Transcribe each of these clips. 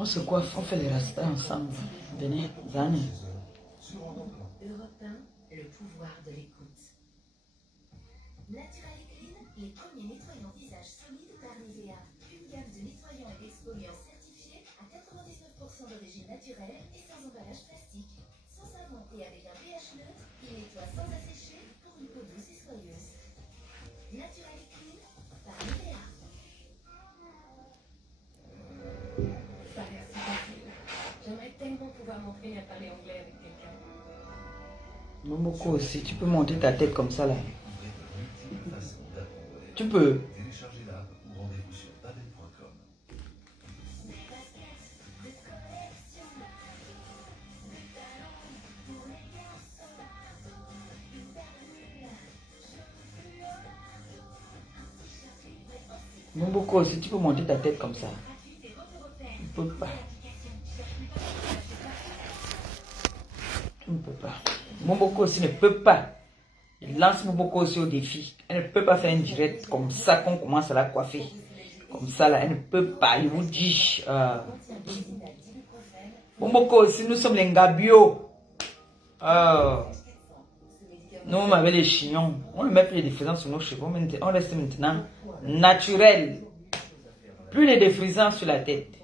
On se coiffe, on fait les rastas ensemble. Venez, Zane. Europe 1, le pouvoir de l'écoute. Natural et Clean, les premiers nettoyants visage solides par Nivea. Une gamme de nettoyants et exfoliants certifiés à 99% d'origine naturelle et sans emballage plastique. Sans savon et avec un pH neutre, il nettoie sans assécher pour une peau douce et soyeuse. Natural et Clean par Nivea. Ça a l'air si facile. J'aimerais tellement pouvoir m'entraîner à parler anglais avec quelqu'un. Momoko aussi, tu peux monter ta tête comme ça là. Tu peux. Téléchargez-la ou rendez-vous sur babel.com. Momoko aussi, tu peux monter ta tête comme ça. Tu peux pas. Tu ne peux pas. Momoko aussi ne peut pas. Il lance Momoko aussi au défi. Elle ne peut pas faire une direct comme ça qu'on commence à la coiffer. Comme ça là, elle ne peut pas. Je vous dis. Momoko aussi, nous sommes les Ngabio. Nous, on avait les chignons. On ne met plus les défrisants sur nos cheveux. On reste maintenant naturel. Plus les défrisants sur la tête.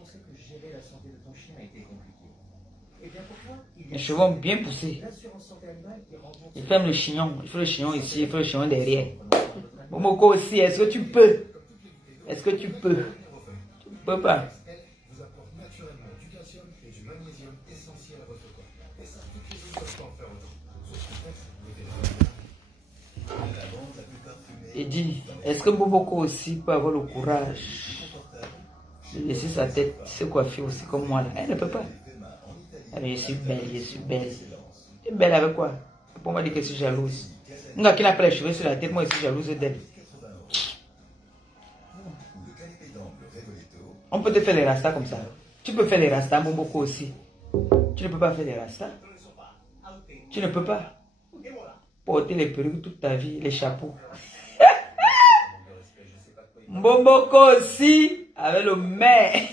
Les cheveux ont bien poussé. Il fait le chignon. Il fait le chignon ici, il fait le chignon derrière. Momoko aussi, est-ce que tu peux? Est-ce que tu peux? Tu ne peux pas. Vous apporte naturellement du calcium et du magnésium essentiel à votre corps. Et ça, toutes les autres peuvent pas en faire autant. Sauf qu'en fait, vous devez la bande la plus parfumée. Et dis, est-ce que Momoko aussi peut avoir le courage de laisser sa tête se coiffer aussi comme moi là? Elle ne peut pas. Elle, je suis belle, je suis belle. Tu es belle avec quoi? Pour moi dire que je suis jalouse. Nga qui n'a pas les cheveux sur la tête, moi je suis jalouse d'elle. On peut te faire les rastas comme ça. Tu peux faire les rastas, Momoko aussi. Tu ne peux pas faire les rastas. Tu ne peux pas porter les perruques toute ta vie, les chapeaux. Momoko aussi, avec le maire.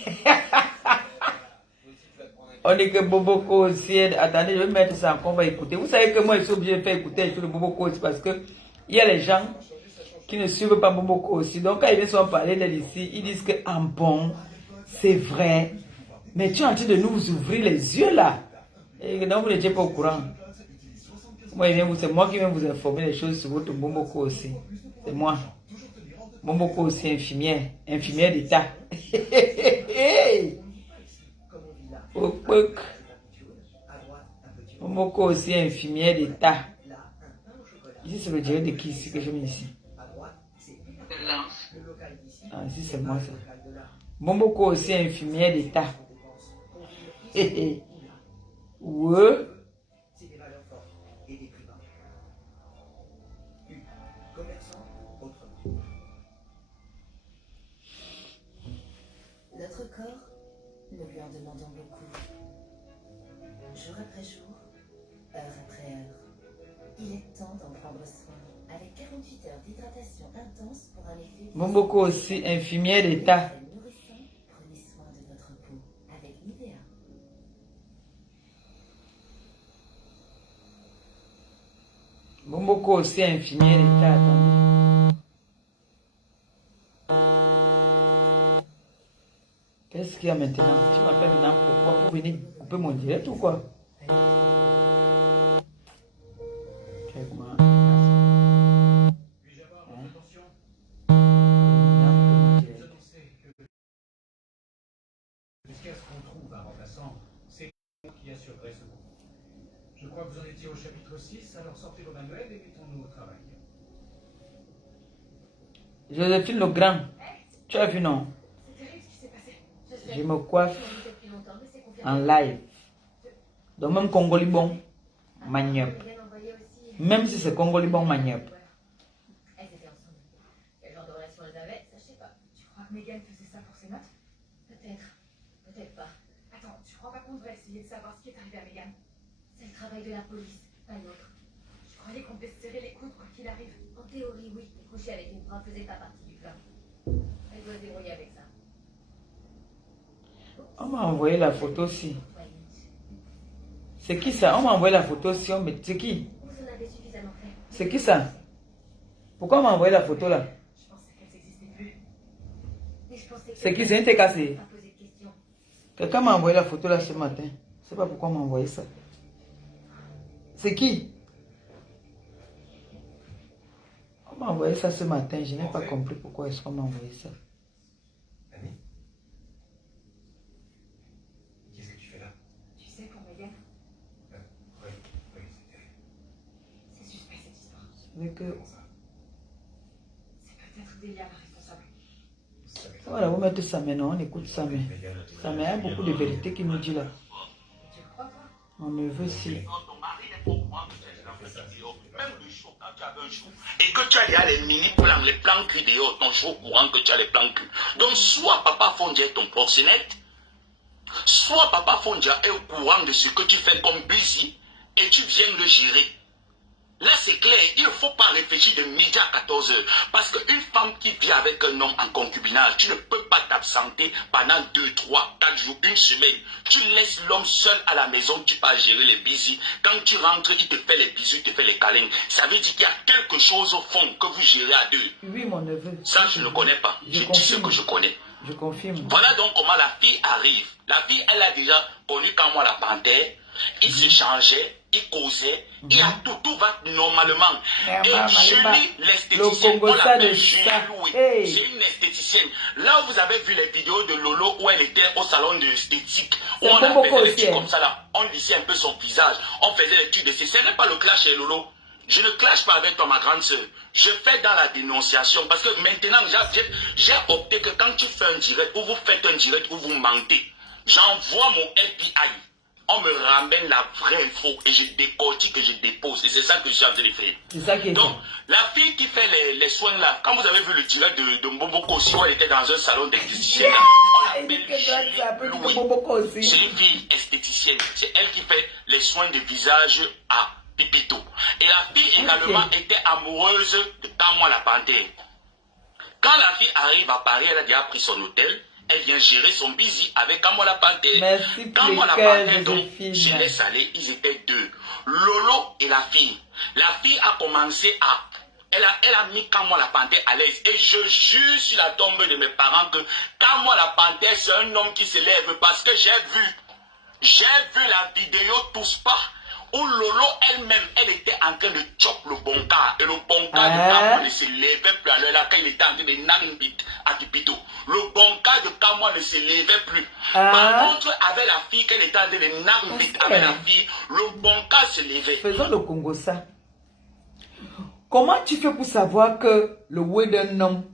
On dit que Momoko aussi, attendez, je vais mettre ça encore, on va écouter. Vous savez que moi, je suis obligé de faire écouter le Momoko aussi parce que il y a les gens qui ne suivent pas Momoko aussi. Donc, quand ils viennent en parler de ici, ils disent que, ah bon, c'est vrai. Mais tu es en train de nous ouvrir les yeux là. Et donc, vous n'étiez pas au courant. Moi, c'est moi qui viens vous informer les choses sur votre Momoko aussi. C'est moi. Momoko aussi, infirmière. Infirmière d'État. Momoko aussi, infirmière d'État. Ici, c'est le direct de qui ici que je mets ici? Ah, ici, c'est moi ça. Momoko aussi, infirmière d'État. Ouais. Notre corps, nous lui en demandons beaucoup. Jour après jour, heure après heure. Il est temps d'en prendre soin. Avec 48 heures d'hydratation intense pour un effet... Momoko aussi, infirmière d'État. Nourrissant, prenez soin de votre peau avec Nivea. Momoko aussi, infirmière d'État. Attendez. Qu'est-ce qu'il y a maintenant? Tu m'appelles maintenant pourquoi? Pour venir couper mon direct ou quoi? Qu'est-ce qu'on trouve un remplaçant? C'est qui assurerait ce coup. Je crois que vous en étiez au chapitre 6, alors sortez vos manuels et mettons-nous au travail. Joséphine le Grand, tu as vu non? Je me coiffe en live. Donc même Congoli bon, Magnep. Même si c'est Congoli bon, Magnep. Elles étaient ensemble. Quel genre de relation elles avaient? Ça, je sais pas. Tu crois que Megan faisait ça pour ses notes? Peut-être. Peut-être pas. Attends, tu crois pas qu'on devrait essayer de savoir ce qui est arrivé à Megan? C'est le travail de la police, pas le nôtre. Je crois croyais qu'on devait se serrer les coudes quoi qu'il arrive. En théorie, oui, mais coucher avec une proie faisait pas partie du plan. Elle doit se débrouiller avec ça. On m'a envoyé la photo aussi. C'est qui ça? On m'a envoyé la photo aussi. C'est qui? Vous en avez suffisamment fait. C'est qui ça? Pourquoi on m'a envoyé la photo là? Je pensais qu'elles existaient plus. Mais je pensais que... C'est qui? C'est une TKC. Pas poser de questions. Quelqu'un m'a envoyé la photo là ce matin. Je sais pas pourquoi on m'a envoyé ça. C'est qui? On m'a envoyé ça ce matin. Je n'ai pas compris pourquoi est-ce qu'on m'a envoyé ça. Annie? Qu'est-ce que tu fais là? Tu sais, pour Megan, Oui, c'était... c'est suspect cette histoire. Avec Comment ça? C'est peut-être Delia la responsable. voilà, vous mettez ça maintenant. On écoute ça, mais ça met a beaucoup de vérité qui nous dit là. Tu le crois, toi? Mon neveu, si. Même le jour, quand tu avais un jour, et que tu as déjà les mini-plans, les plans vidéo, ton jour au courant que tu as les plans cul. Donc, soit Papa Fondia est ton proxénète, soit Papa Fondia est au courant de ce que tu fais comme busy, et tu viens le gérer. Là, c'est clair, il ne faut pas réfléchir de midi à 14 heures. Parce qu'une femme qui vit avec un homme en concubinage, tu ne peux pas t'absenter pendant 2, 3, 4 jours, une semaine. Tu laisses l'homme seul à la maison, tu vas gérer les bisous. Quand tu rentres, il te fait les bisous, il te fait les câlins. Ça veut dire qu'il y a quelque chose au fond que vous gérez à deux. Oui, mon neveu. Ça, je ne connais pas. Je dis ce que je connais. Je confirme. Voilà donc comment la fille arrive. La fille, elle a déjà connu quand moi la panthère. Il se changeait, il causait, il y a tout va normalement. Et Julie, l'esthéticienne, on l'appelle Julie Louis. C'est une esthéticienne. Là où vous avez vu les vidéos de Lolo où elle était au salon de esthétique, où on a fait des trucs comme ça là, on lissait un peu son visage, on faisait des trucs de ce n'est pas le clash chez Lolo. Je ne clash pas avec toi, ma grande soeur. Je fais dans la dénonciation. Parce que maintenant, j'ai opté que quand tu fais un direct, ou vous faites un direct, ou vous mentez, j'envoie mon FBI. On me ramène la vraie info et je décortique et je dépose. Et c'est ça que je suis en train de faire. C'est ça qui est donc, la fille qui fait les soins là, quand vous avez vu le direct de Mboboko aussi, où elle était dans un salon d'esthéticienne là, on l'appelle Louis. C'est une fille esthéticienne. C'est elle qui fait les soins de visage à Pipito. Et la fille également était amoureuse de Kamwa la panthère. Quand la fille arrive à Paris, elle a déjà pris son hôtel. Elle vient gérer son busy avec Kamwa la panthère. Merci Kamwa pour la panthère, donc, chez les salés, ils étaient deux. Lolo et la fille. La fille a commencé à... Elle a mis Kamwa la panthère à l'aise. Et je jure sur la tombe de mes parents que Kamwa la panthère, c'est un homme qui se lève parce que j'ai vu la vidéo Tous pas. Où Lolo elle-même, elle était en train de chop le bon cas. Et le bon cas de Kamwa ne se levait plus à l'heure là quand il était en train de nambit à Kipito. Le bon cas de Kamwa ne se levait plus. Par contre, avec la fille qu'elle était en train de nambit avec la fille, le bon cas se levait. Faisons le Congo ça. Comment tu fais pour savoir que le ouais d'un homme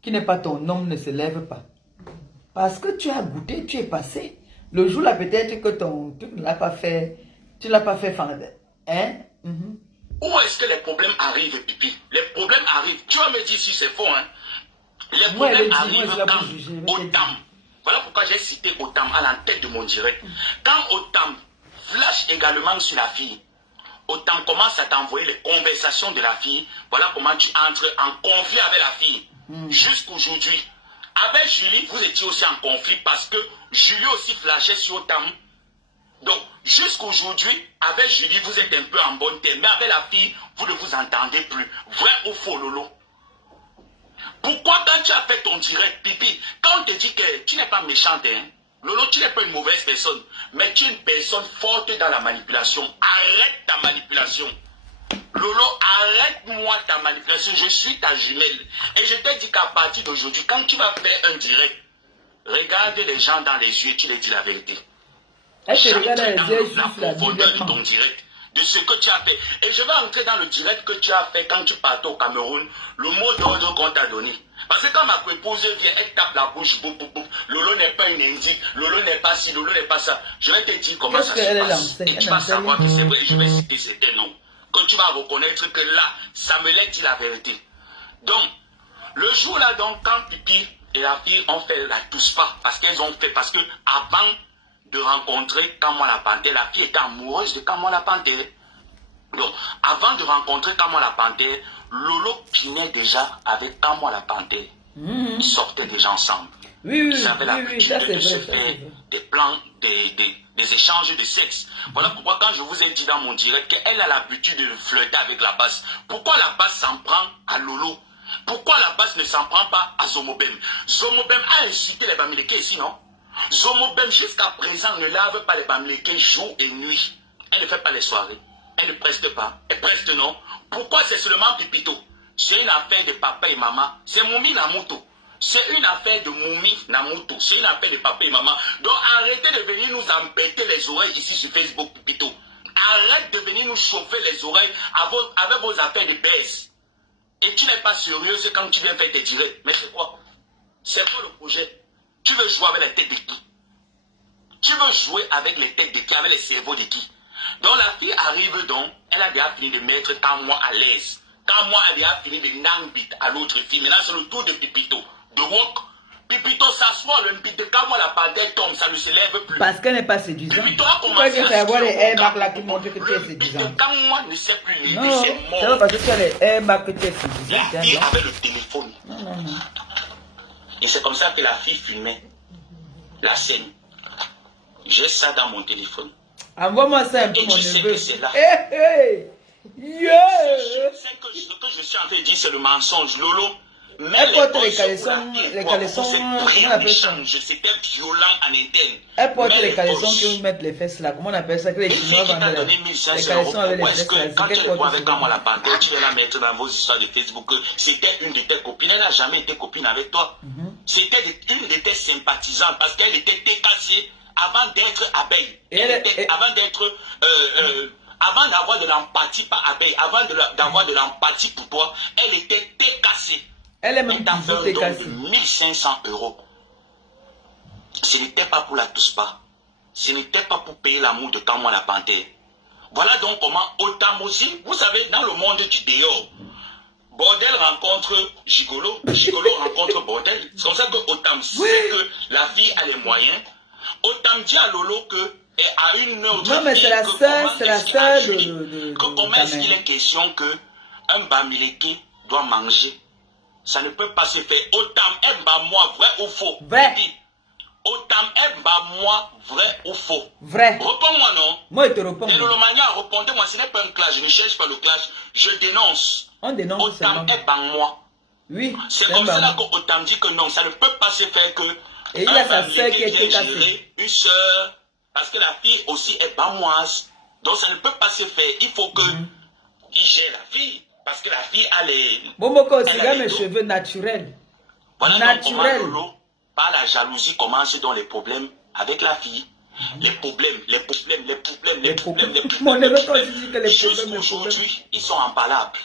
qui n'est pas ton homme ne se lève pas? Parce que tu as goûté, tu es passé. Le jour là peut-être que tu ne l'as pas fait. Tu ne l'as pas fait fendre. Hein? Où est-ce que les problèmes arrivent, Pipi? Les problèmes arrivent. Tu vas me dire si c'est faux, hein? Les problèmes arrivent quand Otam. Voilà pourquoi j'ai cité Otam à la tête de mon direct. Quand Otam flash également sur la fille, Otam commence à t'envoyer les conversations de la fille. Voilà comment tu entres en conflit avec la fille. Jusqu'aujourd'hui. Avec Julie, vous étiez aussi en conflit parce que Julie aussi flashait sur Otam. Donc, jusqu'aujourd'hui, avec Julie, vous êtes un peu en bonne terme. Mais avec la fille, vous ne vous entendez plus. Vrai ou faux, Lolo? Pourquoi quand tu as fait ton direct, Pipi, quand on te dit que tu n'es pas méchante, hein? Lolo, tu n'es pas une mauvaise personne, mais tu es une personne forte dans la manipulation. Arrête ta manipulation. Lolo, arrête-moi ta manipulation. Je suis ta jumelle. Et je te dis qu'à partir d'aujourd'hui, quand tu vas faire un direct, regarde les gens dans les yeux et tu leur dis la vérité. J'entre dans la profondeur de ton direct, de ce que tu as fait. Et je vais entrer dans le direct que tu as fait quand tu partais au Cameroun, le mot d'ordre qu'on t'a donné. Parce que quand ma épouse vient, elle tape la bouche, boum, boum, boum. Lolo n'est pas une indique, Lolo n'est pas ci, Lolo n'est pas ça. Je vais te dire comment ça se passe. Et tu vas savoir que c'est vrai, et je vais citer certains noms. Que tu vas reconnaître que là, Samuel dit la vérité. Donc, le jour là, donc, quand Pipi et la fille ont fait la tous pas, parce qu'elles ont fait, parce que avant de rencontrer Kamwa la panthère, la fille était amoureuse de Kamwa la panthère. Donc, avant de rencontrer Kamwa la Panthère, Lolo pinait déjà avec Kamwa la Panthère. Ils sortaient déjà ensemble. Oui, Ils avaient l'habitude de se faire des plans, des échanges de sexe. Voilà pourquoi quand je vous ai dit dans mon direct qu'elle a l'habitude de flirter avec la basse. Pourquoi la basse s'en prend à Lolo? Pourquoi la basse ne s'en prend pas à Zomobem? Zomobem a incité les Bamileke ici, non? Zomobem jusqu'à présent ne lave pas les Bamileke jour et nuit. Elle ne fait pas les soirées. Elle ne preste pas. Elle preste non. Pourquoi c'est seulement Pipito? C'est une affaire de papa et maman. C'est Moumi Namuto. C'est une affaire de Moumi Namuto. C'est une affaire de papa et maman. Donc arrêtez de venir nous embêter les oreilles ici sur Facebook, Pipito. Arrête de venir nous chauffer les oreilles avec vos affaires de baisse. Et tu n'es pas sérieuse quand tu viens faire tes directs. Mais c'est quoi? C'est quoi le projet? Tu veux jouer avec les têtes de qui? Tu veux jouer avec les têtes de qui? Avec les cerveaux de qui? Donc la fille arrive donc, elle a déjà fini de mettre Kamwa à l'aise. Kamwa a déjà fini de nambit à l'autre fille. Maintenant c'est le tour de Pipito. De Wok. Pipito s'assoit, le mpit de Kamwa la panthère tombe, ça ne se lève plus. Parce qu'elle n'est pas séduisante. Pipito a Pourquoi commencé tu fais avoir les airbags là qui montrent que tu es Le mpit de séduisante? Kamwa ne sait plus lire, Non, c'est c'est pas mort. parce que tu as les airbags que tu es La séduisante. fille Hein, avait le téléphone. non, non, non. Et c'est comme ça que la fille filmait la scène. J'ai ça dans mon téléphone. Envoie-moi ça un peu, Et mon tu sais neveu. que c'est là. Hé, hé! Yeah! Je sais que ce que je suis en train de dire, c'est le mensonge. Lolo, mais Elle porte les boys caleçons, sur la fille, les quoi, caleçons, vous êtes comment pris on en appelle ça? échange. C'était violent en interne. Elle porte Mais les caleçons boys, qui mettent les fesses là. Comment on appelle ça? Que les une Chinois fille qui vendent t'a là. donné Les 1500 caleçons euros, avec les pourquoi est-ce fesses là. que quand C'est tu qu'elle les vois porte avec souvent. Kamwa la panthère, tu viens la mettre dans vos histoires de Facebook, c'était une de tes copines, elle n'a jamais été copine avec toi. C'était une de tes sympathisantes parce qu'elle était cassée avant d'être abeille. Avant d'avoir de l'empathie, pas abeille, avant d'avoir de l'empathie pour toi, elle était cassée. Elle est même Elle t'a fait toujours un don cassée. de 1500 euros. Ce n'était pas pour la Touspa. Ce n'était pas pour payer l'amour de Kamwa la panthère. Voilà donc comment Otam aussi, vous savez, dans le monde du dehors, Bordel rencontre Gigolo, Gigolo rencontre Bordel. C'est comme ça que Otam sait que la fille a les moyens. Otam dit à Lolo que et à une autre Non, mais fille c'est la que sœur, comment c'est la est-ce qu'il sœur agit, de comment est-ce qu'il Kamen. est question que un Bamileke doit manger? Ça ne peut pas se faire. Otam moi, vrai ou faux? Vrai. Dis, Otam moi, vrai ou faux? Vrai. Réponds-moi non. Moi, je te réponds. Et Lolomania, répondez-moi, ce n'est pas un clash, je ne cherche pas le clash, je dénonce. On dénonce Otam seulement. moi. Oui. C'est c'est comme un ça bambou. que Otam dit que non, ça ne peut pas se faire que Et il y a un sa Bamileke sœur qui a été vient cassée. gérer une sœur, parce que la fille aussi est bamoise. Donc ça ne peut pas se faire. Il faut que il gère la fille, parce que la fille a les... Bomoko aussi, elle a regarde les mes dos. cheveux naturels. Voilà donc comment Naturel. Lolo, par la jalousie, commence dans les problèmes avec la fille. Les problèmes. Mon neveu, quand tu dis que les problèmes, Jusqu'aujourd'hui, ils sont impalables.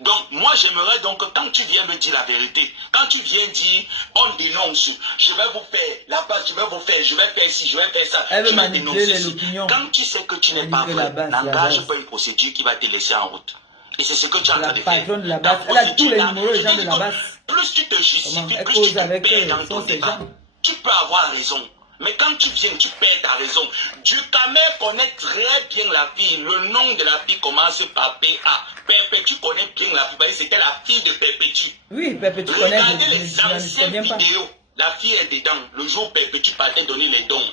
Donc, moi, j'aimerais donc que quand tu viens me dire la vérité, quand tu viens dire, on dénonce, je vais vous faire la base, je vais vous faire, je vais faire ci, je vais faire ça, Elle veut je vais manipuler dénoncer ci. l'opinion. Quand tu sais que tu n'es pas Manipuler la vrai, base, la n'engage base. pas une procédure qui va te laisser en route. Et c'est ce que tu es en La train de faire. patronne de la Ta base, elle a tous les procédure, numéros des je gens te de dis la que base. plus tu te justifies, Comment elle plus cause tu te avec perds eux, dans ils ton sont ces débat. gens. Tu peux avoir raison. Mais quand tu viens, tu perds ta raison. Ducamer connaît très bien la fille. Le nom de la fille commence par PA. Perpétue connaît bien la fille. C'était la fille de Perpétue. Oui, Pépé, tu connais, Regardez les je ne anciennes connais pas. vidéos. La fille est dedans. Le jour où Perpétue partait donner les dons.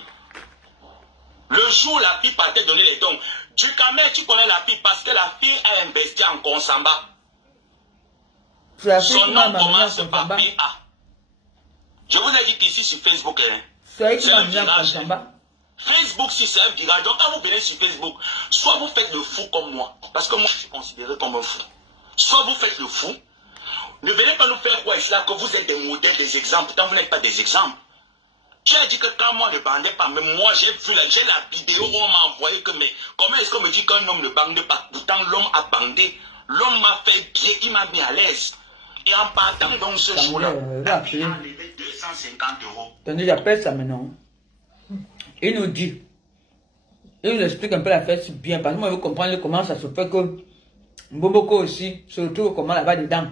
Le jour où la fille partait donner les dons. Ducamer, tu connais la fille parce que la fille a investi en Konsamba. C'est la fille Son qui m'a nom amené en commence par Konsamba. PA. Je vous ai dit qu'ici sur Facebook, C'est elle qui c'est m'a un amené en virage. Konsamba. Facebook, si c'est un virage, donc quand vous venez sur Facebook, soit vous faites le fou comme moi, parce que moi je suis considéré comme un fou. Soit vous faites le fou, ne venez pas nous faire quoi ici là que vous êtes des modèles, des exemples, tant vous n'êtes pas des exemples. Tu as dit que quand moi ne bandais pas, mais moi j'ai la vidéo où on m'a envoyé que mais comment est-ce qu'on me dit qu'un homme ne bande pas? Pourtant l'homme a bandé, l'homme m'a fait bien, il m'a mis à l'aise. Et en partant donc ce jour-là, la fille a enlevé 250 euros. Attendez, j'appelle ça maintenant. Il nous dit, il nous explique un peu la fête bien, parce que moi je veux comprendre comment ça se fait que Mboboko aussi se retrouve comment là-bas dedans.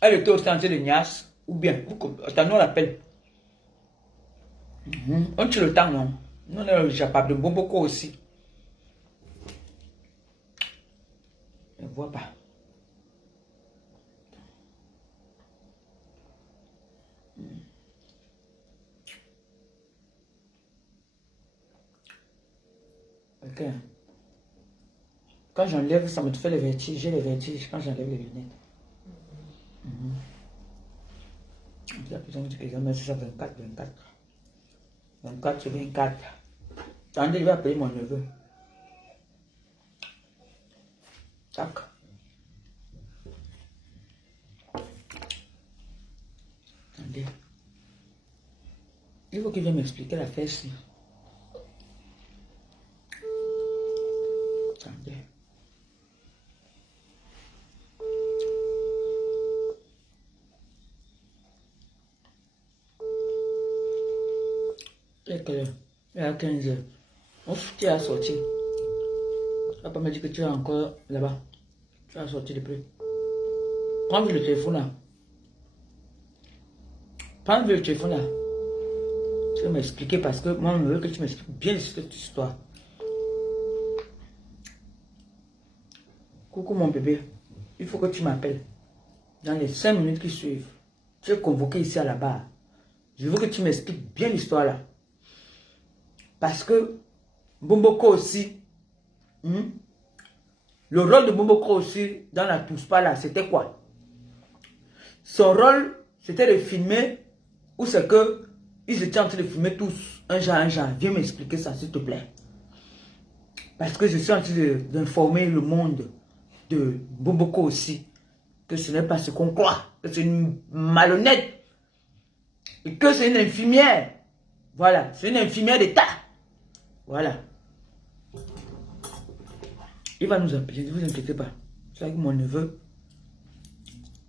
Elle était au centre de Nias, ou bien, attendez, on l'appelle. On tue le temps, non? Non, non, j'ai pas de Mboboko aussi. vois pas. Ok. Quand j'enlève, ça me fait les vertiges. J'ai les vertiges quand j'enlève les lunettes. La personne dit que j'ai mis ça 24. 24 sur 24. Attendez, il va appeler mon neveu. Tac. Attendez. Il faut qu'il vienne m'expliquer la fesse. Attendez. Il est à 15 heures. Ouf, tu as sorti. Tu vas pas me dire que tu es encore là-bas. Tu as sorti de plus. Prends le téléphone là. Prends le téléphone là. Tu vas m'expliquer parce que moi, je veux que tu m'expliques bien cette histoire. Coucou mon bébé. Il faut que tu m'appelles. Dans les 5 minutes qui suivent. Tu es convoqué ici à la barre. Je veux que tu m'expliques bien l'histoire là. Parce que Bomboko aussi, le rôle de Bomboko aussi dans la Touspa là, c'était quoi? Son rôle, c'était de filmer, ou c'est que ils étaient en train de filmer tous, un genre. Viens m'expliquer ça, s'il te plaît. Parce que je suis en train d'informer le monde de Bomboko aussi, que ce n'est pas ce qu'on croit, que c'est une malhonnête, et que c'est une infirmière. Voilà, c'est une infirmière d'État. Voilà. Il va nous appeler, ne vous inquiétez pas. C'est avec mon neveu.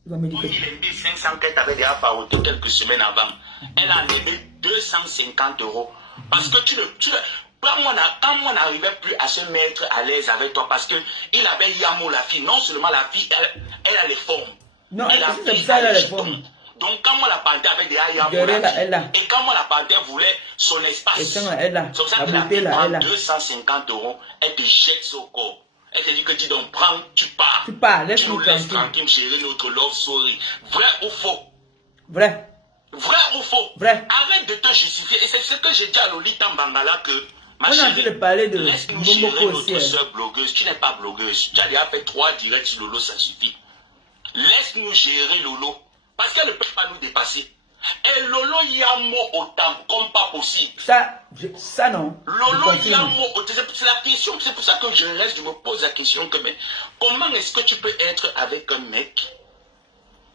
Il va me dire que... Il a mis 500 qu'elle avait déjà parodé quelques semaines avant. Elle a enlevé 250 €. Parce que quand moi n'arrivais plus à se mettre à l'aise avec toi, parce que il avait Yamo la fille. Non seulement la fille, elle a les formes. Non, c'est ça, elle a les formes. Donc quand moi la panthère avec des Yamo la fille, et quand moi la panthère voulait son espace, c'est pour ça que la fille prend 250 €, elle te jette son corps. Elle te dit que dis donc, prends, tu pars. Tu pars, laisse-nous tranquille gérer notre love story. Vrai ou faux? Vrai. Vrai ou faux? Vrai. Arrête de te justifier. Et c'est ce que j'ai dit à Lolita Mbangala que... On a envie de parler de laisse-nous gérer notre soeur blogueuse. Tu n'es pas blogueuse. Tu as déjà fait 3 directs sur Lolo, ça suffit. Laisse-nous gérer Lolo. Parce qu'elle ne peut pas nous dépasser. Et Lolo Yamo Otam, comme pas possible. Ça non. Lolo Yamo Otam, c'est la question. C'est pour ça que je me pose la question que, mais comment est-ce que tu peux être avec un mec,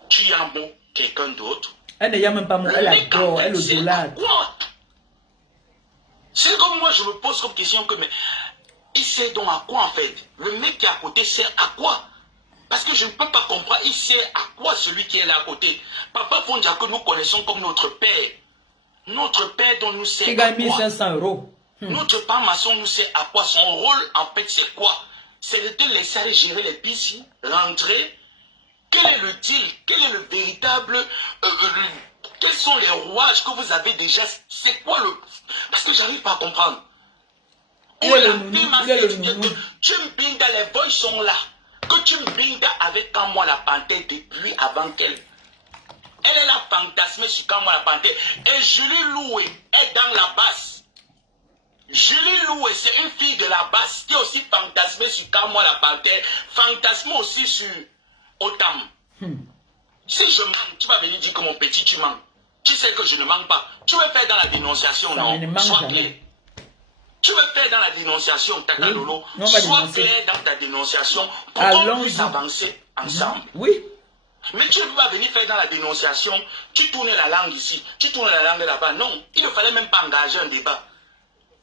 tu Yamo quelqu'un d'autre? Elle ne y a même pas moi, elle adore, elle le dollar. C'est comme moi, je me pose comme question que, mais il sert donc à quoi en fait? Le mec qui est à côté sert à quoi? Parce que je ne peux pas comprendre, il sert à quoi celui qui est là à côté? Papa Fondia que nous connaissons comme notre père. Notre père dont nous sert à quoi? Il gagne 1500 €. Notre père maçon nous sert à quoi? Son rôle en fait c'est quoi? C'est de te laisser aller gérer les piscines, rentrer. Quel est le deal? Quel est le véritable... quels sont les rouages que vous avez déjà? C'est quoi le... Parce que j'arrive pas à comprendre. Tu me binda, les boys sont là. Que tu me binda avec Kamwa la panthère depuis avant qu'elle... Elle a fantasmé sur Kamwa la panthère. Et Julie Loué est dans la basse. Julie Loué, c'est une fille de la basse qui est aussi fantasmée sur Kamwa la panthère. Fantasmée aussi sur... Otam. Si je manque, tu vas venir dire que mon petit, tu manques. Tu sais que je ne manque pas. Tu veux faire dans la dénonciation, non? Sois clair. Tu veux faire dans la dénonciation, Tata Lolo. Sois clair dans ta dénonciation pour qu'on puisse avancer ensemble. Oui. Mais tu ne peux pas venir faire dans la dénonciation. Tu tournes la langue ici, tu tournes la langue là-bas. Non, il ne fallait même pas engager un débat.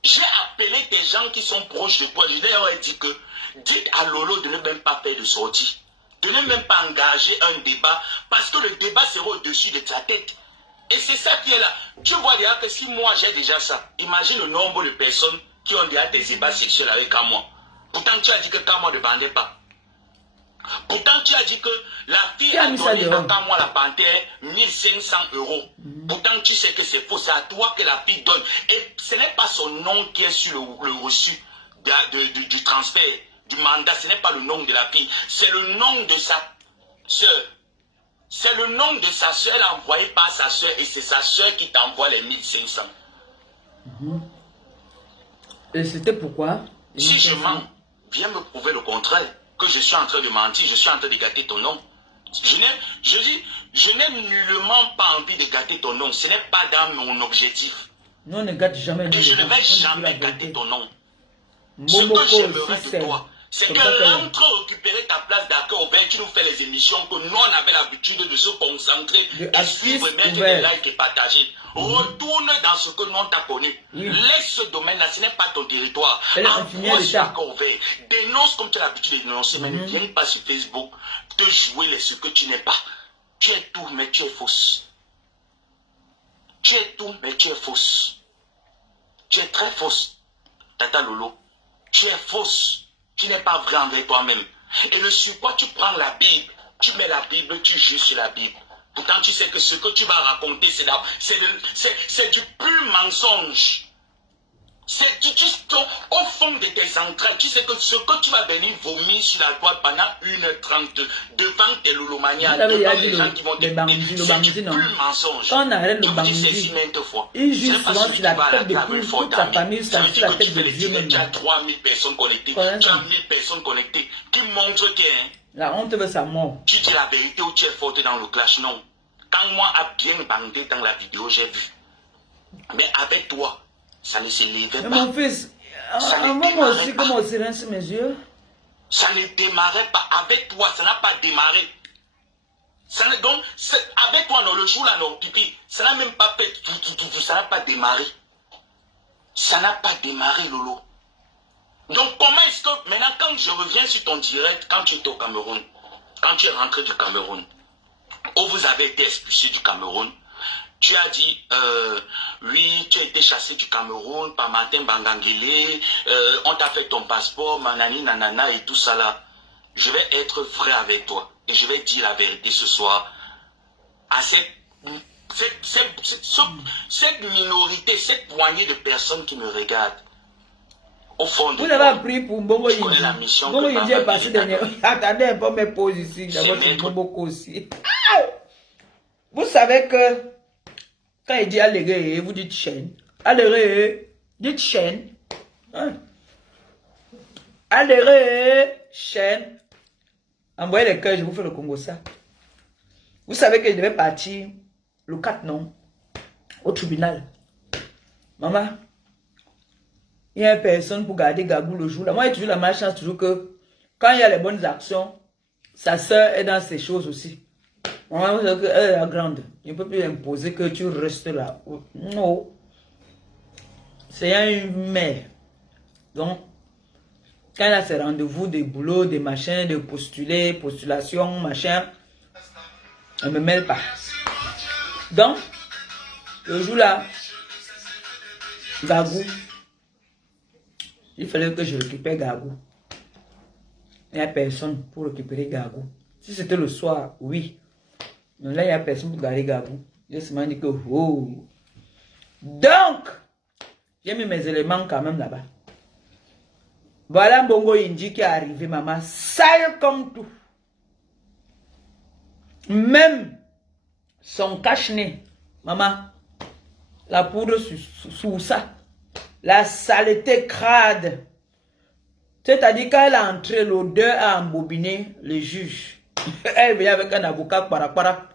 J'ai appelé des gens qui sont proches de toi. Je leur ai dit que dites à Lolo de ne même pas faire de sortie. De ne même pas engager un débat, parce que le débat sera au-dessus de ta tête. Et c'est ça qui est là. Tu vois déjà que si moi j'ai déjà ça, imagine le nombre de personnes qui ont déjà des débats sexuels avec moi. Pourtant tu as dit que Kamwa ne bandait pas. Pourtant tu as dit que la fille a donné à Kamwa la panthère 1500 €. Pourtant tu sais que c'est faux, c'est à toi que la fille donne. Et ce n'est pas son nom qui est sur le reçu du transfert. du mandat, ce n'est pas le nom de la fille, c'est le nom de sa soeur. C'est le nom de sa soeur, elle a envoyé par sa soeur et c'est sa soeur qui t'envoie les 1500. Et c'était pourquoi? Si je mens, viens me prouver le contraire, que je suis en train de mentir, je suis en train de gâter ton nom. Je n'ai nullement pas envie de gâter ton nom, ce n'est pas dans mon objectif. Non, on ne gâte jamais. Et je ne vais jamais gâter ton nom. Ce que j'aimerais de toi, c'est que rentre récupérer ta place d'accueil ouvert, tu nous fais les émissions que nous on avait l'habitude de se concentrer et suivre, mettre des likes et partager. Retourne dans ce que nous on t'a connu. Laisse ce domaine-là, ce n'est pas ton territoire. Envoie sur l'accueil ouvert. Dénonce comme tu as l'habitude de dénoncer, mais ne viens pas sur Facebook te jouer ce que tu n'es pas. Tu es tout, mais tu es fausse. Tu es tout, mais tu es fausse. Tu es très fausse. Tata Lolo, tu es fausse. Tu n'es pas vrai envers toi-même. Et le sur quoi tu prends la Bible, tu mets la Bible, tu juges sur la Bible. Pourtant, tu sais que ce que tu vas raconter, c'est du pur mensonge. C'est au fond de tes entrailles. Tu sais que ce que tu vas venir vomir sur la toile pendant 1h30 devant tes loulomanias, devant les gens qui vont te dire, c'est du pur mensonge. Quand on arrête le bandit, il juge souvent sur la tête de toute sa famille, sur la tête de Dieu même. Tu as 3000 personnes connectées, tu as 1000 personnes connectées, qui montrent que la honte veut sa mort. Tu dis la vérité ou tu es forte dans le clash, non. Quand moi a bien bandé dans la vidéo, j'ai vu. Mais avec toi, ça ne se levait pas. Mon fils, moi aussi, comment on rince mes yeux? Ça ne démarrait pas. Avec toi, ça n'a pas démarré. Donc, avec toi, non, le jour là, non, pipi, ça n'a même pas fait tout, ça n'a pas démarré. Ça n'a pas démarré, Lolo. Donc, comment est-ce que, maintenant, quand je reviens sur ton direct, quand tu étais au Cameroun, quand tu es rentré du Cameroun, où vous avez été expulsé du Cameroun, tu as dit, oui, tu as été chassé du Cameroun par Martin Bangangele, on t'a fait ton passeport, manani, nanana et tout ça là. Je vais être vrai avec toi et je vais dire la vérité ce soir à cette minorité, cette poignée de personnes qui me regardent. Au fond de vous avez appris pour Mbongo Yindi. Mbongo Yindi est passé dernièrement. Attendez un peu mes pauses ici. D'abord, c'est Mbongo aussi. Vous savez que quand il dit allégué, vous dites chaîne. Allégué, dites chaîne. Hein? Allégué, chaîne. Envoyez les cœurs, je vous fais le Congo ça. Vous savez que je devais partir le 4 non au tribunal. Maman, il y a personne pour garder Gagou le jour là. Moi, j'ai toujours la malchance toujours que quand il y a les bonnes actions, sa soeur est dans ces choses aussi. Maman, vous savez qu'elle est la grande. Je ne peux plus imposer que tu restes là. Non. C'est une mère. Donc, quand elle a ses rendez-vous, des boulots, des machins, de postuler, postulation, machin, elle ne me mêle pas. Donc, le jour là, Gagou, il fallait que je récupère Gagou. Il n'y a personne pour récupérer Gagou. Si c'était le soir, oui. Mais là, il n'y a personne pour garder Gagou. J'ai seulement dit que, oh. Donc, j'ai mis mes éléments quand même là-bas. Voilà Mbongo Yindi qui est arrivé, maman. Sale comme tout. Même son cache-nez, maman. La poudre sous ça. La saleté crade. C'est-à-dire quand elle a entré, l'odeur a embobiné le juge. Elle venait avec un avocat para.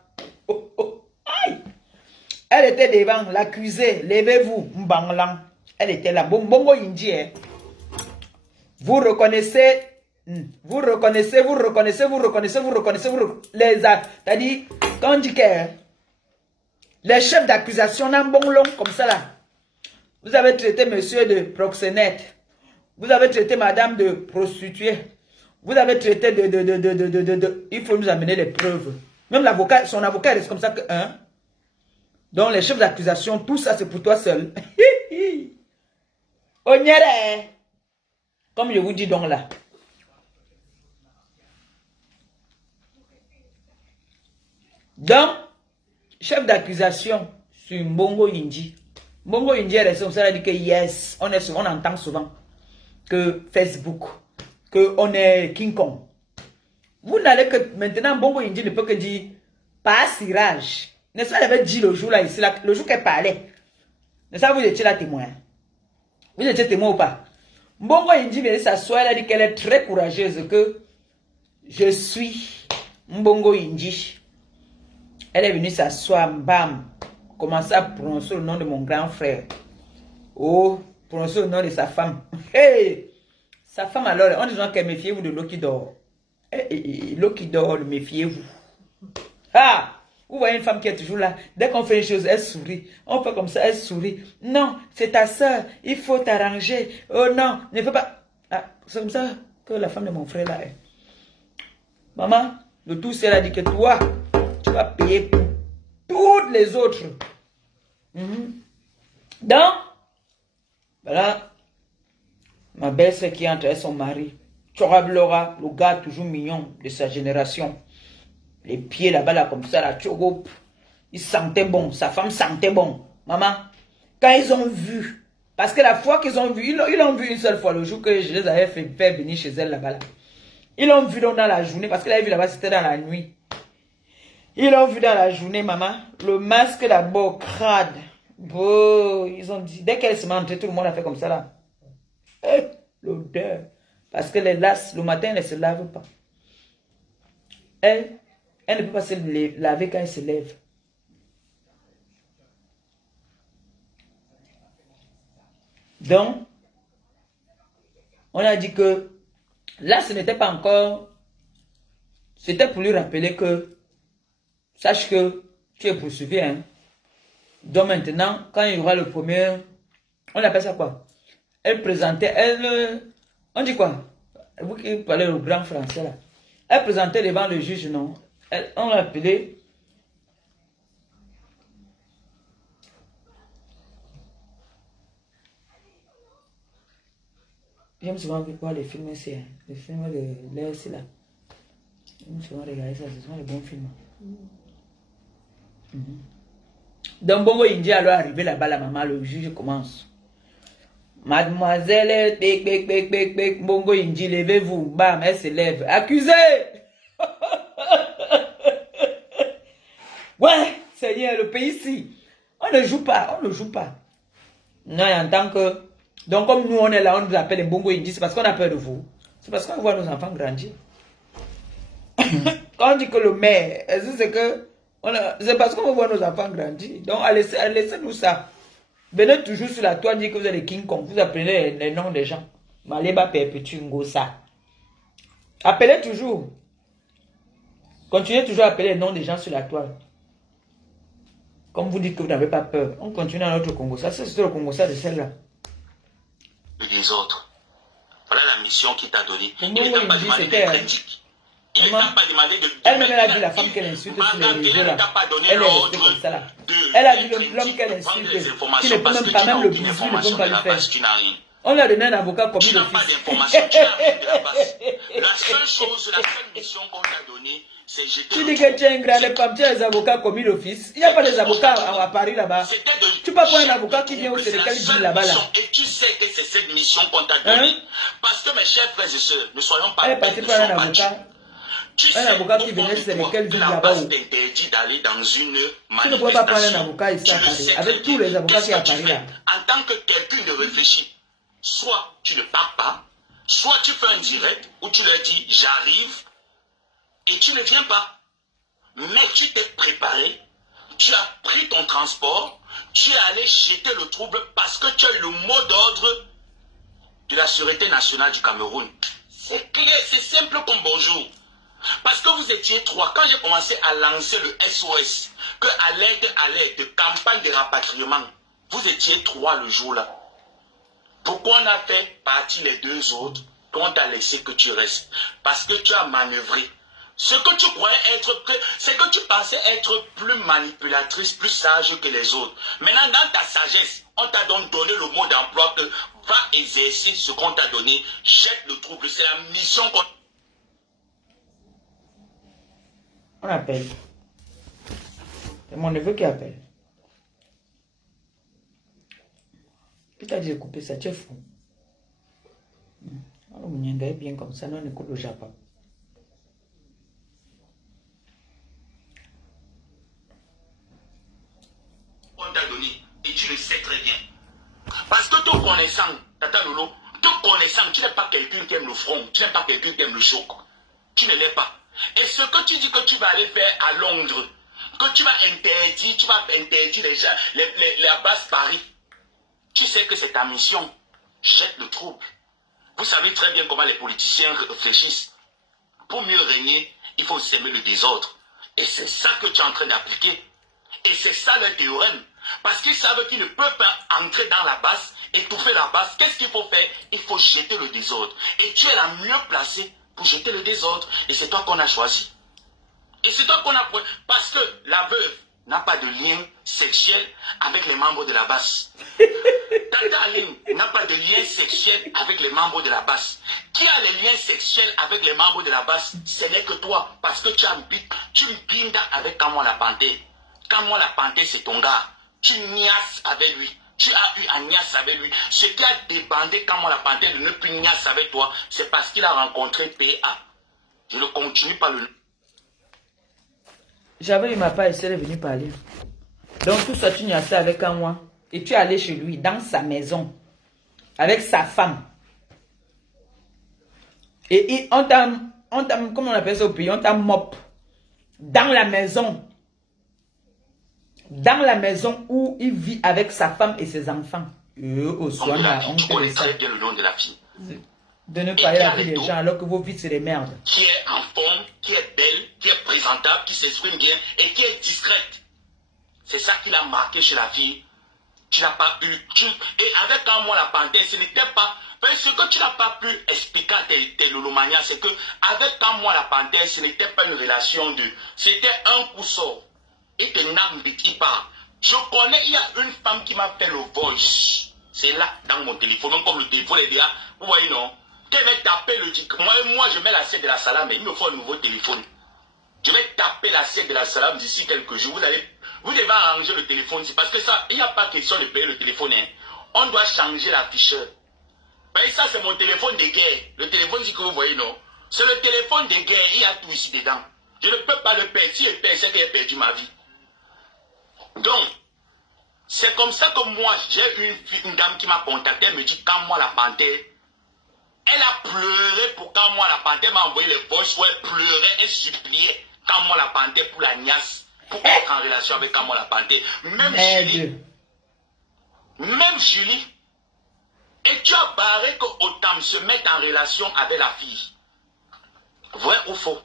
Oh, oh. Aïe. Elle était devant, l'accusée. Levez-vous, Mbanglang. Elle était là. Mbongo Yindi. Vous reconnaissez. C'est-à-dire, quand on dit que les chefs d'accusation n'ont bon long comme ça là. Vous avez traité monsieur de proxénète. Vous avez traité madame de prostituée. Vous avez traité de. Il faut nous amener les preuves. Même l'avocat, son avocat reste comme ça que. Hein? Donc les chefs d'accusation, tout ça c'est pour toi seul. Onyere. Comme je vous dis donc là. Donc, chef d'accusation sur Mbongo Yindi. Mbongo Yindi est resté comme ça, il a dit que yes, on entend souvent que Facebook, qu'on est King Kong. Vous n'allez que maintenant, Bongo Indi ne peut que dire par cirage. N'est-ce pas, elle avait dit le jour là, ici, là, le jour qu'elle parlait. N'est-ce pas, vous étiez là témoin. Vous étiez témoin ou pas? Bongo Indi vient s'asseoir, elle a dit qu'elle est très courageuse, que je suis Mbongo Indi. Elle est venue s'asseoir, bam, commencer à prononcer le nom de mon grand frère. Oh, prononcer le nom de sa femme. Hey! Sa femme alors, on dit qu'elle méfiez-vous de l'eau qui dort. L'eau qui dort, méfiez-vous. Ah! Vous voyez une femme qui est toujours là. Dès qu'on fait une chose, elle sourit. On fait comme ça, elle sourit. Non, c'est ta soeur. Il faut t'arranger. Oh non, ne fais pas. Ah, c'est comme ça que la femme de mon frère là est. Maman, le tout, c'est elle a dit que toi, tu vas payer pour toutes les autres. Donc, voilà. Ma belle-sœur qui entre avec son mari. Tchorablora, le gars toujours mignon de sa génération. Les pieds là-bas, là, comme ça, là, tchogo. Il sentait bon, sa femme sentait bon. Maman, quand ils ont vu, parce que la fois qu'ils ont vu, ils l'ont vu une seule fois, le jour que je les avais fait faire venir chez elle là-bas, là. Ils l'ont vu donc dans la journée, parce que l'avait vu là-bas, c'était dans la nuit. Ils l'ont vu dans la journée, maman. Le masque d'abord, crade. Bon, ils ont dit, dès qu'elle se met entrée, tout le monde a fait comme ça, là. L'odeur. Parce que les lasses, le matin, elles ne se lavent pas. Elle ne peut pas se laver quand elle se lève. Donc, on a dit que là, ce n'était pas encore... C'était pour lui rappeler que, sache que tu es poursuivi. Hein. Donc maintenant, quand il y aura le premier... On appelle ça quoi? Elle présentait, on dit quoi? Vous qui parlez le grand français là. Elle présentait devant le juge, non? On l'a appelé. J'aime souvent voir les films ici, hein. Les films de l'air là. J'aime souvent regarder ça, ce sont les bons films. Donc Bongo Indi alors arrivé là-bas, la maman, le juge commence. Mademoiselle, Bongo Indi, levez-vous, bam, elle se lève. Accusé! Ouais, Seigneur, le pays ici. On ne joue pas, on ne joue pas. Non, en tant que... Donc comme nous on est là, on nous appelle les Bongo Indi, c'est parce qu'on a peur de vous. C'est parce qu'on voit nos enfants grandir. Quand on dit que le maire, c'est que... C'est parce qu'on voit nos enfants grandir. Donc laissez-nous ça. Venez toujours sur la toile, dire que vous êtes des King Kong. Vous appelez les noms des gens. Maleba Perpétue Ngosa. Appelez toujours. Continuez toujours à appeler les noms des gens sur la toile. Comme vous dites que vous n'avez pas peur. On continue à notre Congo. Ça, c'est le Congo, ça de celle-là. Les autres. Voilà la mission qu'il t'a donnée. Il ne t'a pas demandé d'être indique. Il ne t'a pas demandé de... Elle-même, elle a vu la femme qu'elle insulte sur les réseaux là. Elle est restée comme ça là. Elle a vu l'homme qu'elle insulte. Qui ne peut même pas, même le bisou, ne peut pas lui faire. On lui a donné un avocat comme tu le n'as pas fils. d'informations, tu as de la base. La seule chose, la seule mission qu'on t'a donnée, c'est jeter. Tu dis que tu es un grand femme, tu as des avocats commis d'office. Il n'y a pas des avocats à Paris là-bas. Tu peux pas prendre un avocat qui vient au Sénégal et dit là-bas là. Et tu sais que c'est cette mission qu'on t'a donnée. Parce que mes chers frères et sœurs, ne soyons pas... Elle est partie prendre un avocat. Un avocat qui venait du Sénégal dit là-bas. Tu d'aller dans une manifestation. Tu ne peux pas prendre un avocat ici à Paris. Avec tous les avocats qui sont à Paris là. En tant que quelqu'un de réfléchi, soit tu ne pars pas, soit tu fais un direct où tu leur dis j'arrive et tu ne viens pas. Mais tu t'es préparé, tu as pris ton transport, tu es allé jeter le trouble parce que tu as le mot d'ordre de la Sûreté nationale du Cameroun. C'est clair, c'est simple comme bonjour. Parce que vous étiez trois. Quand j'ai commencé à lancer le SOS, que alerte, campagne de rapatriement, vous étiez trois le jour-là. Pourquoi on a fait partie les deux autres qu'on t'a laissé que tu restes? Parce que tu as manœuvré. Ce que tu croyais être, c'est que tu pensais être plus manipulatrice, plus sage que les autres. Maintenant, dans ta sagesse, on t'a donc donné le mot d'emploi que va exercer ce qu'on t'a donné, jette le trouble. C'est la mission qu'on... On appelle. C'est mon neveu qui appelle. Qui t'a dit de couper ça? Tu es fou. On est bien comme ça, non, on écoute le Japon. On t'a donné, et tu le sais très bien. Parce que te connaissant, Tata Lolo, te connaissant, tu n'es pas quelqu'un qui aime le front, tu n'es pas quelqu'un qui aime le choc. Tu ne l'es pas. Et ce que tu dis que tu vas aller faire à Londres, que tu vas interdire les gens, la base Paris, tu sais que c'est ta mission. Jette le trouble. Vous savez très bien comment les politiciens réfléchissent. Pour mieux régner, il faut s'aimer le désordre. Et c'est ça que tu es en train d'appliquer. Et c'est ça le théorème. Parce qu'ils savent qu'ils ne peuvent pas entrer dans la base, étouffer la base. Qu'est-ce qu'il faut faire? Il faut jeter le désordre. Et tu es la mieux placée pour jeter le désordre. Et c'est toi qu'on a choisi. Et c'est toi qu'on a... Parce que la veuve n'a pas de lien sexuel avec les membres de la base. Tata Aline n'a pas de lien sexuel avec les membres de la base. Qui a les liens sexuels avec les membres de la base? Ce n'est que toi. Parce que tu bindes avec Kamwa la Panthère. Kamwa la Panthère, c'est ton gars. Tu niasses avec lui. Tu as eu un niasse avec lui. Ce qui a débandé Kamwa la Panthère de ne plus niasse avec toi, c'est parce qu'il a rencontré PA. Je ne continue pas le... J'avais eu ma part et elle est venue parler. Donc tout ça, tu niassais avec moi. Et tu es allé chez lui, dans sa maison, avec sa femme. Et on t'a, comment on appelle ça au pays, on t'a mop. Dans la maison. Dans la maison où il vit avec sa femme et ses enfants. Au soir, tu connais très bien le nom de la fille. De ne pas y la vie des gens alors que vos vies c'est des merdes. Qui est en forme, qui est belle, qui est présentable, qui s'exprime bien et qui est discrète. C'est ça qui l'a marqué chez la fille. Tu n'as pas eu... Et avec moi la Panthère, ce n'était pas... Ce que tu n'as pas pu expliquer à tes lolomanias, c'est que avec moi la Panthère, ce n'était pas une relation de... C'était un coup sort. Et te n'ambiti pas. Je connais, il y a une femme qui m'a fait le voice. C'est là, dans mon téléphone. Même comme le téléphone est là. Vous voyez, non? Qu'elle va taper le disque. Moi, je mets l'assiette de la salade, mais il me faut un nouveau téléphone. Je vais taper l'assiette de la salade d'ici quelques jours. Vous devez arranger le téléphone. C'est parce que ça, il n'y a pas question de payer le téléphone. Hein. On doit changer l'afficheur. Mais ça, c'est mon téléphone de guerre. Le téléphone, c'est que vous voyez, non? C'est le téléphone de guerre. Il y a tout ici dedans. Je ne peux pas le perdre. Si je perds, c'est que j'ai perdu ma vie. Donc, c'est comme ça que moi, j'ai une dame qui m'a contacté. Elle me dit, quand moi, la Panthère, elle a pleuré pour quand moi, la Panthère m'a envoyé les voices où elle pleurait, elle suppliait quand moi, la Panthère pour la niasse. Pour être en relation avec moi la Panthère. Même Julie. Et tu as barré que Otam se mette en relation avec la fille. Vrai ou faux?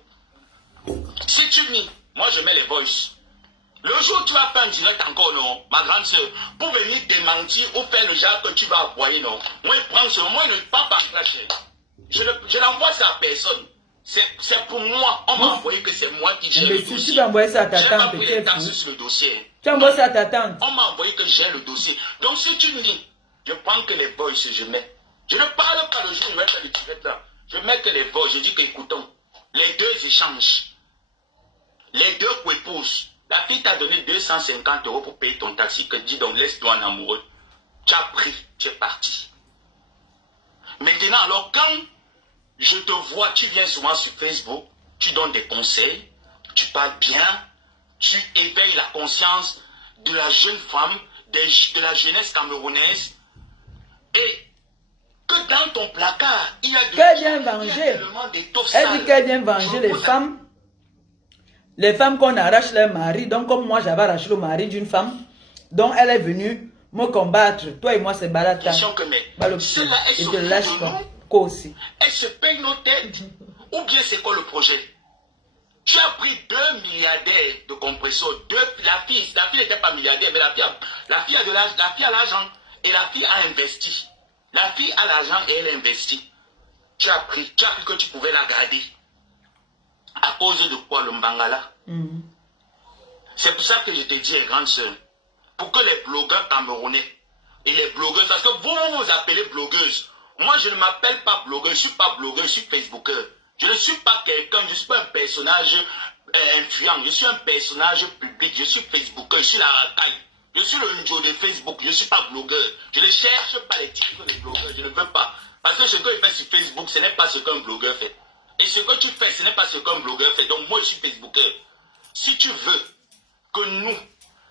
Si tu dis, moi je mets les voices. Le jour où tu vas faire un direct encore, non, ma grande soeur, pour venir démentir ou faire le genre que tu vas envoyer, non. Moi, je prends ce moment, il ne pas par clash. Je n'envoie ça à personne. C'est pour moi. On m'a envoyé que c'est moi qui gère le dossier. Tu vas envoyer ça à ta tante. Sur le dossier. Tu envoies ça à ta tante. On m'a envoyé que j'ai le dossier. Donc si tu me dis, je prends que les voices, je mets. Je ne parle pas le jour où je vais faire le direct là. Je mets que les voices, je dis que écoutons, les deux échangent. Les deux épousent. La fille t'a donné 250 € pour payer ton taxi. Que dis donc, laisse-toi un amoureux. Tu as pris, tu es parti. Maintenant, alors quand je te vois, tu viens souvent sur Facebook, tu donnes des conseils, tu parles bien, tu éveilles la conscience de la jeune femme, de la jeunesse camerounaise, et que dans ton placard, il y a tellement d'étoffes sales. Elle dit qu'elle vient venger les femmes. Les femmes qu'on arrache leur mari. Donc comme moi, j'avais arraché le mari d'une femme. Donc elle est venue me combattre. Toi et moi, c'est Balata. Et te lâche pas. Quoi aussi? Elle se paye nos têtes. Ou bien c'est quoi le projet? Tu as pris 2 milliardaires de compresseurs. La fille n'était pas milliardaire, mais la fille a l'argent. Et la fille a investi. La fille a l'argent et elle investit. Tu as pris que tu pouvais la garder. À cause de quoi le Mbangala? C'est pour ça que je te dis, grande soeur, pour que les blogueurs camerounais et les blogueuses, parce que vous vous appelez blogueuse. Moi, je ne m'appelle pas blogueur, je ne suis pas blogueur, je suis facebooker. Je ne suis pas quelqu'un, je ne suis pas un personnage influent, je suis un personnage public, je suis facebooker, je suis la racaille. Je suis le Njo de Facebook, je ne suis pas blogueur. Je ne cherche pas les titres des blogueurs, je ne veux pas. Parce que ce qu'il fait sur Facebook, ce n'est pas ce qu'un blogueur fait. Et ce que tu fais, ce n'est pas ce qu'un blogueur fait. Donc moi, je suis Facebooker. Si tu veux que nous,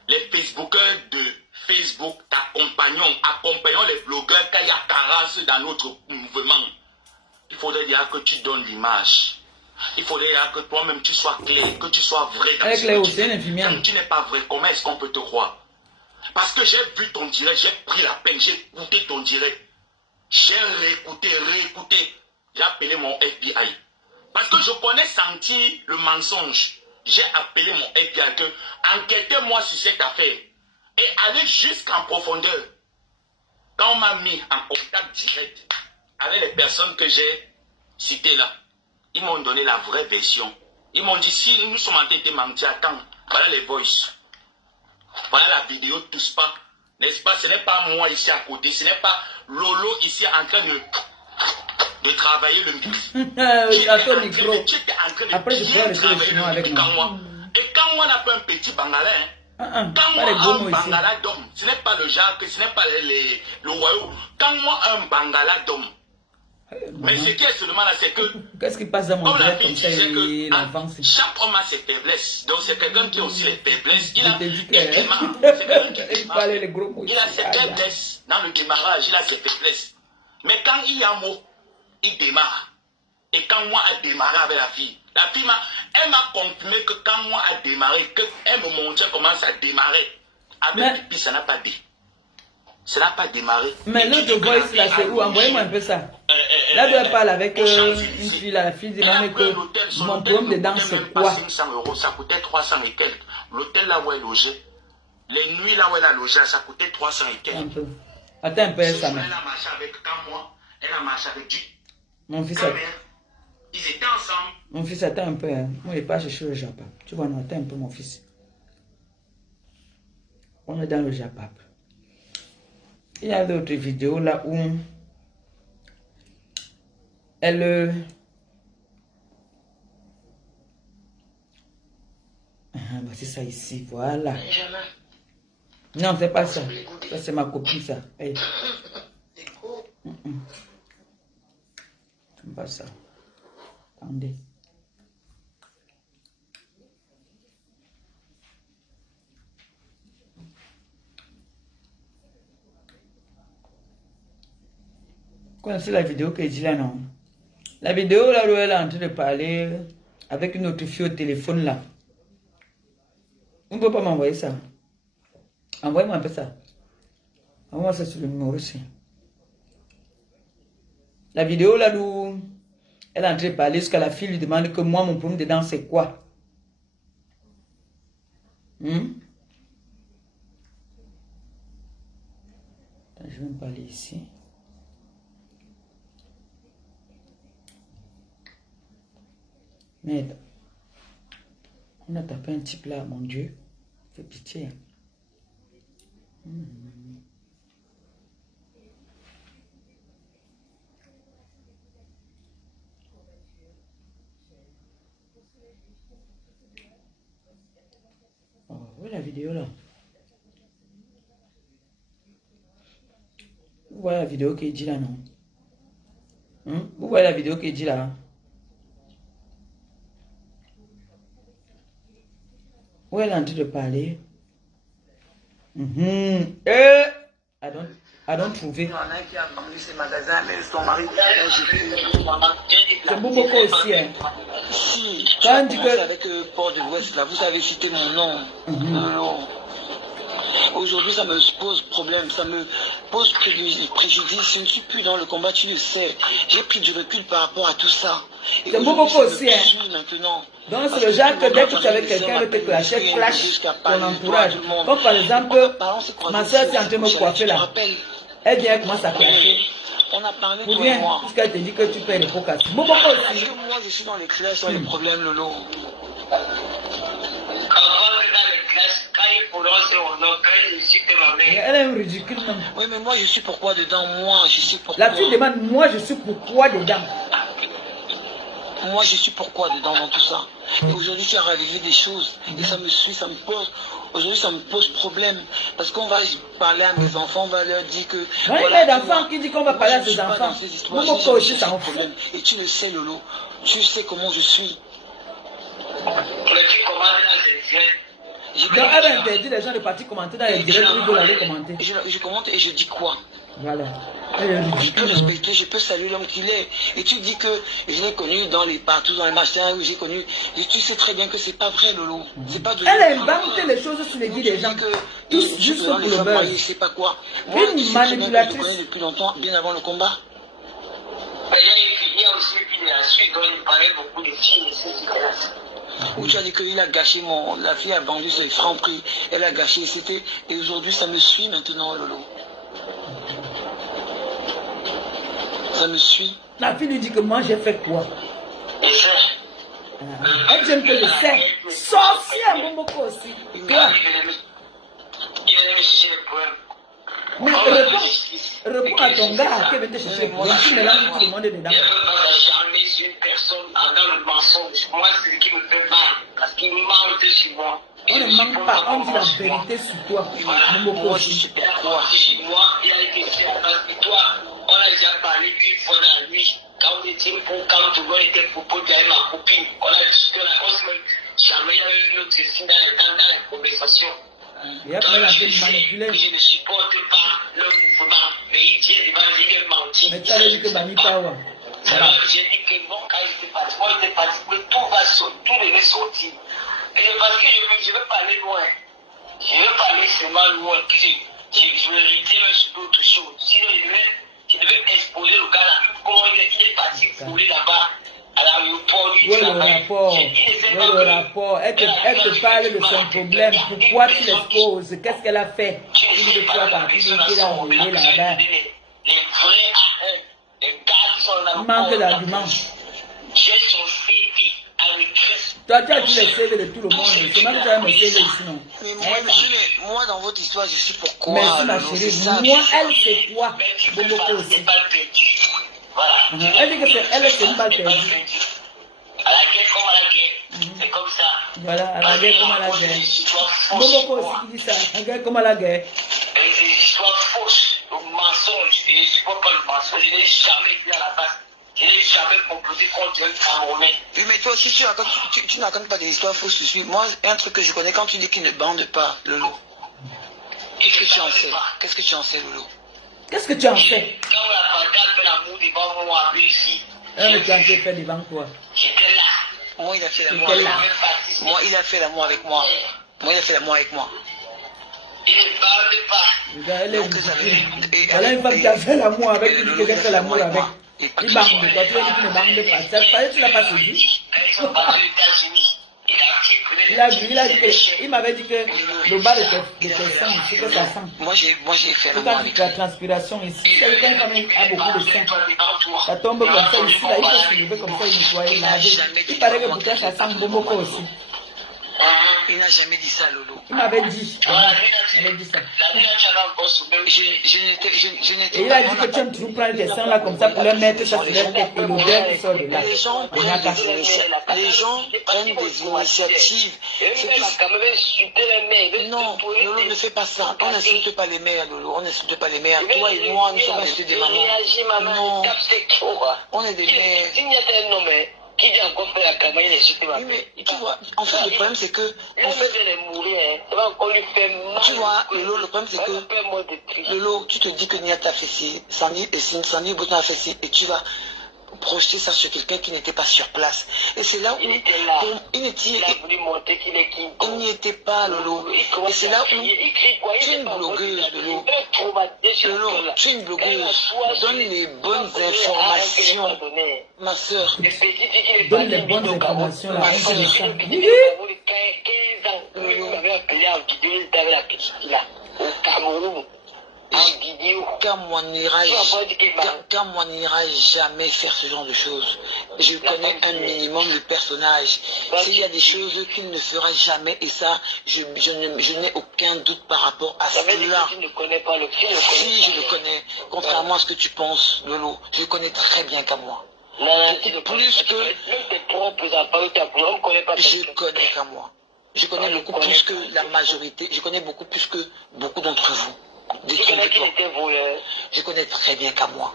les Facebookers de Facebook, accompagnons les blogueurs quand il y a carence dans notre mouvement, il faudrait dire que tu donnes l'image. Il faudrait dire que toi-même tu sois clair, que tu sois vrai dans ce que tu fais. Quand tu n'es pas vrai, comment est-ce qu'on peut te croire? Parce que j'ai vu ton direct, j'ai pris la peine, j'ai écouté ton direct. J'ai réécouté. J'ai appelé mon FBI. Parce que je connais sentir le mensonge. J'ai appelé mon FBI que enquêtez-moi sur cette affaire. Et allez jusqu'en profondeur. Quand on m'a mis en contact direct avec les personnes que j'ai citées là, ils m'ont donné la vraie version. Ils m'ont dit, si nous sommes en train de mentir, attends, voilà les voices. Voilà la vidéo, tous pas. N'est-ce pas? Ce n'est pas moi ici à côté. Ce n'est pas Lolo ici en train de travailler le micro. Après, je pourrais rester le chinois avec moi. Et quand on n'a pas un petit bangalais, quand moi un bangala d'homme, ce n'est pas le Jacques, ce n'est pas le royaume. Quand moi un bangala d'homme, mais ce qui est seulement là, c'est que... Qu'est-ce qui passe dans mon direct comme ça, l'enfant? Chaque homme a ses faiblesses. Donc c'est quelqu'un qui a aussi les faiblesses. Il a ses faiblesses. Dans le démarrage, il a ses faiblesses. Mais quand il y a un mot, il démarre. Et quand moi j'ai démarré avec la fille elle m'a confirmé que quand moi j'ai démarré, qu'elle me montrait comment ça démarrait. Avec Pipi, ça n'a pas dit. Ça n'a pas démarré. Mais l'autre voice là, c'est où? Envoyez-moi un peu ça. Là, je parle avec une fille, la fille demande que mon problème de danse, c'est quoi? 500 €, ça coûtait 300 et quelques. L'hôtel là où elle logeait, les nuits là où elle a logé, ça coûtait 300 et quelques. Un peu. Attends un peu, ça. Elle a marché avec moi, elle a marché avec du. Mon fils, ils étaient ensemble. Mon fils, attends un peu. Hein. Moi, je n'ai pas cherché le Japap. Tu vois, non, attends un peu, mon fils. On est dans le Japap. Il y a d'autres vidéos là où elle... voici ça ici, voilà. Non, c'est pas ça. Ça, c'est ma copine, ça. Hey. C'est pas ça. Attendez. Vous connaissez la vidéo que je dis là, non? La vidéo là où elle est en train de parler avec une autre fille au téléphone là. On ne peut pas m'envoyer ça. Envoyez-moi un peu ça. Envoie-moi ça sur le numéro aussi. La vidéo là où elle est en train de parler jusqu'à la fille lui demande que moi mon problème dedans c'est quoi? Attends, je vais me parler ici. Merde. On a tapé un type là, mon Dieu. Fais pitié. Oh, où est la vidéo là? Vous voyez la vidéo qui dit là, non? Vous voyez la vidéo qui dit là? Où elle est en train de parler? I don't trouve. C'est Boboko aussi. Hein. Quand on dit que avec Port de l'Ouest, là, vous avez cité mon nom. Aujourd'hui, ça me pose problème, ça me pose préjudice. Je ne suis plus dans le combat, tu le sais. J'ai pris du recul par rapport à tout ça. C'est beaucoup aussi, hein. Maintenant. Donc, c'est le genre que dès que tu es avec quelqu'un, le te clash ton entourage. Comme par exemple, ma soeur est en train de me coiffer là. Elle vient commencer à clasher. On a parlé pour rien, parce qu'elle te dit que tu fais les focus. Beaucoup aussi. Moi, je suis dans les classes sur les problèmes, Lolo. Elle est ridicule même. Oui, mais moi je suis pourquoi dedans? Moi je suis pourquoi. La fille demande moi je suis pourquoi dedans. moi je suis pourquoi dedans dans tout ça. Et aujourd'hui tu as réalisé des choses et ça me suit, ça me pose. Aujourd'hui ça me pose problème parce qu'on va parler à mes enfants, on va leur dire que. Voilà, il y a d'enfants qui disent qu'on va parler à ses enfants. Momoko aussi ça en problème. Et tu le sais Lolo, tu sais comment je suis. Donc elle a interdit les gens de partir commenter dans les directs où ils veulent aller commenter. Je commente et je dis quoi? Voilà. Je peux respecter, je peux saluer l'homme qu'il est. Et tu dis que je l'ai connu dans les partout, dans les machins où j'ai connu. Et tu sais très bien que c'est pas vrai, Lolo. C'est pas de. Elle a inventé les choses sur les guides des gens. Tous juste pour le beurre. Je sais pas quoi. Une manipulatrice. Je connais depuis longtemps, bien avant le combat. Il y a aussi une suite dont il parlait beaucoup de filles et c'est où tu as dit qu'il a gâché la fille a vendu ses francs prix, elle a gâché, et aujourd'hui ça me suit maintenant, Lolo. Ça me suit. La fille lui dit que moi j'ai fait quoi? Elle dit que je sais. Sorcière, Momoko aussi. Toi. Mais réponds à ton gars qui vient te chercher. Tu mélanges tout le monde dedans. Jamais sur une personne dans le mensonge. Moi, c'est ce qui me fait mal. Parce qu'il ment sur moi. On ne ment pas, on dit la vérité sur toi. Momoko aussi. Moi, il y a une question en face de toi. On a déjà parlé une fois dans la nuit. Quand on était quand tout le monde était propos d'avec ma copine. On a discuté, on se jamais il y avait une autre signe dans la conversation. Et après, elle a fait manipuler. Je ne supporte pas le mouvement. Mais il vient devant lui, il mentit. Mais tu avais dit que Bami Power. Alors, j'ai dit que bon, quand j'étais parti, moi j'étais parti, que tout devait sortir. Et c'est parce que je veux parler loin. Je veux parler seulement loin. Puis je me retire sur d'autres choses. Sinon, je devais exposer le gars là. Comment il est parti fouler là-bas à l'aéroport. Où est le rapport? Où est le rapport? Elle te parle de son problème. Pourquoi tu l'exposes? Qu'est-ce qu'elle a fait? Il dit que tu as parti, qu'il a volé là-bas. Les vrais arrêts. Il manque d'arguments. J'ai son CV avec toi, tu as tous les CV de tout le monde. C'est même que tu as mes CV ici, non? Mais moi, dans votre histoire, je suis pourquoi. Merci, ma chérie. Moi, elle, c'est quoi? Momoko aussi. Elle dit que c'est elle, c'est une balle perdue. À la guerre comme à la guerre. C'est comme ça. Voilà, à la guerre comme à la guerre. Momoko aussi qui dit ça. À la guerre comme à la guerre. Les histoires fausses, le mensonge, je ne supporte pas le mensonge. Je n'ai jamais vu à la face. Je n'ai jamais proposé contre un Camerounais. Oui, mais toi aussi, tu n'as pas des histoires fausses. Tu suis. Moi, un truc que je connais, quand tu dis qu'il ne bande pas, Lolo. Qu'est-ce que tu en sais? Qu'est-ce que tu en sais, Lolo? Qu'est-ce que tu en sais? Quand on a fait l'amour devant moi, ici. Mais tu as fait devant toi. J'étais là. Moi, il a fait l'amour avec moi. Moi, il a fait l'amour avec moi. Moi, il a fait l'amour avec moi. Il ne parle pas. Elle est victime. Elle a une femme qui a fait l'amour avec, qui dit que j'ai fait l'amour avec. Il bande de toi, tu as dit qu'il ne bande pas. Ça paraît que tu n'as pas saisi. Il a dit que, il m'avait dit que le bas de tes seins ici, que ça sent. Moi, j'ai fait l'amour avec la transpiration ici. C'est quand une femme a beaucoup de seins. Ça tombe comme ça ici, là, il faut se lever comme ça et nettoyer, laver. Il paraît que peut-être ça sent Momoko aussi. Il n'a jamais dit ça, Lolo. Il m'avait dit. Il m'avait dit ça. Je n'étais et il a dit que tu aimes toujours prendre tes seins là comme ça pour leur mettre ça sur leur tête et l'odeur qui sort de là. Les gens prennent des initiatives. Non, Lolo ne fait pas ça. On n'insulte pas les mères, Lolo. On n'insulte pas les mères. Toi et moi, nous sommes restés des mamans. Non, on est des mères. Qui dit encore faire la campagne, il est super. Oui, mais tu vois, en fait, le problème c'est que. En fait, tu vois, Lolo, le problème c'est que. Lolo, tu te dis que Nia t'a fait ci, Sandy Boutin a fait ci, et tu vas projeter ça sur quelqu'un qui n'était pas sur place. Et c'est là où. Il n'y était pas, Lolo. Et c'est là où. Tu es une blogueuse, Lolo. Lolo, tu es une blogueuse. Donne les bonnes informations. Ma soeur. Donne les bonnes informations là. Au Cameroun. Car moi n'ira jamais faire ce genre de choses. Je connais un minimum le personnage. S'il y a des choses qu'il ne fera jamais, et ça, je n'ai aucun doute par rapport à cela. Si, je le connais. Contrairement à ce que tu penses, Lolo, je le connais très bien qu'à moi. beaucoup plus que... Même tes propres enfants, on ne connaît pas. Je connais qu'à moi. Je connais beaucoup plus que la majorité. Je connais beaucoup plus que beaucoup d'entre vous. Tu connais qu'il était voleur. Je connais très bien qu'à moi.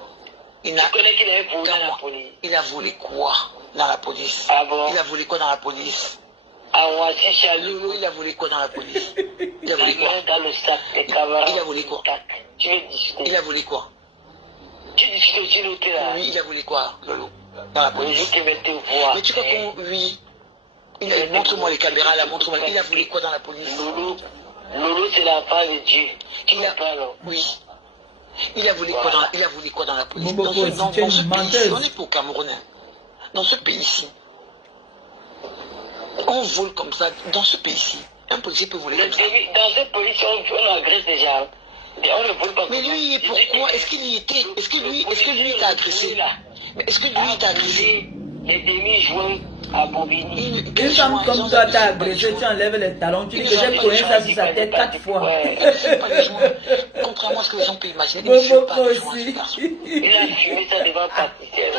Tu connais qu'il avait volé dans la police. Il a volé quoi dans la police? Ah bon? Il a volé quoi dans la police? Ah ouais, si Charles. Lolo, il a volé quoi dans la police? Il a volé quoi? Dans le sac, tes camarades. Il a volé quoi? Tu veux discuter? Il a volé quoi? Tu discutes aussi l'autre là. Oui, il a volé quoi, Lolo? Dans la Le police. jour qu'il va te voir. Mais tu crois qu'on... Oui. Montre-moi les caméras là, montre-moi. Il a volé quoi dans la police? Lolo, c'est l'enfant de Dieu. Il a... Oui. Il a volé quoi dans la police? Bobo, Dans ce pays-ci, on est pour Camerounais. Dans ce pays-ci, on vole comme ça. Dans ce pays-ci, un policier peut voler comme ça. Dans cette police, on agresse des gens. On ne vole pas. Mais lui, pourquoi? Est-ce qu'il y était? Est-ce que lui t'a agressé? Mais est-ce que lui t'a agressé? Les demi-joueurs à Bobigny. Une femme comme toi t'a agressé, tu enlèves les talons, tu dis que j'ai collé ça sur sa tête 4 fois. Contrairement à ce que les gens peuvent imaginer, il ne fume pas les joints, Il a fumé ça devant pâtissier.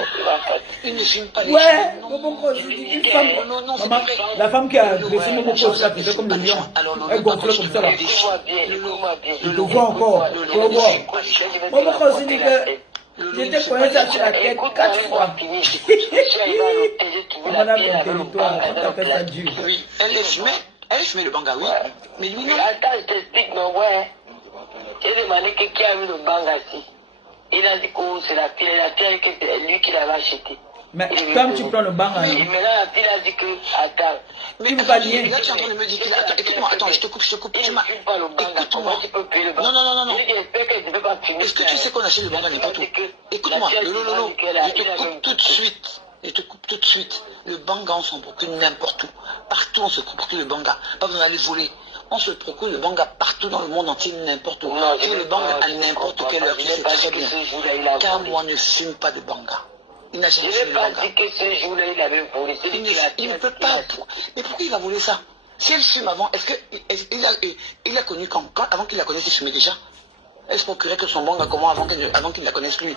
Il ne fume pas les ouais, joints. Bobo, une femme, maman, la femme qui a agressé Bobo, ça faisait comme le lion. Elle gonflait comme ça là. Je te vois encore, tu vas voir. Bobo, dit que j'étais collé ça sur la tête 4 fois. Madame ton territoire, on t'appelle ça dur. Oui, elle fumait le banga, oui. Mais lui non. Attends, je t'explique, non, ouais. J'ai demandé qui a vu le banga ici. Il a dit que c'est la fille, lui qui l'avait acheté. Mais comme tu prends le bang, Et maintenant, la fille a dit que, attends. Mais ne pas nier. Là, tu es en train de me dire qu'il a... Écoute-moi, attends, je te coupe. Écoute-moi. Non. Est-ce que tu sais qu'on achète le banga n'importe où? Écoute-moi, Lolo, je te coupe tout de suite. Le banga, on s'en procure n'importe où. Partout, on se procure le banga. Pas besoin d'aller voler. On se procure le banga partout dans le monde entier, n'importe où. Et le banga à n'importe quelle heure, tu sais très bien. Car moi, ne fume pas de banga. Il n'a jamais fumé le banga. Je n'ai pas dit que ce jour-là, il avait volé. Il ne peut pas. Mais pourquoi il va voler ça? Si elle fume avant, il a connu quand avant qu'il la connaisse, il fumait déjà? Elle se procurait que son banga comment avant qu'il la connaisse lui?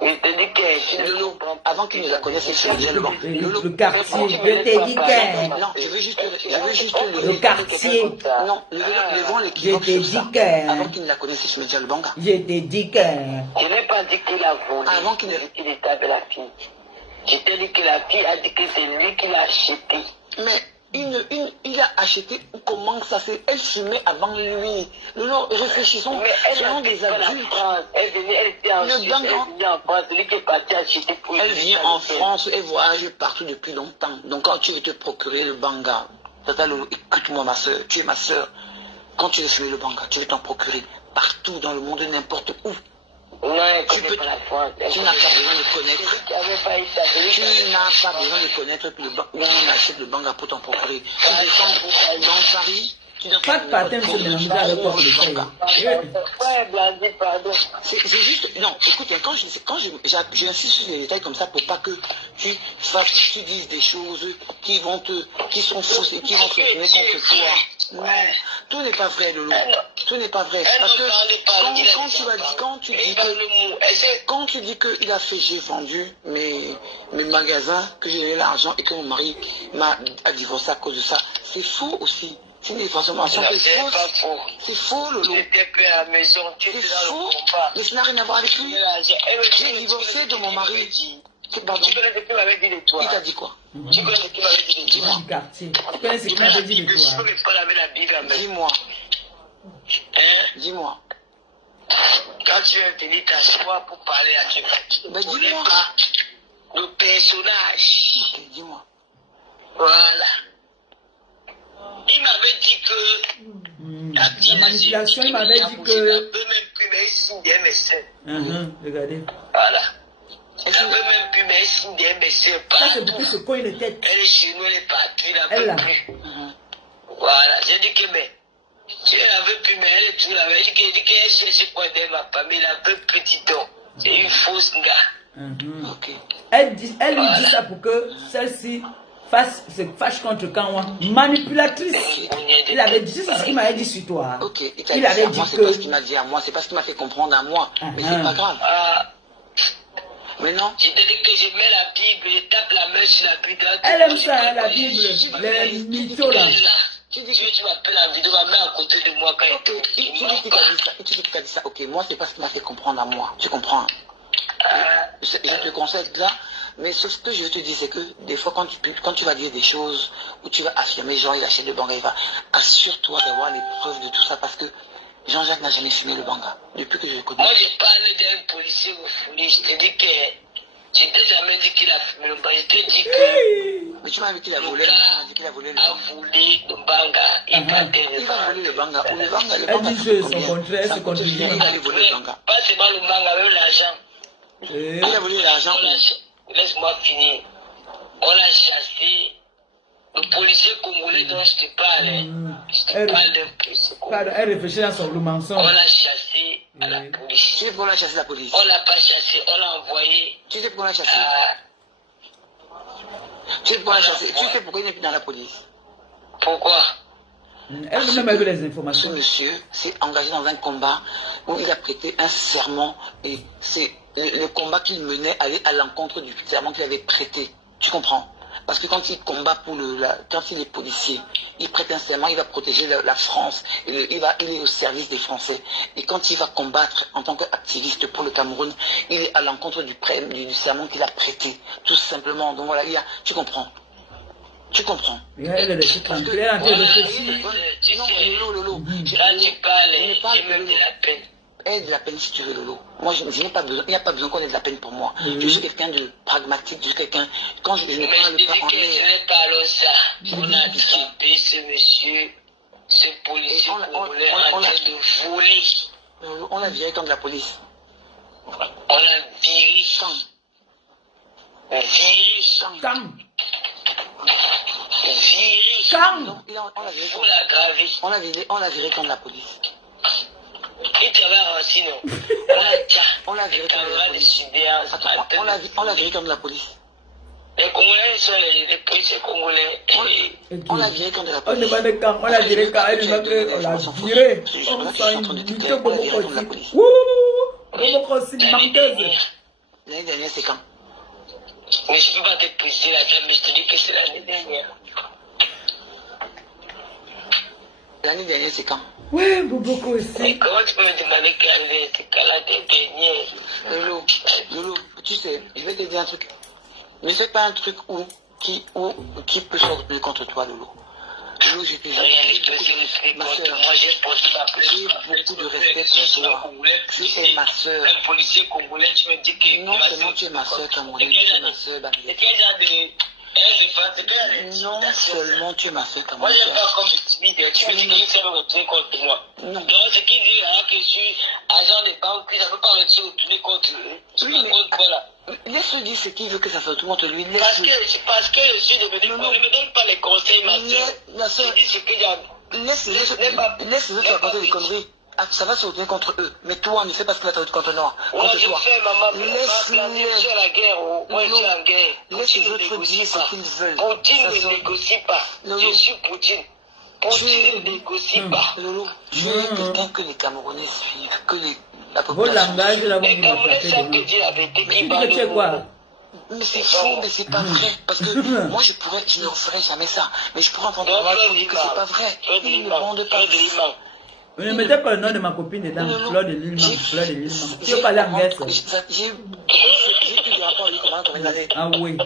Lolo, avant qu'il ne la connaisse, il fumait déjà le banga. Le quartier, je t'ai dit que... Non, je veux juste le quartier. Non, le vent l'équivoque sur ça. Avant qu'il ne la connaisse, il fumait déjà le banga. Je t'ai dit que... Je n'ai pas dit qu'il a volé. Avant qu'il était avec la fille. Je t'ai dit que la fille a dit que c'est lui qui l'a acheté. Mais il a acheté, comment ça c'est? Elle fumait avant lui. Lolo, réfléchissons, selon des adultes. Elle vient en France, elle voyage partout depuis longtemps. Donc quand tu veux te procurer le banga, Tata Lolo, écoute-moi ma soeur, tu es ma soeur. Quand tu veux fumer le banga, tu veux t'en procurer partout dans le monde, n'importe où. Ouais, tu n'as pas besoin de connaître. Tu n'as pas besoin de connaître où on achète le banga pour t'en procurer. Tu descends dans Paris. Pas de patin sur les musiques avec toi pour le faire. C'est juste. Non, écoute, quand j'insiste sur des détails comme ça pour pas que tu dises des choses qui sont fausses et qui vont se tourner contre toi. Non, tout n'est pas vrai, Lolo. Tout n'est pas vrai. Parce que quand tu dis qu'il a fait, j'ai vendu mes magasins, que j'ai eu l'argent et que mon mari a divorcé à cause de ça, c'est faux aussi. C'est une information qui est fausse. C'est faux, Lolo. C'est faux. Mais ça n'a rien à voir avec lui. J'ai divorcé de mon mari. Pardon. Il t'a dit quoi? Tu connais ce qu'il m'avait dit de toi? Du quartier. Tu connais ce qu'il m'avait dit de toi? Dis-moi. Dis-moi. Quand tu es venu t'asseoir pour parler à quelqu'un, tu ne connais pas le personnage. Ok, dis-moi. Voilà. Il m'avait dit que la manipulation, il m'avait dit que... Elle peut même plus mettre signe des médecins. Regardez. Voilà. Elle peut même plus mettre signe des médecins. Ça, c'est depuis ce coin de tête. Elle est chez nous, elle est partie, elle Elle n'a plus. Voilà. J'ai dit que, mais, tu ne veux plus, mais elle est toujours là. J'ai dit qu'elle cherche quoi de ma famille, elle est un peu petit don. C'est une fausse gars. Ok. Elle lui dit ça pour que celle-ci se fâche contre Kanwa. Manipulatrice. Il avait dit, c'est ce qu'il m'avait dit sur toi. Ok, il avait dit que... C'est pas ce qu'il m'a dit à moi, c'est pas ce qu'il m'a fait comprendre à moi. Mais c'est pas grave. Mais non. Je te dis que je mets la Bible, je tape la main sur la Bible. Elle aime ça, hein, la Bible. Les mythos là. Tu dis que tu m'appelles en vidéo, ma main à côté de moi quand Ok, tu dis que tu as dit ça. Ok, moi, c'est pas ce qui m'a fait comprendre à moi. Tu comprends? Je te conseille là. Mais ce que je te dis, c'est que des fois, quand tu vas dire des choses, où tu vas affirmer, genre, il achète le banga, il va, assure-toi d'avoir les preuves de tout ça, parce que Jean-Jacques n'a jamais fumé le banga, depuis que je le connais. Moi, je parle d'un policier refoulé, je te dis que, je t'ai jamais dit qu'il a fumé le banga, je te dis que... Mais tu m'as dit qu'il a volé, le a volé le banga. a volé le banga, il va Il va voler le banga, ou le banga, Elle dit son contraire, c'est contre lui. Il va aller voler le banga. Pas seulement le banga, même l'argent. Il a volé l'argent. Laisse-moi finir. On l'a chassé. Le policier congolais dont je te parle, je te parle d'un policier congolais. Elle réfléchit à son mensonge. On l'a chassé à la police. Tu sais pourquoi on l'a chassé la police? On l'a pas chassé, on l'a envoyé. Tu sais pourquoi on l'a chassé? Tu sais pourquoi on l'a chassé? Tu sais pourquoi il n'est plus dans la police? Pourquoi? Elle n'a même eu les Ce informations. monsieur s'est engagé dans un combat où il a prêté un serment et c'est le combat qu'il menait allait à l'encontre du serment qu'il avait prêté. Tu comprends? Parce que quand il combat quand il est policier, il prête un serment, il va protéger la France, il est au service des Français. Et quand il va combattre en tant qu'activiste pour le Cameroun, il est à l'encontre du serment qu'il a prêté, tout simplement. Donc voilà, tu comprends? Tu comprends? Elle est laissée tranquille, elle est en train de réfléchir. Non, Lolo. Là, tu parles, j'ai même de la peine. Aie de la peine si tu veux, Lolo. Moi, je n'ai pas besoin, il n'y a pas besoin qu'on ait de la peine pour moi. Je suis quelqu'un de pragmatique, je suis quelqu'un, quand je ne parle pas en l'air. Je parle ça. On a attrapé ce monsieur, ce policier congolais en train de voler. On l'a viré comme de la police. On l'a viré. Quand Non, on l'a viré Faut l'aggraver. on l'a viré comme de la police. Et tu avais avancé, non? On l'a viré comme de la police. Attends, on l'a viré comme de la police. Les Congolais sont les policiers congolais. On l'a viré comme de la on police. demande quand, on l'a viré quand, elle dit qu'on l'a viré. On sent une mytho Bobokosi. Wouh, Bobokosi menteuse. L'année dernière, c'est quand? Mais je ne peux pas te préciser la date, mais je te dis que c'est l'année dernière. L'année dernière, c'est quand? Ouais, Bobokosi. Mais comment tu peux me demander quelle est l'année dernière? Lolo, tu sais, je vais te dire un truc. Ne fais pas un truc qui peut se retourner contre toi, Lolo. Lolo, j'ai beaucoup de respect pour toi. Tu es ma soeur. Un policier congolais, tu me dis que... Non seulement tu es ma soeur camerounaise, tu es ma soeur Et quel genre de... non seulement tu es ma soeur Moi, camerounaise. je pas comme timide. Tu me dis qu'il s'est retourné contre moi. Non. Donc, ce qui dit là que je suis agent de banque, ça ne peut pas se retourner contre eux. Tu me contre quoi là? Laisse-le dire ce qu'il veut que ça se retourne contre lui. Parce que je suis devenu... Ne me donne pas les conseils, ma soeur. La soeur, Je dis ce que j'ai... laisse-le te raconter des conneries. Ah, ça va se retourner contre eux. Mais toi, ne sais pas ce qu'il va te retourner contre toi. Moi, je fais, maman. Laisse-les. Je suis à la guerre. Moi, je suis en guerre. Laisse les autres dire ce qu'ils veulent. Poutine ne négocie pas. Je suis Poutine. Poutine ne négocie pas. Lolo, tu es quelqu'un que les Camerounais suivent, que la Vos population. langages, là, vous Les me Camerounais savent que frappez Dieu a vérité de qui lui. parle Tu sais de quoi? nous. Mais c'est faux, mais c'est pas vrai. Parce que moi, je ne referai jamais ça. Mais je pourrais entendre parler pour dire que c'est pas vrai. Ils ne vendent pas. Vous ne mettez pas le nom de ma copine dedans, Fleur de Lilleman, Fleur de Lilleman. Tu veux parler anglais? J'ai plus de rapport avec pendant combien d'années? Ah oui.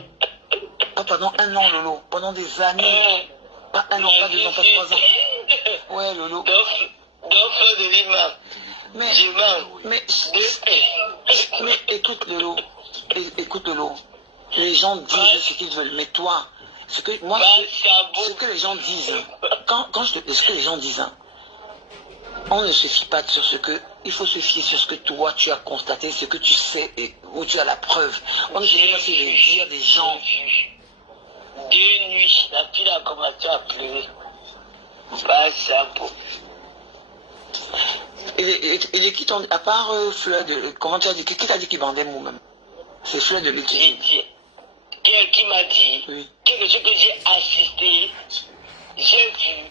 Pas pendant un an, Lolo. Pendant des années. Pas un an, pas 2 ans, pas 3 ans. Ouais, Lolo. Donc, Fleur de Lilleman. Mais écoute, Lolo. Écoute, Lolo. Les gens disent ce qu'ils veulent. Mais toi, ce que les gens disent, ce que les gens disent, on ne se fie pas sur ce que... Il faut se fier sur ce que toi tu as constaté, ce que tu sais et où tu as la preuve. On ne se fie pas sur les dires des gens. 2 nuits, la fille a commencé à pleurer. Pas ça pour... Et qui t'ont... À part Fleur de... Comment tu as dit? Qui t'a dit qu'il vendait mou même? C'est Fleur de Lille qui dit. Qui m'a dit? Oui. Quelque chose que j'ai assisté, j'ai vu.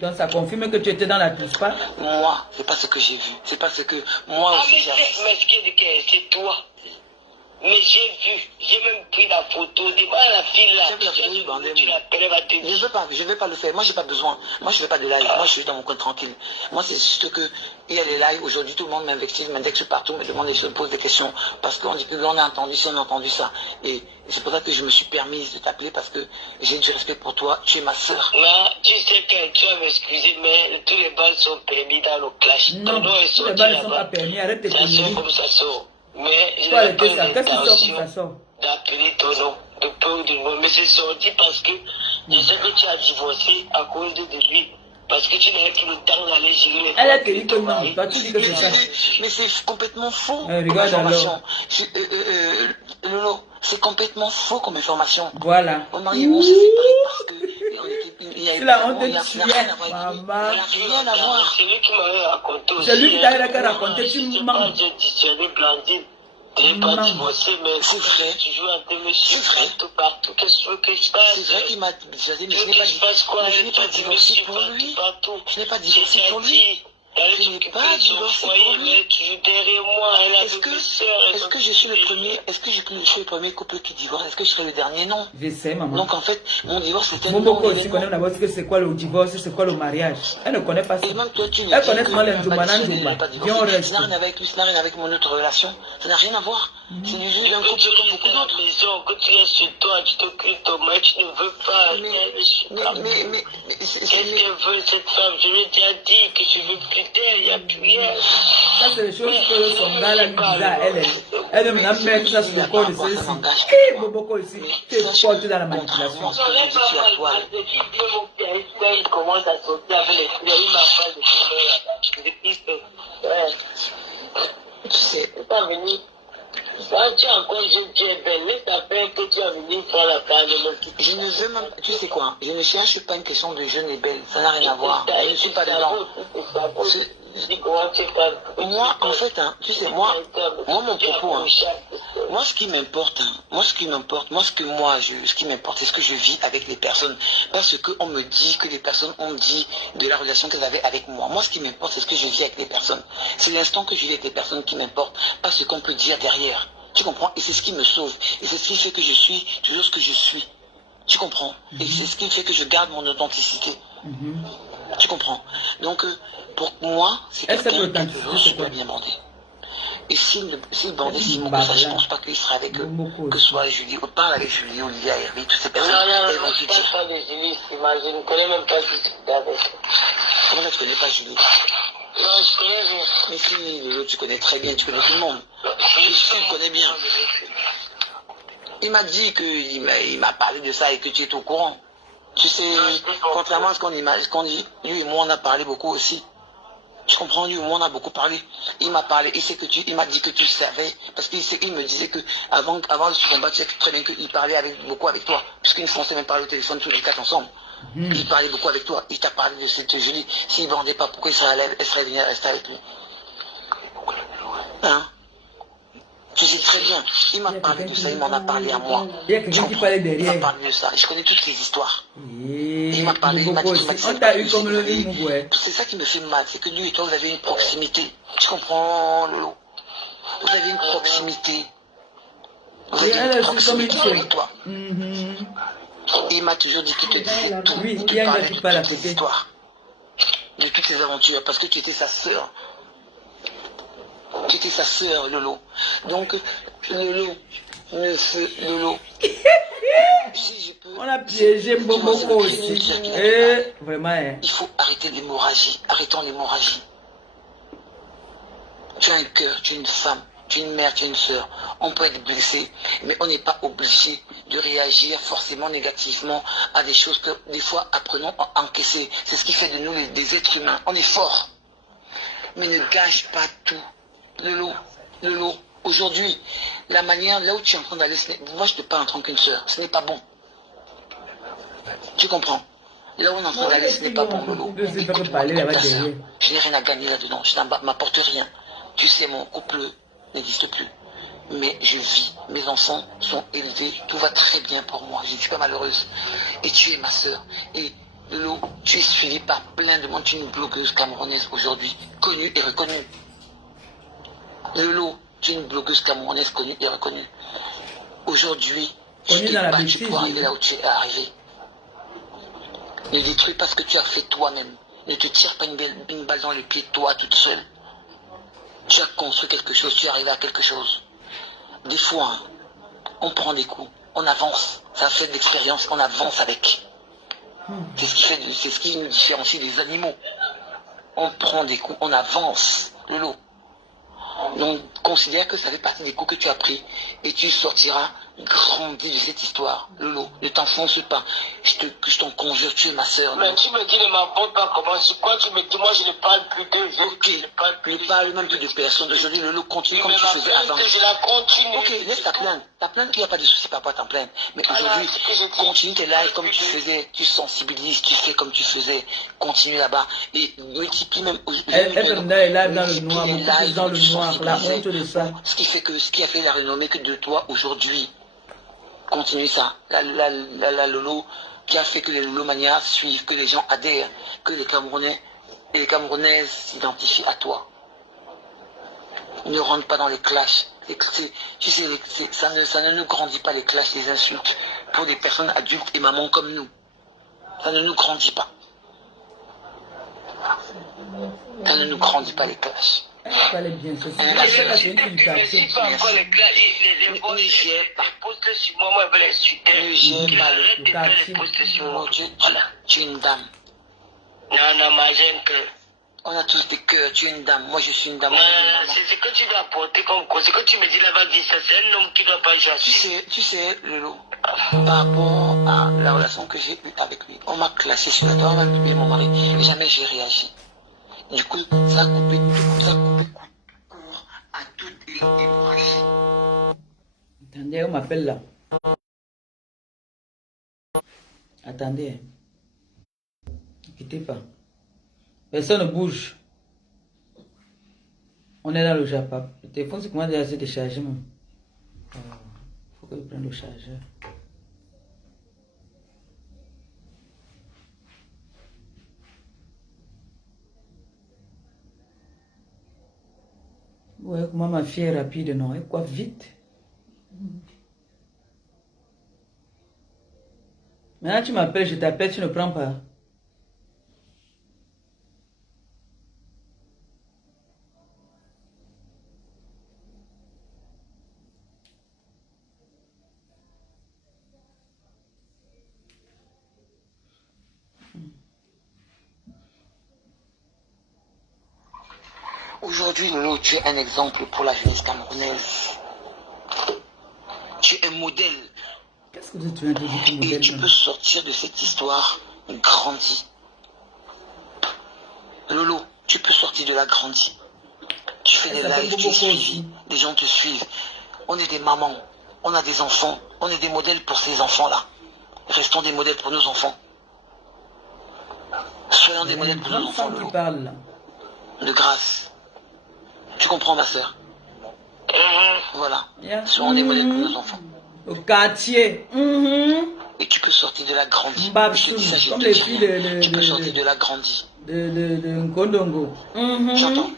Donc ça confirme que tu étais dans la Pispa? Moi, c'est pas ce que j'ai vu. C'est pas ce que... Moi aussi j'ai assisté. Mais ce qui est c'est toi. Mais j'ai même pris la photo. Demande à la fille là. Tu l'appelles, elle va te dire. Je vais pas le faire. Moi, j'ai pas besoin. Moi, je fais pas de live. Moi, je suis dans mon coin tranquille. Moi, c'est juste que il y a les lives. Aujourd'hui, tout le monde m'invective, m'indexe partout, me demande et se pose des questions. Parce qu'on dit que on a entendu ça, on a entendu ça. Et c'est pour ça que je me suis permise de t'appeler parce que j'ai du respect pour toi. Tu es ma sœur. Là, tu sais que tu vas m'excuser, mais tous les balles sont permis dans le clash. Non, tous les balles ne sont pas permis. Arrête tes ça sort conneries. comme ça sort. Mais je Toi, n'ai pas arrêtez ça. Qu'est-ce qui sort comme ça sort? d'appeler ton nom, de peur de moi. Mais c'est sorti parce que je sais que tu as divorcé à cause de lui. Parce que tu n'avais plus le temps d'aller gérer les Elle a dit que non. Toi, tu dis que c'est ça. Mais c'est complètement faux. Regarde alors. Lolo, c'est complètement faux comme information. Voilà. Mon mari et moi, on s'est séparés parce que C'est la honte de tuer, maman. Rien à voir. C'est lui qui m'avait raconté aussi. C'est lui qui t'a raconté, tu mens. J'ai dissuadé Blandine. Je n'ai pas divorcé, mais c'est vrai. Tu joues en train de me suivre C'est vrai. partout. Qu'est-ce que tu veux que je fasse? C'est vrai qu'il m'a dit, mais je n'ai pas divorcé pour lui. Je n'ai pas divorcé pour lui. Je n'ai pas divorcé pour lui. Est-ce que je suis le premier couple qui divorce? Est-ce que je serai le dernier? Non. Je sais, maman. Donc en fait, mon divorce c'est un Mon aussi connaît d'abord c'est quoi le divorce, c'est quoi le mariage. Elle ne connaît pas ça. Et même toi, tu Elle connaît mal les Njoumana. Ça n'a rien avec lui, ça n'a rien avec mon autre relation. Ça n'a rien à voir. C'est du jeu d'un couple comme beaucoup d'autres. Quand tu es sur toi, tu t'occupes ton mari, tu ne veux pas. Mais qu'est-ce qu'elle veut cette femme? Je lui ai déjà dit que je veux plus d'elle, il n'y a plus rien. Ça, c'est les choses que son gars là lui disait à elle. Elle veut maintenant mettre ça sur le corps de celle-ci. Et Boboko ici, tu es forte dans la manipulation. Il commence à sortir avec les filles, il m'a pas de filles. Depuis que. tu sais, c'est pas venu. Quand tu es encore jeune, tu es belle, laisse ta faire que tu as venu faire la part de l'autre. je ne veux même, tu sais quoi, je ne cherche pas une question de jeune et belle, ça n'a rien à voir. Je ne suis pas dedans. Moi, en fait, hein, tu sais, moi mon propos, hein, moi ce qui m'importe, ce qui m'importe, c'est ce que je vis avec les personnes. Parce qu'on me dit que les personnes ont dit de la relation qu'elles avaient avec moi. Moi, ce qui m'importe, c'est ce que je vis avec les personnes. C'est l'instant que je vis avec les personnes qui m'importe, pas ce qu'on peut dire derrière. Tu comprends? Et c'est ce qui me sauve. Et c'est ce qui fait que je suis toujours ce que je suis. Tu comprends? Et c'est ce qui fait que je garde mon authenticité. Tu comprends? Donc, pour moi, c'est quelqu'un qui doit bien bander. Et s'il bandait Simon, je ne pense pas qu'il serait avec eux. Que ce soit Julie, on parle avec Julie, Olivia, Hervé, toutes ces personnes. Non, je ne parle pas de Julie, je ne connais même pas Julie. Comment tu ne connais pas Julie? Non, je connais rien. Mais si, tu connais très bien, tu connais tout le monde. Tu le connais bien. Il m'a dit qu'il m'a parlé de ça et que tu es au courant. Tu sais, contrairement à ce qu'on dit, lui et moi on a parlé beaucoup aussi. Tu comprends, lui et moi on a beaucoup parlé. Il m'a parlé, il m'a dit que tu savais, parce qu'il me disait que avant ce combat, tu sais très bien qu'il parlait beaucoup avec toi, puisqu'une fois on s'est même parlé au téléphone tous les quatre ensemble. Il parlait beaucoup avec toi, il t'a parlé de cette Julie. S'il ne vendait pas, pourquoi elle serait venue rester avec lui? Hein? Tu sais très bien, il m'a parlé de ça, il m'en a parlé à moi. Il y a quelqu'un qui parlait derrière. Il m'a parlé de ça, je connais toutes les histoires. Il m'a parlé, il m'a dit on t'a eu comme le lit, mon ouais. C'est ça qui me fait mal, c'est que lui et toi, vous avez une proximité. Tu comprends, Lolo? Vous avez une proximité. Vous avez une proximité avec toi. Et il m'a toujours dit qu'il te disait tout. Oui, il parlait de toutes les histoires, de toutes ses aventures, parce que tu étais sa sœur. Tu étais sa sœur, Lolo. Donc, Lolo, si je peux, on a piégé Mbomoko aussi. Vraiment, hein. Il faut arrêter l'hémorragie. Arrêtons l'hémorragie. Tu as un cœur, tu es une femme, tu es une mère, tu es une sœur. On peut être blessé, mais on n'est pas obligé de réagir forcément négativement à des choses que des fois apprenons à encaisser. C'est ce qui fait de nous des êtres humains. On est forts. Mais ne gâche pas tout. Lolo, aujourd'hui, la manière, là où tu es en train d'aller, moi je ne peux pas en tant qu'une sœur, ce n'est pas bon. Tu comprends? Là où on est en train d'aller, ce n'est pas bon, Lolo. Je n'ai rien à gagner là-dedans, je ne m'apporte rien. Tu sais, mon couple n'existe plus. Mais je vis, mes enfants sont élevés, tout va très bien pour moi, je ne suis pas malheureuse. Et tu es ma sœur. Et Lolo, tu es suivie par plein de monde, tu es une blogueuse camerounaise aujourd'hui, connue et reconnue. Lolo, Tu es une blogueuse camerounaise connue et reconnue. Aujourd'hui, tu Connue t'es dans la battue bêtise, pour arriver oui. là où tu es arrivé. Ne détruis pas ce que tu as fait toi-même. Ne te tire pas une balle dans le pied toi toute seule. Tu as construit quelque chose, tu es arrivé à quelque chose. Des fois, hein, on prend des coups, on avance. Ça fait de l'expérience, on avance avec. C'est ce qui nous différencie des animaux. On prend des coups, on avance. Lolo. Donc, considère que ça fait partie des coups que tu as pris et tu sortiras grandi de cette histoire. Lolo, ne t'enfonce pas. Je t'en conjure, tu es ma soeur. Mais tu me dis ne m'emporte pas comment. Quand tu me dis, moi je ne parle plus de Ok, ne parle même plus de personne. Aujourd'hui, Lolo, continue comme tu faisais avant. Je la continue. Ok, laisse ta plainte. Ta plainte, il n'y a pas de souci par rapport à ta plainte. Mais aujourd'hui, continue tes lives comme tu faisais. Tu sensibilises, tu fais comme tu faisais. Continue là-bas. Et multiplie même. Elle fait des lives dans le noir, beaucoup plus dans le noir. La honte de ça. Ce qui a fait la renommée que de toi aujourd'hui. Continue ça. La Lolo qui a fait que les Lolomanias suivent, que les gens adhèrent, que les Camerounais et les Camerounaises s'identifient à toi. Ne rentre pas dans les clashs. Tu sais, ça ne nous grandit pas les clashs, les insultes pour des personnes adultes et mamans comme nous. Ça ne nous grandit pas. Ça ne nous grandit pas les clashs. Elle parlait bien, c'est une fille tactique. Ne gère pas. Ne gère pas le poste sur moi. Tu es une dame. Non, ma j'ai un cœur. On a tous des cœurs, tu es une dame, moi je suis une dame. C'est ce que tu dois apporter comme cause. Ce que tu me dis là-bas, ça c'est un homme qui ne doit pas jouer. Tu sais, Lolo, par rapport à la relation que j'ai eue avec lui, on m'a classé sur la toile, on m'a publié mon mari, et jamais j'ai réagi. Du coup, ça a coupé court à toute l'hémorragie. Attendez, on m'appelle là. Attendez. Ne quittez pas. Personne ne bouge. On est dans le Japon. Le téléphone, c'est comment déjà se décharger même. Faut que je prenne le chargeur. Ouais, comment ma fille est rapide, non? Et quoi, vite? Maintenant, tu m'appelles, je t'appelle, tu ne prends pas. Aujourd'hui, Lolo, tu es un exemple pour la jeunesse camerounaise. Tu es un modèle. Qu'est-ce que tu as dit comme modèle? Et tu peux sortir de cette histoire grandi. Lolo, tu peux sortir de la grandi. Tu fais des lives, tu es suivi, des gens te suivent. On est des mamans, on a des enfants, on est des modèles pour ces enfants-là. Restons des modèles pour nos enfants. Soyons des modèles pour nos enfants, Lolo. De grâce. Tu comprends, ma soeur? Voilà. Soyons des modèles pour nos enfants. Au quartier. Et tu peux sortir de la grandi. Comme les filles tu peux sortir de la grandi. De Nkondongo. J'entends.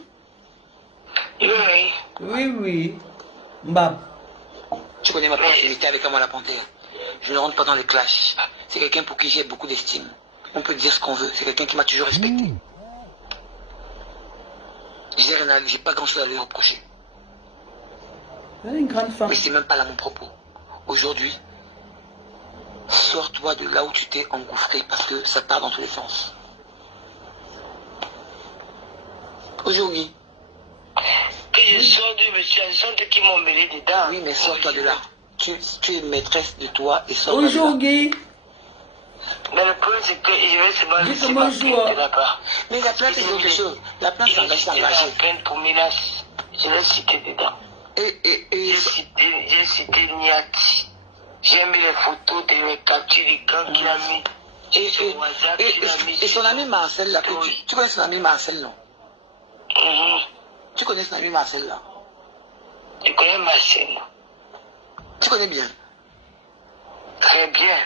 Oui. Mbap. Tu connais ma personnalité avec moi la panthère. Je ne rentre pas dans les clashs. C'est quelqu'un pour qui j'ai beaucoup d'estime. On peut dire ce qu'on veut. C'est quelqu'un qui m'a toujours respecté. J'ai pas grand chose à lui reprocher. Elle est une grande femme. Mais c'est même pas là mon propos. Aujourd'hui, sors-toi de là où tu t'es engouffré parce que ça part dans tous les sens. Aujourd'hui. Que je sors de monsieur, je sens qui m'ont mêlé dedans. Oui, mais sors-toi de là. Tu es maîtresse de toi et sors-toi de là. Aujourd'hui. Mais le problème, c'est que je vais seulement laisser ma plainte là-bas. Mais la plainte, c'est autre chose. La plainte, ça va s'engager. La plainte pour Minas, je l'ai cité dedans. J'ai cité Niati. J'ai mis les photos de mes captures d'écran qu'il a mis. Et son ami Marcel, là, tu connais son ami Marcel, non? Tu connais son ami Marcel, là? Je connais Marcel. Tu connais bien? Très bien.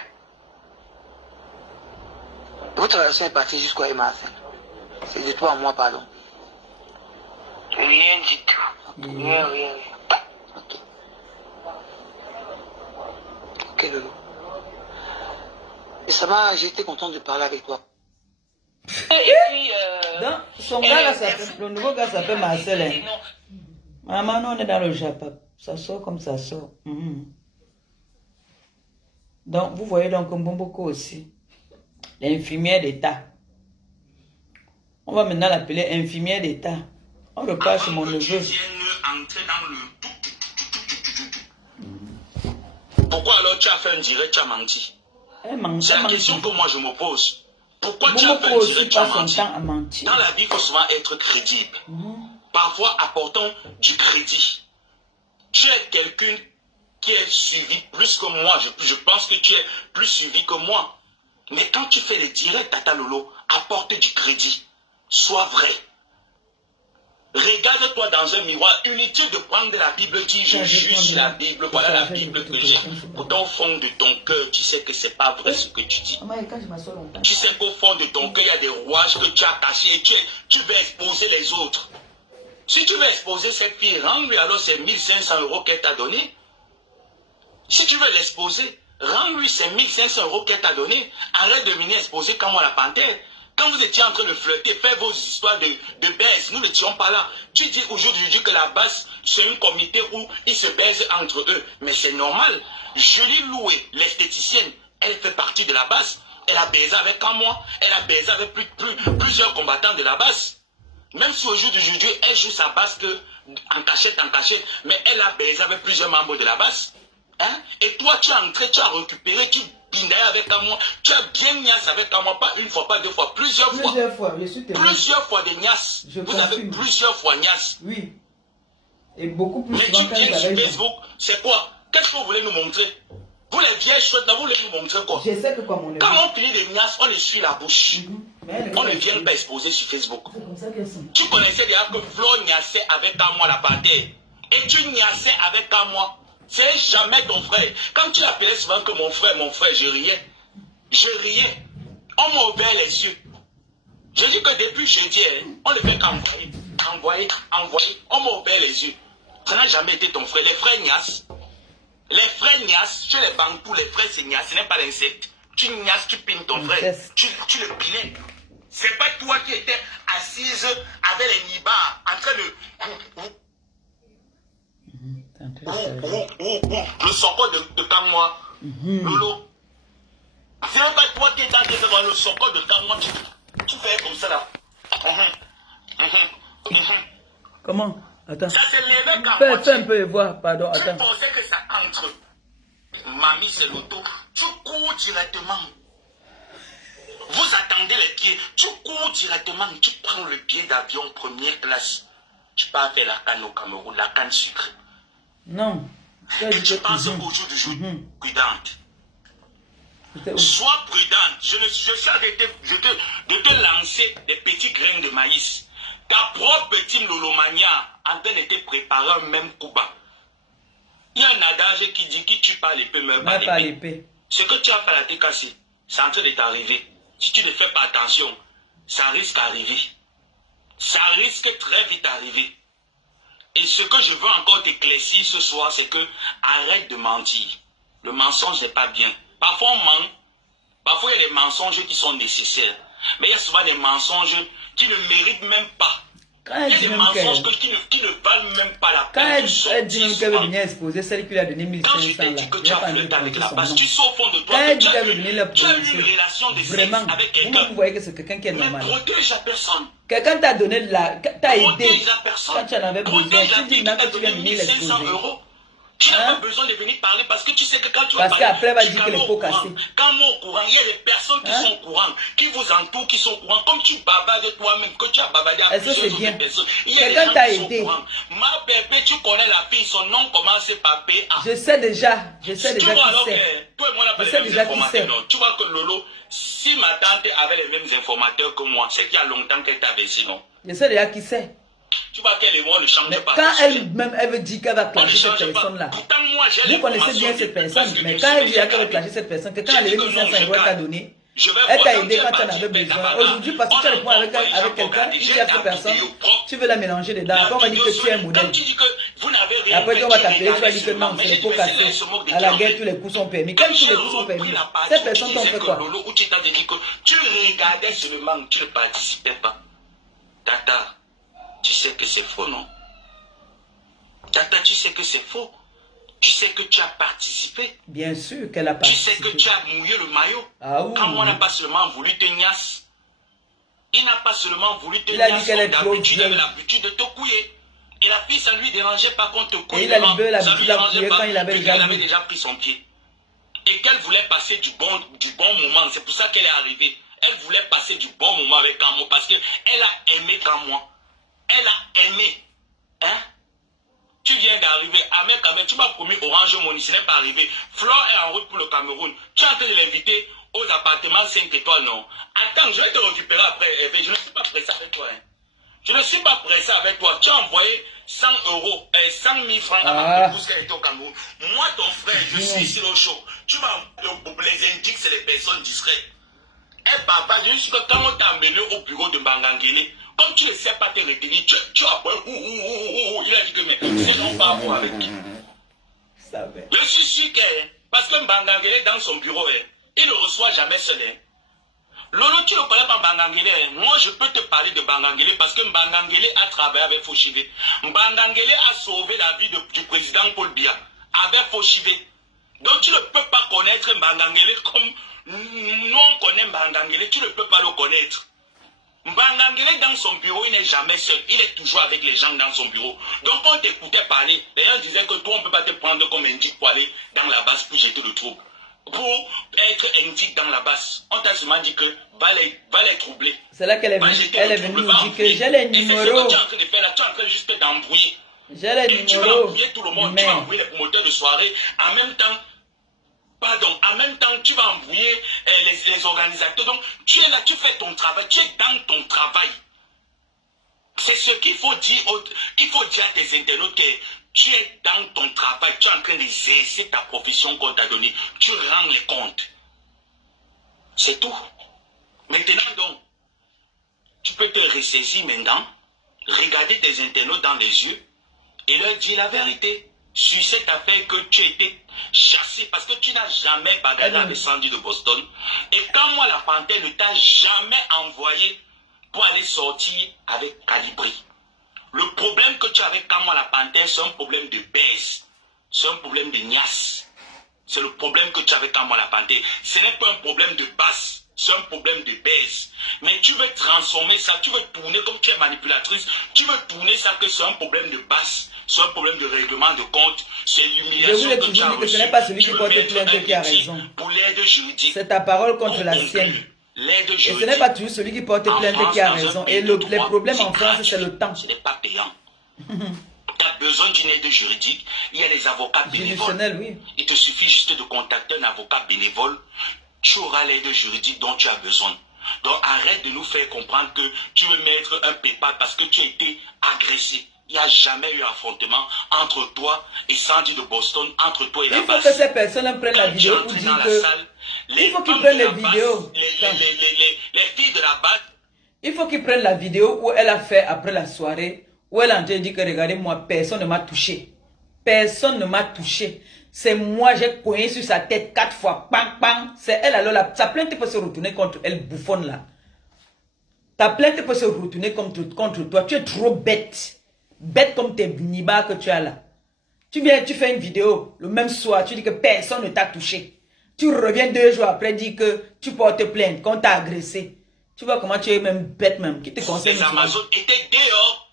Votre relation est partie jusqu'à Marcel. C'est de toi à moi, pardon. Rien du tout. Rien. Lolo. Et ça m'a, j'ai été content de parler avec toi. Et puis, Donc, son gars là, le nouveau gars s'appelle Marcel. Hein. Maman, nous on est dans le Japon. Ça sort comme ça sort. Donc, vous voyez donc Mbomboko aussi. L'infirmière d'État. On va maintenant l'appeler infirmière d'État. On repart chez mon neveu. Pourquoi alors tu as fait un direct, tu as menti? C'est la question que moi je me pose. Pourquoi tu as fait un direct, tu as menti? Dans la vie, il faut souvent être crédible. Parfois, apportons du crédit. Tu es quelqu'un qui est suivi plus que moi. Je pense que tu es plus suivi que moi. Mais quand tu fais les directs, Tata Lolo, apporte du crédit. Sois vrai. Regarde-toi dans un miroir. Inutile de prendre la Bible, dit je juge la Bible, voilà la Bible que j'ai. Pourtant, au fond de ton cœur, tu sais que c'est pas vrai ce que tu dis. Tu sais qu'au fond de ton cœur, il y a des rouages que tu as cachés et tu veux exposer les autres. Si tu veux exposer cette fille, rends-lui alors ces 1500 € qu'elle t'a donné. Si tu veux l'exposer, rends-lui ces 1500 € qu'elle t'a donné. Arrête de venir exposer comme moi la panthère. Quand vous étiez en train de flirter, faites vos histoires de baisse. Nous n'étions pas là. Tu dis aujourd'hui que la basse, c'est un comité où ils se baisent entre eux. Mais c'est normal. Julie Loué, l'esthéticienne, elle fait partie de la basse. Elle a baisé avec un mois. Elle a baisé avec plusieurs combattants de la basse. Même si aujourd'hui, elle joue sa basse en cachette, mais elle a baisé avec plusieurs membres de la basse. Hein? Et toi, tu es entré, tu as récupéré, tu binailles avec un mois, tu as bien niasse avec un mois, pas une fois, pas deux fois, plusieurs fois. Je suis témoin. Plusieurs fois de niasse. Vous avez plusieurs fois niasse. Oui. Et beaucoup plus. Mais tu viens sur Facebook, c'est quoi? Qu'est-ce que vous voulez nous montrer? Vous les vieilles chouettes, vous voulez nous montrer quoi? Je sais que quoi, mon neveu. Quand on finit des niasses, on essuie la bouche. On ne vient pas exposer sur Facebook. Tu connaissais déjà que Flo niassait avec un mois la panthère. Et tu niassais avec un mois. C'est jamais ton frère. Quand tu appelais souvent que mon frère, je riais. Je riais. On m'a ouvert les yeux. Je dis que depuis jeudi, on ne fait qu'envoyer. On m'a ouvert les yeux. Ça n'a jamais été ton frère. Les frères niassent. Les frères niassent. Chez les bangous, les frères c'est niasse. Ce n'est pas l'insecte. Tu niasses, tu pines ton frère. Tu le pinais. C'est pas toi qui étais assise avec les nibards en train de... Le socor de Kamwa. Lolo. C'est même pas toi qui es dans le socor de Kamwa. Tu fais comme ça là. Comment? Attends. Ça c'est levé Fais un peu voir, pardon. Tu Attends. pensais que ça entre. Mamie c'est l'auto. Tu cours directement. Vous attendez les pieds. Tu cours directement. Tu prends le billet d'avion première classe. Tu pars faire la canne au Cameroun, la canne sucrée. Non. Et tu penses qu'au jour du jour, prudente. Sois prudente. Je suis en train de te lancer des petits grains de maïs. Ta propre petite lolomania en train de te préparer un même coup bas. Il y a un adage qui dit qui tue pas l'épée meurt pas l'épée. Ce que tu as fait à la tête cassée, c'est en train de t'arriver. Si tu ne fais pas attention, ça risque d'arriver. Ça risque très vite d'arriver. Et ce que je veux encore t'éclaircir ce soir, c'est que arrête de mentir. Le mensonge n'est pas bien. Parfois on ment. Parfois il y a des mensonges qui sont nécessaires. Mais il y a souvent des mensonges qui ne méritent même pas. Il y a des mensonges qui ne valent même pas la peine. Quand elle dit même qu'elle veut venir exposer celle qui lui a donné 1500 là. Quand je t'ai dit que tu as flirté avec la base, tu sais au fond de toi quand elle dit que qu'elle veut venir la tu as eu prononcer, une relation de sexe vraiment, avec quelqu'un. vous voyez que c'est quelqu'un qui est Mais normal. protège la personne. Quelqu'un t'a donné de la... T'as aidé. Protège la personne. Quand tu en avais besoin, Protège la tu dis fille maintenant qui que t'a tu viens donné venir 1500 l'exposer. €. Tu n'as pas besoin de venir parler parce que tu sais que quand tu vas Parce parler, qu'après, elle va tu dire es que les pots cassés. Quand moi au courant, il y a des personnes qui sont au courant, qui vous entourent, qui sont au courant. Comme tu bavardes toi-même, que tu as bavardé à Est-ce que plusieurs c'est bien? autres personnes. Il y a des Quelqu'un gens t'a qui sont aidé. au courant. Ma bébé, tu connais la fille, son nom commence par PA. Je sais déjà Tu vois alors qui que c'est. toi et moi, on n'a pas Je les sais mêmes déjà qui informateurs. c'est. Non. Tu vois que Lolo, si ma tante avait les mêmes informateurs que moi, c'est qu'il y a longtemps qu'elle t'avait sinon. Je sais déjà qui c'est. Tu vois qu'elle et moi ne change Mais pas. quand elle-même, elle veut dire qu'elle va On ne clasher cette change pas. personne-là. Pourtant, moi, j'ai Vous connaissez bien l'information cette personne, parce que mais tu quand sais elle dit qu'elle que veut clasher cette personne, que quand j'ai elle dit avait que 1500 non, je € qu'elle t'a garde. donné, Je vais Elle voir t'a quand aidé tu quand es tu en parti avais faire besoin. ta Aujourd'hui, parce que tu as le point avec quelqu'un, tu cherches cette personne, tu veux la mélanger dedans. Après, on va dire que tu es un modèle. Quand tu dis que vous n'avez Et rien après, fait, on va tu t'appeler, tu vas regardais dire que non, seulement. c'est Mais le pot j'ai dit, mais cassé. c'est se moque de À la qui, guerre, en fait. tous les coups sont permis. Quand Quels tous j'ai les coups sont repris permis? la partie Ces où personnes tu t'ont disais fait que quoi? Lolo, où tu t'as dit que tu regardais seulement, tu ne participais pas. Tata, tu sais que c'est faux, non? Tata, tu sais que c'est faux. Tu sais que tu as participé. Bien sûr qu'elle a Tu sais participé. que tu as mouillé le maillot. Ah oui. Quand moi n'a pas seulement voulu te niasse. Il n'a pas seulement voulu te Il a dit niasse qu'elle est comme trop d'habitude, il avait vieille. l'habitude de te couiller. Et la fille, ça ne lui dérangeait pas qu'on te couille. Et il a devant. libéré Ça l'habitude lui de la dérangeait couiller pas, quand il avait vu déjà qu'elle avait vu. déjà pris son pied. Et qu'elle voulait passer du bon moment. C'est pour ça qu'elle est arrivée. Elle voulait passer du bon moment avec Camo parce qu'elle a aimé Camo. Elle a aimé. Hein? Tu viens d'arriver. Ahmed Kamel, tu m'as promis Orange Money, ce n'est pas arrivé. Flore est en route pour le Cameroun. Tu es en train de l'inviter aux appartements 5 étoiles, non? Attends, je vais te récupérer après. Je ne suis pas pressé avec toi. Hein. Je ne suis pas pressé avec toi. Tu as envoyé 100 euros, 100 000 francs à ma épouse qu'elle était au Cameroun. Moi, ton frère, je suis ici au show. Tu m'as les indiques, c'est les personnes discrètes. Eh papa, je suis que quand on t'a amené au bureau de Mbangangele, comme tu ne sais pas te retenir, tu as peur. Il a dit que mais c'est non pas moi avec qui. Je suis sûr que, parce que Mbangangele dans son bureau, il ne reçoit jamais seul. Lolo, tu ne connais pas Mbangangele. Moi, je peux te parler de Mbangangele parce que Mbangangele a travaillé avec Foshive. Mbangangele a sauvé la vie du président Paul Biya avec Foshive. Donc tu ne peux pas connaître Mbangangele comme nous on connaît Mbangangele, tu ne peux pas le connaître. Mbangangele dans son bureau, il n'est jamais seul. Il est toujours avec les gens dans son bureau. Donc on t'écoutait parler. Les gens disaient que toi, on ne peut pas te prendre comme indique pour aller dans la base pour jeter le trouble. Pour être indique dans la base. On t'a seulement dit que va les troubler. C'est là qu'elle est venue. Elle est venue nous dire que j'ai les numéros. Et c'est ce que tu es en train de faire là. Tu es en train juste d'embrouiller. J'ai les numéros. Tu vas embrouiller tout le monde. Tu vas embrouiller les promoteurs de soirée. En même temps, tu vas embrouiller les organisateurs. Donc, tu es là, tu fais ton travail, tu es dans ton travail. C'est ce qu'il faut dire. Il faut dire à tes internautes que tu es dans ton travail, tu es en train d'exercer ta profession qu'on t'a donnée. Tu rends les comptes. C'est tout. Maintenant, donc, tu peux te ressaisir maintenant, regarder tes internautes dans les yeux et leur dire la vérité sur cette affaire que tu as été chassé parce que tu n'as jamais bagarré avec Sandy de Boston. Et quand moi, la panthère ne t'a jamais envoyé pour aller sortir avec Calibri. Le problème que tu as avec moi, la panthère, c'est un problème de baisse. C'est un problème de niasse. C'est le problème que tu as avec moi, la panthère. Ce n'est pas un problème de basse. C'est un problème de baisse. Mais tu veux transformer ça, tu veux tourner comme tu es manipulatrice, tu veux tourner ça que c'est un problème de basse, c'est un problème de règlement de compte, c'est l'humiliation que tu as reçue. Ce n'est pas celui qui porte plainte qui a raison. Pour l'aide juridique. C'est ta parole contre la sienne. Et ce n'est pas toujours celui qui porte plainte qui a raison. Et les problèmes en France, c'est le temps. Ce n'est pas payant. Tu as besoin d'une aide juridique, il y a des avocats bénévoles. Oui. Il te suffit juste de contacter un avocat bénévole. Tu auras l'aide juridique dont tu as besoin. Donc arrête de nous faire comprendre que tu veux mettre un PayPal parce que tu as été agressé. Il n'y a jamais eu affrontement entre toi et Sandy de Boston, entre toi et la base. Il faut que ces personnes prennent la vidéo pour dire que... Il faut qu'ils prennent les vidéos. Les filles de la base. Il faut qu'ils prennent la vidéo où elle a fait après la soirée, où elle a dit que regardez-moi, personne ne m'a touché. Personne ne m'a touché. C'est moi, j'ai cogné sur sa tête 4 fois. Bang, bang. C'est elle alors. Sa plainte peut se retourner contre elle, bouffonne là. Ta plainte peut se retourner contre toi. Tu es trop bête. Bête comme tes nibas que tu as là. Tu viens, tu fais une vidéo le même soir. Tu dis que personne ne t'a touché. Tu reviens 2 jours après, dis que tu portes plainte, qu'on t'a agressé. Tu vois comment tu es même bête même. Qui te conseille? Les Amazones étaient dehors.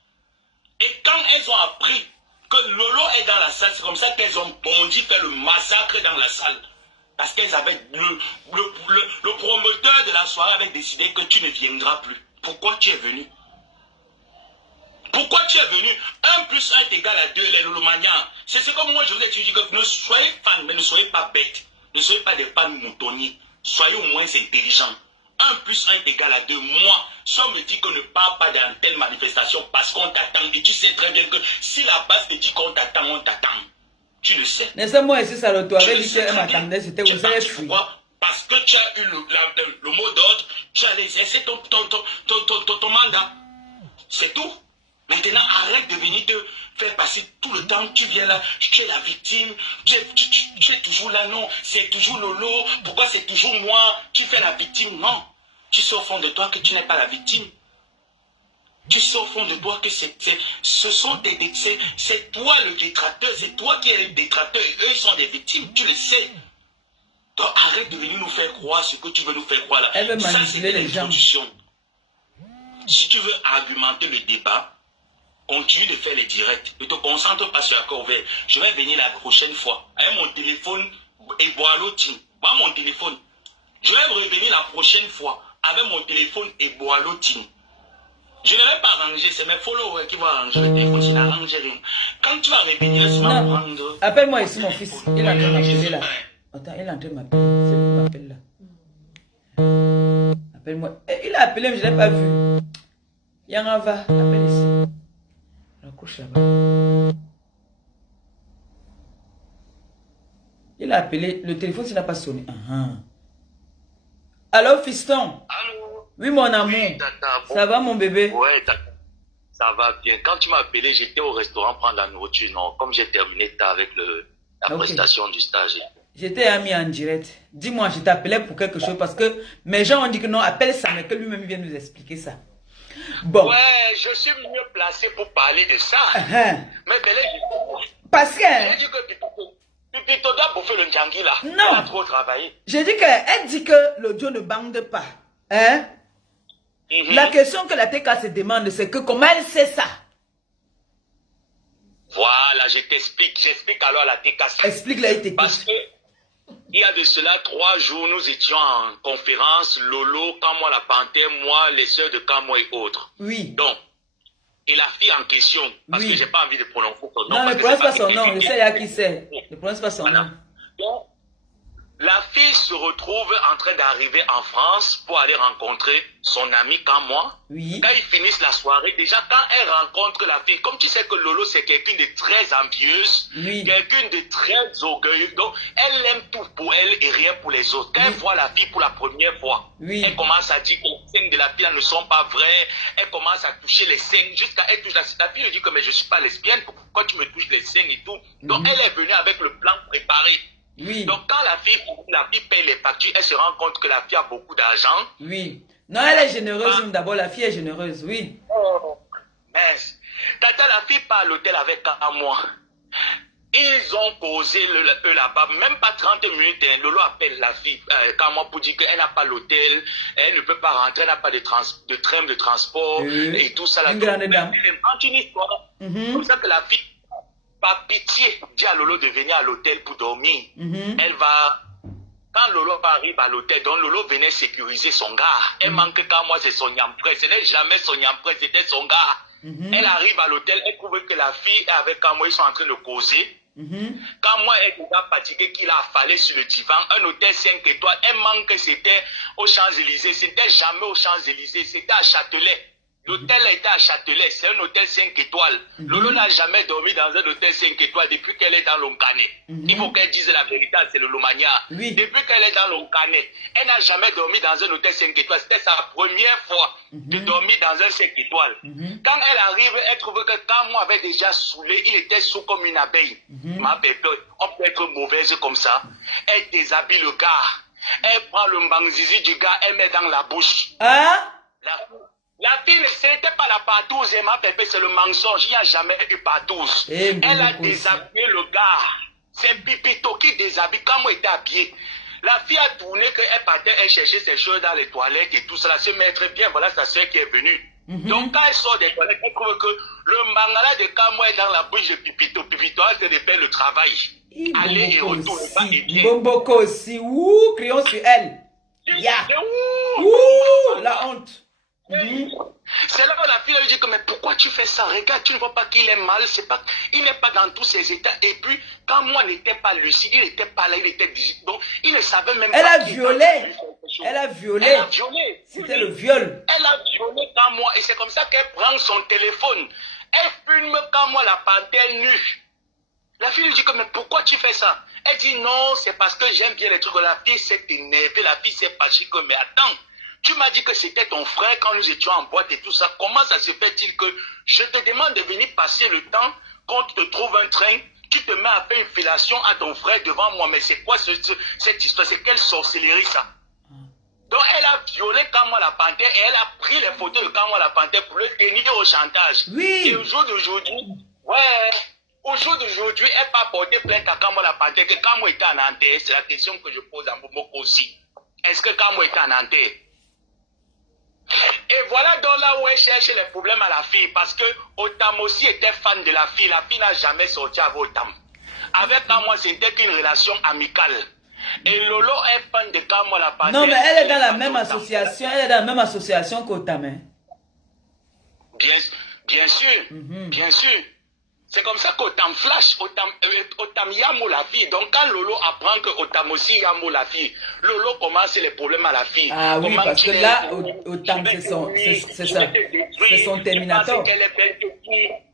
Et quand elles ont appris que Lolo est dans la salle, c'est comme ça qu'elles ont bondi faire le massacre dans la salle. Parce qu'elles avaient le promoteur de la soirée avait décidé que tu ne viendras plus. Pourquoi tu es venu? Pourquoi tu es venu? 1 plus 1 est égal à 2, les Lolomaniens. C'est ce que moi je vous ai dit, que ne soyez fans, mais ne soyez pas bêtes. Ne soyez pas des fans moutonniers. Soyez au moins intelligents. 1 plus 1 est égal à 2. Moi, si on me dit qu'on ne part pas dans telle manifestation parce qu'on t'attend, et tu sais très bien que si la base te dit qu'on t'attend, on t'attend. Tu le sais. N'est-ce pas moi ici, ça le toi avait dit qu'elle m'attendait, c'était vous avez fui. parce que tu as eu le mot d'ordre, tu as exercé ton mandat. C'est tout. Maintenant, arrête de venir te faire passer tout le temps. Tu viens là, tu es la victime. Tu es toujours là, non. C'est toujours Lolo. Pourquoi c'est toujours moi? Tu fais la victime, non. Tu sais au fond de toi que tu n'es pas la victime. Tu sais au fond de toi que c'est toi le détracteur. C'est toi qui es le détracteur. Et eux, ils sont des victimes. Tu le sais. Donc arrête de venir nous faire croire ce que tu veux nous faire croire là. Elle veut manipuler les gens. Si tu veux argumenter le débat, continue de faire les directs. Ne te concentre pas sur la corvée. Je vais venir la prochaine fois. Avec mon téléphone et Boalotine. Moi, mon téléphone. Je vais revenir la prochaine fois avec mon téléphone et Boalotine. Je ne vais pas arranger, c'est mes followers qui vont arranger le téléphone, je n'arrange rien. Quand tu vas revenir, c'est ma prendre. Appelle-moi ici, mon fils. Il est en train de m'appeler là. Attends, il est en train de m'appeler. C'est lui qui m'appelle là. Appelle-moi. Il a appelé, mais je ne l'ai pas vu. Yangava, appelle ici. La couche là-bas. Il a appelé, le téléphone s'il n'a pas sonné. Allô, fiston? Allô? Oui, mon amour. Oui, tata, bon. Ça va, mon bébé? Ouais, tata. Ça va bien. Quand tu m'as appelé, j'étais au restaurant prendre la nourriture. Non, comme j'ai terminé tard avec la prestation du stage. J'étais ami en direct. Dis-moi, je t'appelais pour quelque chose parce que mes gens ont dit que non, appelle ça, mais que lui-même vient nous expliquer ça. Bon. Ouais, je suis mieux placé pour parler de ça. Mais parce que... j'ai dit que Pipito doit bouffer le Ndjangi là. Non. Elle a trop travaillé. J'ai dit qu'elle dit que l'audio ne bande pas. Hein? La question que la TK se demande, c'est que comment elle sait ça? Voilà, je t'explique. J'explique alors à la TK. Explique-la, il t'écoute. Parce que il y a de cela 3 jours, nous étions en conférence, Lolo, Kamwa la Panthère, moi, les sœurs de Kamwa et autres. Oui. Donc, et la fille en question, parce que j'ai pas envie de prononcer son nom. Non, ne prononce pas son nom, je sais à qui c'est. Ne prononce pas son nom. Donc, la fille se retrouve en train d'arriver en France pour aller rencontrer son ami Kamwa. Oui. Quand ils finissent la soirée, déjà quand elle rencontre la fille, comme tu sais que Lolo c'est quelqu'un de très envieuse, quelqu'un de très orgueilleux, donc elle aime tout pour elle et rien pour les autres. Quand elle voit la fille pour la première fois, elle commence à dire que les scènes de la fille ne sont pas vraies, elle commence à toucher les scènes, jusqu'à elle touche la fille, elle dit que mais je suis pas lesbienne, pourquoi tu me touches les scènes et tout. Donc elle est venue avec le plan préparé. Oui. Donc quand la fille paye les factures, elle se rend compte que la fille a beaucoup d'argent. Oui. Non, elle est généreuse. D'abord, la fille est généreuse, oui. Oh, mince. Tata, la fille part à l'hôtel avec moi. Ils ont posé eux là-bas, même pas 30 minutes. Lolo appelle la fille Kamwa pour dire qu'elle n'a pas l'hôtel, elle ne peut pas rentrer, elle n'a pas de train de transport et tout ça. Une grande dame. Comme ça que la fille, par pitié, dit à Lolo de venir à l'hôtel pour dormir. Elle va... Quand Lolo arrive à l'hôtel, donc Lolo venait sécuriser son gars. Elle manque quand moi c'est son Nyampré. Ce n'est jamais son Nyampré, c'était son gars. Elle arrive à l'hôtel, elle trouve que la fille est avec Kamwa, ils sont en train de causer. Kamwa est déjà fatigué, qu'il a affalé sur le divan. Un hôtel 5 étoiles. Elle manque que c'était aux Champs-Élysées. C'était jamais aux Champs-Élysées, c'était à Châtelet. L'hôtel était à Châtelet, c'est un hôtel 5 étoiles. Lolo n'a jamais dormi dans un hôtel 5 étoiles depuis qu'elle est dans l'Onkané. Il faut qu'elle dise la vérité, c'est le Lomania. Depuis qu'elle est dans l'Onkané, elle n'a jamais dormi dans un hôtel 5 étoiles. C'était sa première fois de dormir dans un 5 étoiles. Quand elle arrive, elle trouve que Kamwa avait déjà saoulé, il était saoul comme une abeille. Ma bébé, on peut être mauvaise comme ça. Elle déshabille le gars. Elle prend le mbangzizi du gars, elle met dans la bouche. La fille, ce n'était pas la partouze, ma pépé, c'est le mensonge. Il n'y a jamais eu partouze. Elle a déshabillé le gars. C'est Pipito qui déshabille. Quand moi était habillé, la fille a tourné qu'elle partait, elle cherchait ses choses dans les toilettes et tout ça. Se mettre bien, voilà sa soeur qui est venue. Donc quand elle sort des toilettes, elle trouve que le mangala de Kamwa est dans la bouche de Pipito. Pipito a fait le travail. Aller et retour, le bas est bien. Bomboko aussi, ouh, crions sur elle. Ouh, la honte. C'est là que la fille lui dit que mais pourquoi tu fais ça? Regarde, tu ne vois pas qu'il est mal, il n'est pas dans tous ses états. Et puis, quand moi n'étais pas lucide, il n'était pas là, il était digital. Donc, il ne savait même pas. Elle a violé. Elle a violé. C'était le viol. Elle a violé quand moi, et c'est comme ça qu'elle prend son téléphone. Elle filme quand moi la panthère nue. La fille lui dit que mais pourquoi tu fais ça? Elle dit non, c'est parce que j'aime bien les trucs. La fille s'est énervée, la fille s'est fâchée que, mais attends, tu m'as dit que c'était ton frère quand nous étions en boîte et tout ça. Comment ça se fait-il que je te demande de venir passer le temps quand tu te trouves un train, tu te mets à faire une fellation à ton frère devant moi. Mais c'est quoi cette histoire? C'est quelle sorcellerie ça? Donc elle a violé Kamwa la Panthère et elle a pris les photos de Kamwa la Panthère pour le tenir au chantage. Oui. Et au jour d'aujourd'hui, ouais, au jour d'aujourd'hui, elle n'a pas porté plainte à Kamwa la Panthère que Kamwa était en enterre. C'est la question que je pose à Mbomoko aussi. Est-ce que Kamwa était en enterre? Et voilà donc là où elle cherche les problèmes à la fille. Parce que Otam aussi était fan de la fille. La fille n'a jamais sorti avec Otam. Avec Kamwa, c'était qu'une relation amicale. Et Lolo est fan de Kamwa la Panthère. Non, mais elle est dans la même association. Elle est dans la même association qu'Otam. Hein? Bien sûr. Bien sûr. C'est comme ça qu'Otam flash, Otam yamo la fille. Donc quand Lolo apprend que Otam aussi yamo la fille, Lolo commence les problèmes à la fille. Ah oui, comment parce que là, Otam, c'est son terminateur.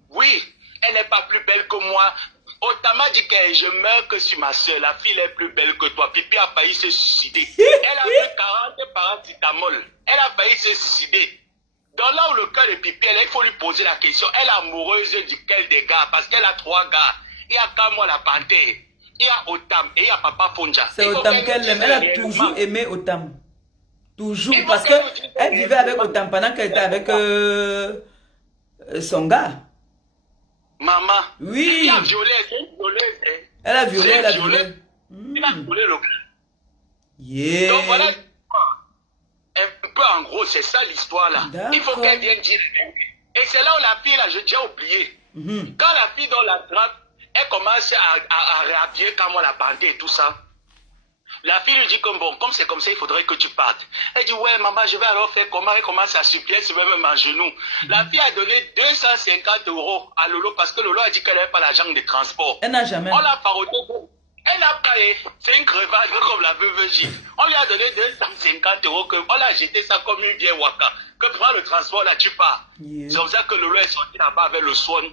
Oui, elle n'est pas plus belle que moi. Otam a dit que je meurs que sur ma soeur. La fille est plus belle que toi. Pipi a failli se suicider. Elle a eu 40 paracétamol. Elle a failli se suicider. Donc là où le cœur de Pipi, il faut lui poser la question. Elle est amoureuse duquel des gars? Parce qu'elle a 3 gars. Il y a Kamwa la Panthère. Il y a Otam et il y a Papa Fonja. C'est Otam qu'elle aime. Elle a toujours aimé Otam. Toujours. Parce qu'elle vivait avec Otam pendant qu'elle était avec son gars. Maman. Oui. Elle a violé. Elle a violé, elle a violé. Elle a violé le gars. Yeah. Donc voilà. Un peu en gros, c'est ça l'histoire là. Il faut qu'elle vienne dire. Et c'est là où la fille, là, j'ai déjà oublié. Quand la fille dans la trappe, elle commence à réhabiller Kamwa la Panthère et tout ça. La fille lui dit que bon, comme c'est comme ça, il faudrait que tu partes. Elle dit ouais maman, je vais alors faire comment? Elle commence à supplier, se met même en genoux. La fille a donné 250 € à Lolo parce que Lolo a dit qu'elle n'avait pas l'argent de transport. Elle n'a jamais. On l'a parodé. Elle n'a pas, c'est une crevade comme la veuve J. On lui a donné 250 €, on l'a jeté ça comme une vieille waka. Que prends le transport là, tu pars. C'est comme ça que Lolo est sorti là-bas avec le Swan.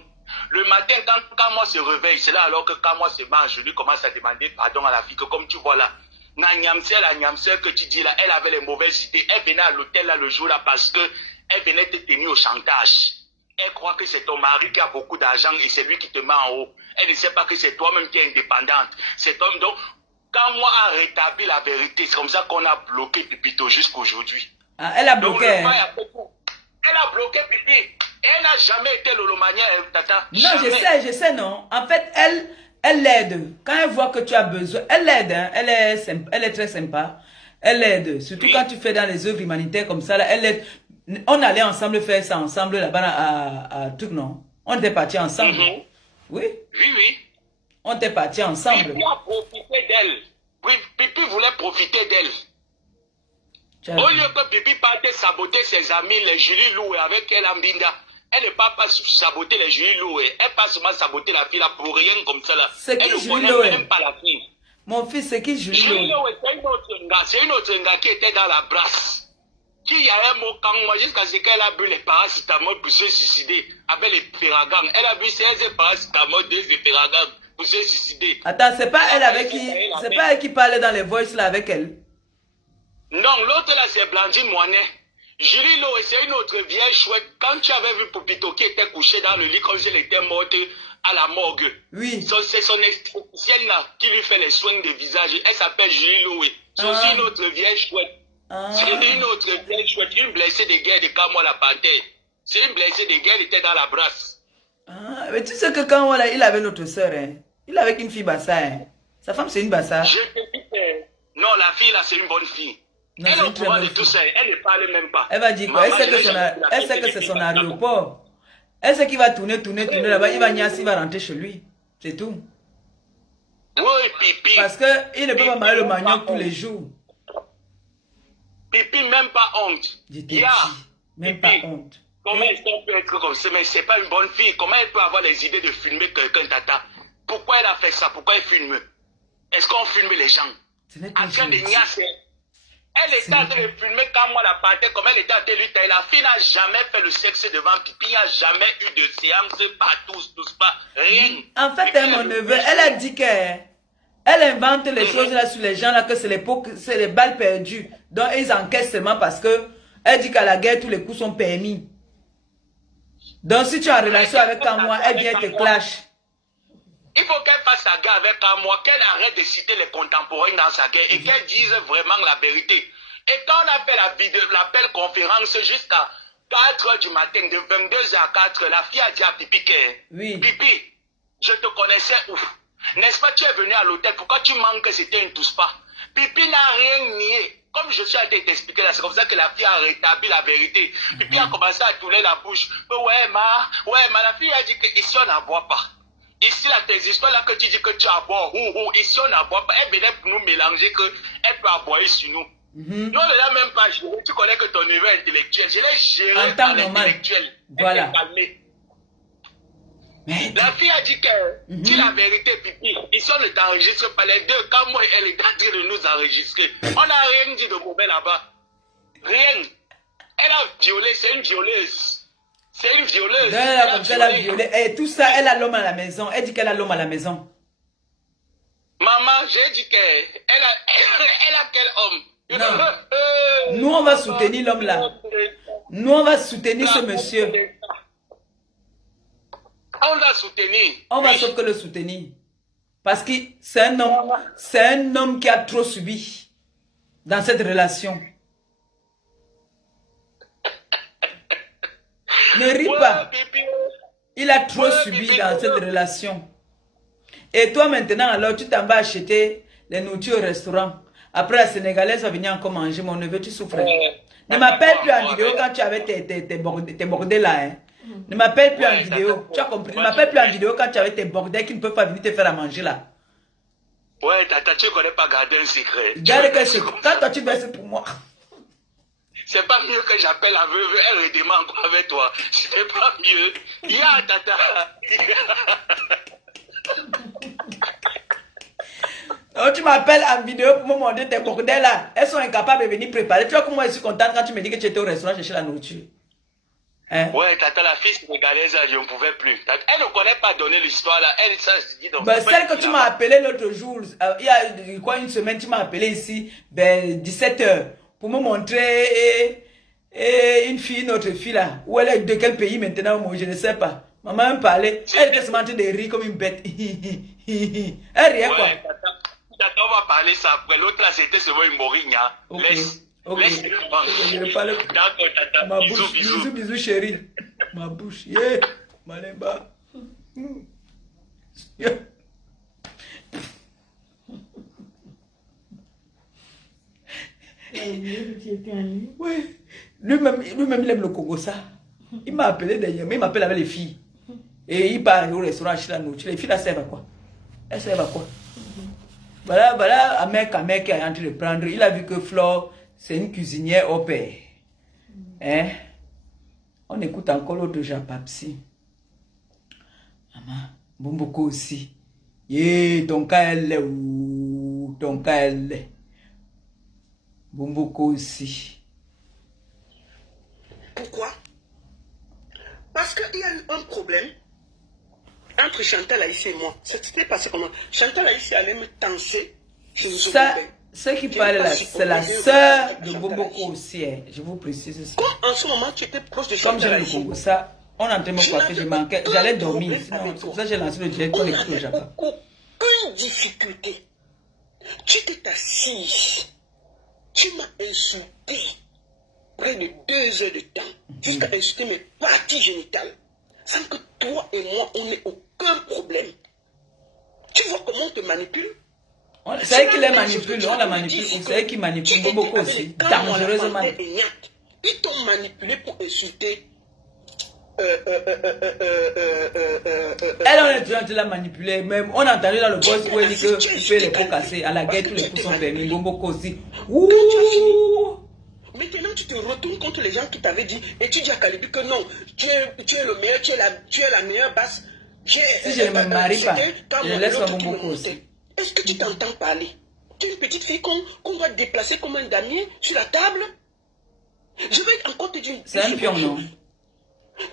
Le matin, quand moi se réveille, c'est là alors que quand moi se mange, je lui commence à demander pardon à la fille, que comme tu vois là, la Nyamsel que tu dis là, elle avait les mauvaises idées. Elle venait à l'hôtel là le jour là parce que elle venait te tenir au chantage. Elle croit que c'est ton mari qui a beaucoup d'argent et c'est lui qui te met en haut. Elle ne sait pas que c'est toi-même qui es indépendante. Cet homme, donc, quand moi a rétabli la vérité, c'est comme ça qu'on a bloqué Pipito jusqu'aujourd'hui. Ah, elle a bloqué. Donc, elle a bloqué Pipi. Et elle n'a jamais été Lolomania, Tata. Non, jamais. Je sais, non. En fait, elle l'aide. Quand elle voit que tu as besoin, elle l'aide. Hein. Elle est très sympa. Elle l'aide. Surtout quand tu fais dans les œuvres humanitaires comme ça, là, elle aide. On allait ensemble faire ça ensemble là-bas à truc, non? On était partis ensemble. Oui. Oui. On était partis ensemble. Pipi a profité d'elle. Oui, Pipi voulait profiter d'elle. Au lieu que Pipi partait saboter ses amis, les Julie Loué, avec elle en Binda. Elle ne part pas saboter les Julie Loué. Elle passe seulement saboter la fille là pour rien comme ça là. C'est qui Julie Loué? Même pas la fille. Mon fils, c'est qui Julie Loué? Julie Loué, c'est une autre gars qui était dans la brasse. Qui a un mot quand moi, jusqu'à ce qu'elle a bu les paracétamol pour se suicider avec les Ferragam. Elle a bu 16 paracétamol, 2 Ferragam pour se suicider. Attends, c'est pas elle avec qui, c'est pas elle qui parlait dans les voices là avec elle? Non, l'autre là c'est Blandine Moinet. Julie Lowe, c'est une autre vieille chouette. Quand tu avais vu Popito qui était couché dans le lit comme si elle était morte à la morgue. Oui. C'est son esthéticienne là qui lui fait les soins de visage. Elle s'appelle Julie Lowe. C'est aussi une autre vieille chouette. C'est une autre vieille chouette, une blessée de guerre de Kamwa la Panthère. C'est une blessée de guerre, elle était dans la brasse. Ah, mais tu sais que quand voilà, il avait notre soeur, hein. Il avait une fille bassa, hein. Sa femme c'est une bassa. Je te dis que non, la fille là c'est une bonne fille. Non, elle est au courant de tout ça, elle ne parle même pas. Elle va dire quoi? Elle sait que c'est son aéroport. Elle sait qu'il va tourner là-bas, il va niasser, il va rentrer chez lui. C'est tout. Oui, Pipi. Parce qu'il ne peut pas marier le manioc tous les jours. Pipi, même pas honte. Même pas honte. Comment est-ce qu'on peut être comme ça? Mais c'est pas une bonne fille. Comment elle peut avoir les idées de filmer quelqu'un, Tata? Pourquoi elle a fait ça? Pourquoi elle filme? Est-ce qu'on filme les gens? En train de niasser. Elle était en train de filmer quand moi la partais, comme elle était en train de lui tailler. La fille n'a jamais fait le sexe devant Pipi. Il n'y a jamais eu de séance, pas tous pas, rien. En fait, mon neveu, elle a dit que Elle invente les choses là sur les gens là que c'est les balles perdues. Donc ils encaissent seulement parce que elle dit qu'à la guerre tous les coups sont permis. Donc si tu es en relation avec un mois, elle vient te clash. Il faut qu'elle fasse sa guerre avec un mois, qu'elle arrête de citer les contemporains dans sa guerre et qu'elle dise vraiment la vérité. Et quand on a fait l'appel conférence jusqu'à 4h du matin, de 22h à 4h, la fille a dit à Pipi que oui. Pipi, je te connaissais où? N'est-ce pas, tu es venu à l'hôtel, pourquoi tu manques que c'était une touche pas? Pipi n'a rien nié. Comme je suis allé t'expliquer là, c'est comme ça que la fille a rétabli la vérité. Pipi a commencé à tourner la bouche. Ouais, la fille a dit que ici on n'en boit pas. Ici, là, tes histoires là que tu dis que tu as boire, ici on n'en boit pas. Elle venait pour nous mélanger qu'elle peut aboyer sur nous. Nous, on ne l'a même pas géré. Tu connais que ton niveau intellectuel. Je l'ai géré par l'intellectuel. Voilà. La fille a dit que, dis la vérité, Pipi, ici on ne t'enregistre pas les deux. Quand moi elle est en train de nous enregistrer, on n'a rien dit de mauvais là-bas. Rien. Elle a violé, c'est une violeuse. C'est une violeuse. Elle a violé. Et tout ça, elle a l'homme à la maison. Elle dit qu'elle a l'homme à la maison. Maman, j'ai dit qu'elle a quel homme? Non. Nous, on va soutenir l'homme là. Nous, on va soutenir ce monsieur. On va soutenir. On va sauf que le soutenir. Parce que c'est un homme qui a trop subi dans cette relation. Ne ris pas. Il a trop subi dans cette relation. Et toi maintenant, alors, tu t'en vas acheter les nourritures au restaurant. Après, la Sénégalaise va venir encore manger. Mon neveu, tu souffres. Ne m'appelle plus en vidéo quand tu avais tes bordels là. Hein. Ne m'appelle plus en vidéo. Tu as compris? Ne m'appelle plus en vidéo quand tu avais tes bordels qui ne peuvent pas venir te faire à manger là. Ouais, tata, tu ne connais pas garder un secret. Garde que c'est. Quand toi tu baisses pour moi. C'est pas mieux que j'appelle la veuve, elle redemande encore avec toi. C'est pas mieux. Ya, tata. Donc, tu m'appelles en vidéo pour me montrer tes bordels là. Elles sont incapables de venir préparer. Tu vois comment je suis contente quand tu me dis que tu étais au restaurant chercher la nourriture. Hein? Ouais, tata, la fille sénégalaise, je ne pouvais plus. Elle ne connaît pas donner l'histoire là. Elle, ça, je dis donc. Ben, celle que tu m'as appelé l'autre jour, il y a quoi, une semaine, tu m'as appelé ici, ben, 17h, pour me montrer une fille, notre fille là. Où elle est de quel pays maintenant, moi, je ne sais pas. Maman me parlait. Elle était seulement en train de rire comme une bête. Elle riait quoi. Ouais, tata, on va parler ça après. L'autre là, c'était seulement une morigna. Okay. Laisse. Ok. Laisse. Je ne parle pas. D'accord, tata. Ma Bisous, bouche, bisous. bisous, chérie. Ma bouche, yeah. Malemba. Yeah. Oui. Lui-même, il aime le Congo, ça. Il m'a appelé d'ailleurs, mais il m'appelle avec les filles. Et il part au restaurant acheter la nourriture. Les filles, elles servent à quoi? Elles servent à quoi? Voilà, Amek qui est en train de prendre. Il a vu que Flore, c'est une cuisinière au père. Hein? On écoute encore l'autre Jean Papsi. Maman, Bomboko aussi. Yeah, ton cas elle est où? Ton cas elle est. Bomboko aussi. Pourquoi? Parce qu'il y a eu un problème entre Chantal Aïssi et moi. C'était passé comment? Chantal Aïssi allait me tenser. Ça, ce qui parle là, c'est la sœur de Bomboko aussi. Hein. Je vous précise ça. Comme en ce moment, tu étais proche de Comme Chantal j'aime le Aïssi. Congo, ça, on est en train de me coiffer, je manquais. J'allais dormir. Sinon, c'est pour ça que j'ai lancé le direct pour l'écouter au Japon. Aucune difficulté. Tu t'es assis. Tu m'as insulté près de 2 heures de temps. Jusqu'à insulter mes parties génitales. Sans que toi et moi, on n'ait aucun problème. Tu vois comment on te manipule? C'est elle qui les manipule, on la manipule. C'est elle qui manipule beaucoup aussi. Dangereusement. Ils t'ont manipulé pour insulter. Elle, on est toujours en train de la manipuler. Même on a entendu dans le boss où elle dit que tu fais les pots cassés. À la guerre, tous les coups sont permis. Bomboko aussi. Ouh! Maintenant, tu te retournes contre les gens qui t'avaient dit, et tu dis à Kalibi que non, tu es le meilleur, tu es la meilleure basse. Si je ne me marie pas, je laisse la Bomboko aussi. Est-ce que tu t'entends parler? Tu es une petite fille qu'on va déplacer comme un damier sur la table? Je vais encore te dire. C'est un pion, non?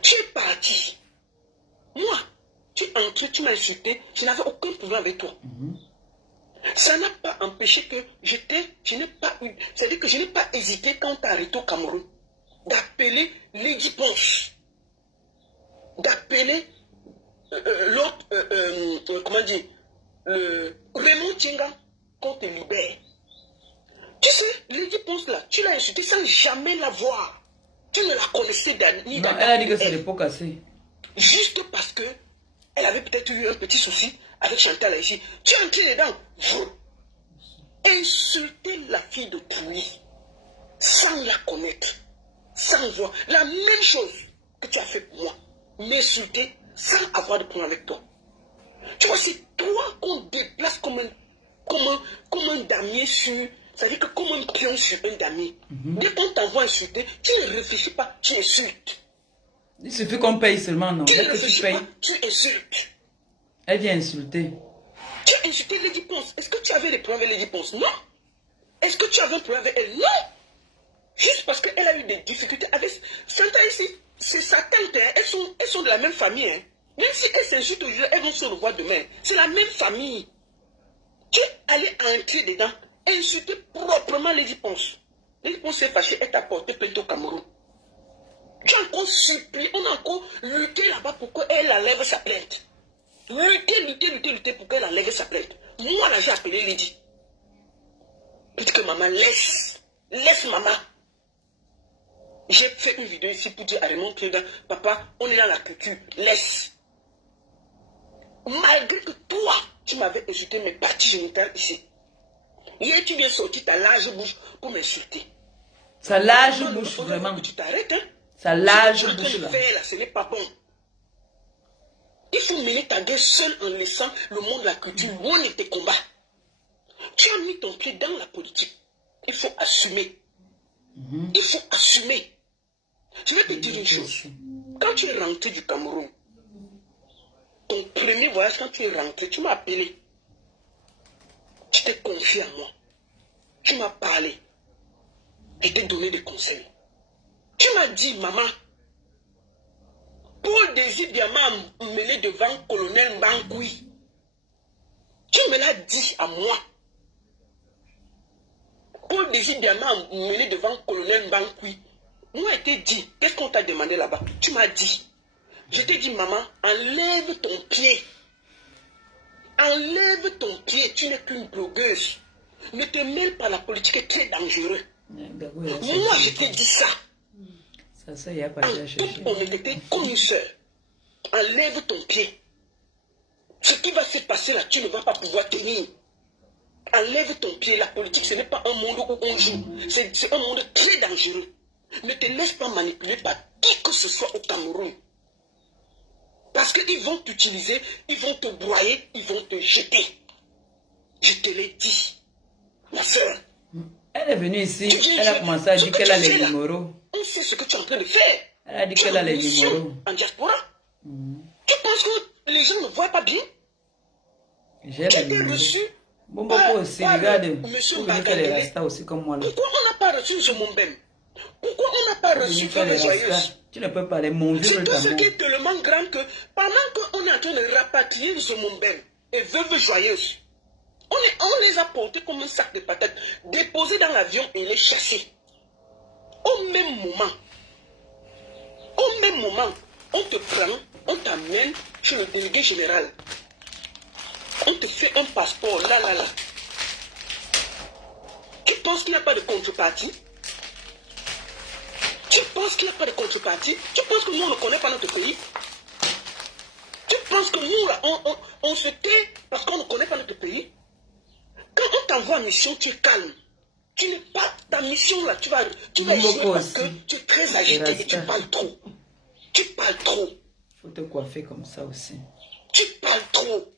Tu es parti. Moi, tu es entré, tu m'as insulté, je n'avais aucun problème avec toi. Ça n'a pas empêché que je n'ai pas eu, c'est-à-dire que je n'ai pas hésité quand tu as arrêté au Cameroun d'appeler Lady Ponce, d'appeler l'autre, comment dire, Raymond Tienga, qu'on te libère. Tu sais, Lady Ponce là, tu l'as insulté sans jamais la voir. Tu ne la connaissais ni non, elle a dit que c'est l'époque assez. Juste parce que elle avait peut-être eu un petit souci avec Chantal ici. Tu es entré dedans. Insulter la fille de Trouy sans la connaître, sans voir. La même chose que tu as fait pour moi. M'insulter sans avoir de problème avec toi. Tu vois, c'est toi qu'on déplace comme un damier sur... C'est-à-dire que comme un pion sur un damier. Dès qu'on t'envoie insulter, tu ne réfléchis pas, tu insultes. Il suffit qu'on paye seulement, non? Tu Dès ne que tu réfléchis payes, pas, tu insultes. elle vient insulter. Tu as insulté Lady Ponce. Est-ce que tu avais des problèmes avec Lady Ponce? Non. Est-ce que tu avais un problème avec elle? Non. Juste parce qu'elle a eu des difficultés avec... Chantal ici, c'est sa tante, hein. Elles sont de la même famille. Hein. Même si elles s'insultent aujourd'hui, elles vont se revoir demain. C'est la même famille. Tu es allé entrer dedans, insulter proprement Lady Ponce. Lady Ponce s'est fâchée, elle t'a porté plainte au Cameroun. Tu as encore supplié, on a encore lutté là-bas pour qu'elle enlève sa plainte. Lutter pour qu'elle enlève sa plainte. Moi là, j'ai appelé Lady. Parce que maman, laisse maman. J'ai fait une vidéo ici pour dire à Raymond Tienga, papa, on est dans la culture, laisse. Malgré que toi, tu m'avais insulté mes parties génitales ici. Hier, tu viens sortir ta large bouche pour m'insulter. Sa large bouche, vraiment. Tu t'arrêtes, hein? Sa large bouche, là. Là, ce n'est pas bon. Il faut mener ta guerre seul en laissant le monde de la culture loin de tes combats. Tu as mis ton pied dans la politique. Il faut assumer. Il faut assumer. Je vais te dire une chose. Quand tu es rentré du Cameroun, ton premier voyage, quand tu es rentré, tu m'as appelé. Tu t'es confié à moi. Tu m'as parlé. Je t'ai donné des conseils. Tu m'as dit, maman, Paul Désir Diamant a mené devant colonel Mbangoui. Tu me l'as dit à moi. Paul Désir Diamant a mené devant colonel Mbangoui. Moi, je t'ai dit, qu'est-ce qu'on t'a demandé là-bas? Tu m'as dit. Je t'ai dit, maman, enlève ton pied. Enlève ton pied, tu n'es qu'une blogueuse. Ne te mêle pas, la politique est très dangereux. Moi, je t'ai dit ça. Ça, il n'y a pas de chercher. On était comme une soeur. Enlève ton pied. Ce qui va se passer là, tu ne vas pas pouvoir tenir. Enlève ton pied. La politique, ce n'est pas un monde où on joue. C'est un monde très dangereux. Ne te laisse pas manipuler par qui que ce soit au Cameroun. Parce qu'ils vont t'utiliser, ils vont te broyer, ils vont te jeter. Je te l'ai dit. Ma soeur. Elle est venue ici, elle a commencé à dire qu'elle a les numéros. On sait ce que tu es en train de faire. Elle a dit qu'elle a les numéros. En diaspora. Tu penses que les gens ne voient pas bien? J'ai les numéros. Reçu. Bon, beaucoup aussi, regarde. Vous venez faire les rastas aussi comme moi là. Pourquoi on n'a pas reçu ce Mombem? Pourquoi on n'a pas reçu les joyeuses? Tu ne peux pas les manger. C'est tout ce qui est tellement grand que pendant qu'on est en train de rapatrier ce Mombem et veuve joyeuse, on les a portés comme un sac de patates, déposés dans l'avion et les chassés. Au même moment, on te prend, on t'amène chez le délégué général. On te fait un passeport, là. Tu penses qu'il n'y a pas de contrepartie? Tu penses qu'il n'y a pas de contrepartie? Tu penses que nous, on ne connaît pas notre pays? Tu penses que nous, là, on se tait parce qu'on ne connaît pas notre pays? Quand on t'envoie en mission, tu es calme. Tu n'es pas ta mission, là. Tu vas échouer parce que tu es très agité et tu parles trop. Tu parles trop. Il faut te coiffer comme ça aussi. Tu parles trop.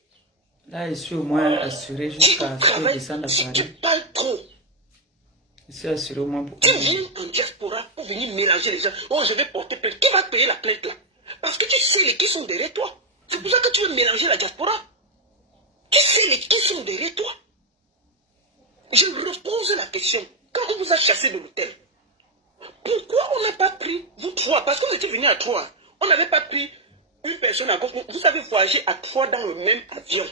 Là, je suis au moins assuré jusqu'à ce que je descende à Paris. Tu parles trop. Je suis assuré au moins pour... Tu viens en diaspora pour venir mélanger les gens. Oh, je vais porter plainte. Qui va payer la plainte là? Parce que tu sais les qui sont derrière toi. C'est pour ça que tu veux mélanger la diaspora. Tu sais les qui sont derrière toi. Je repose la question. Quand on vous a chassé de l'hôtel, pourquoi on n'a pas pris, vous trois, parce que vous étiez venus à trois, on n'avait pas pris une personne à gauche. Vous avez voyagé à trois dans le même avion.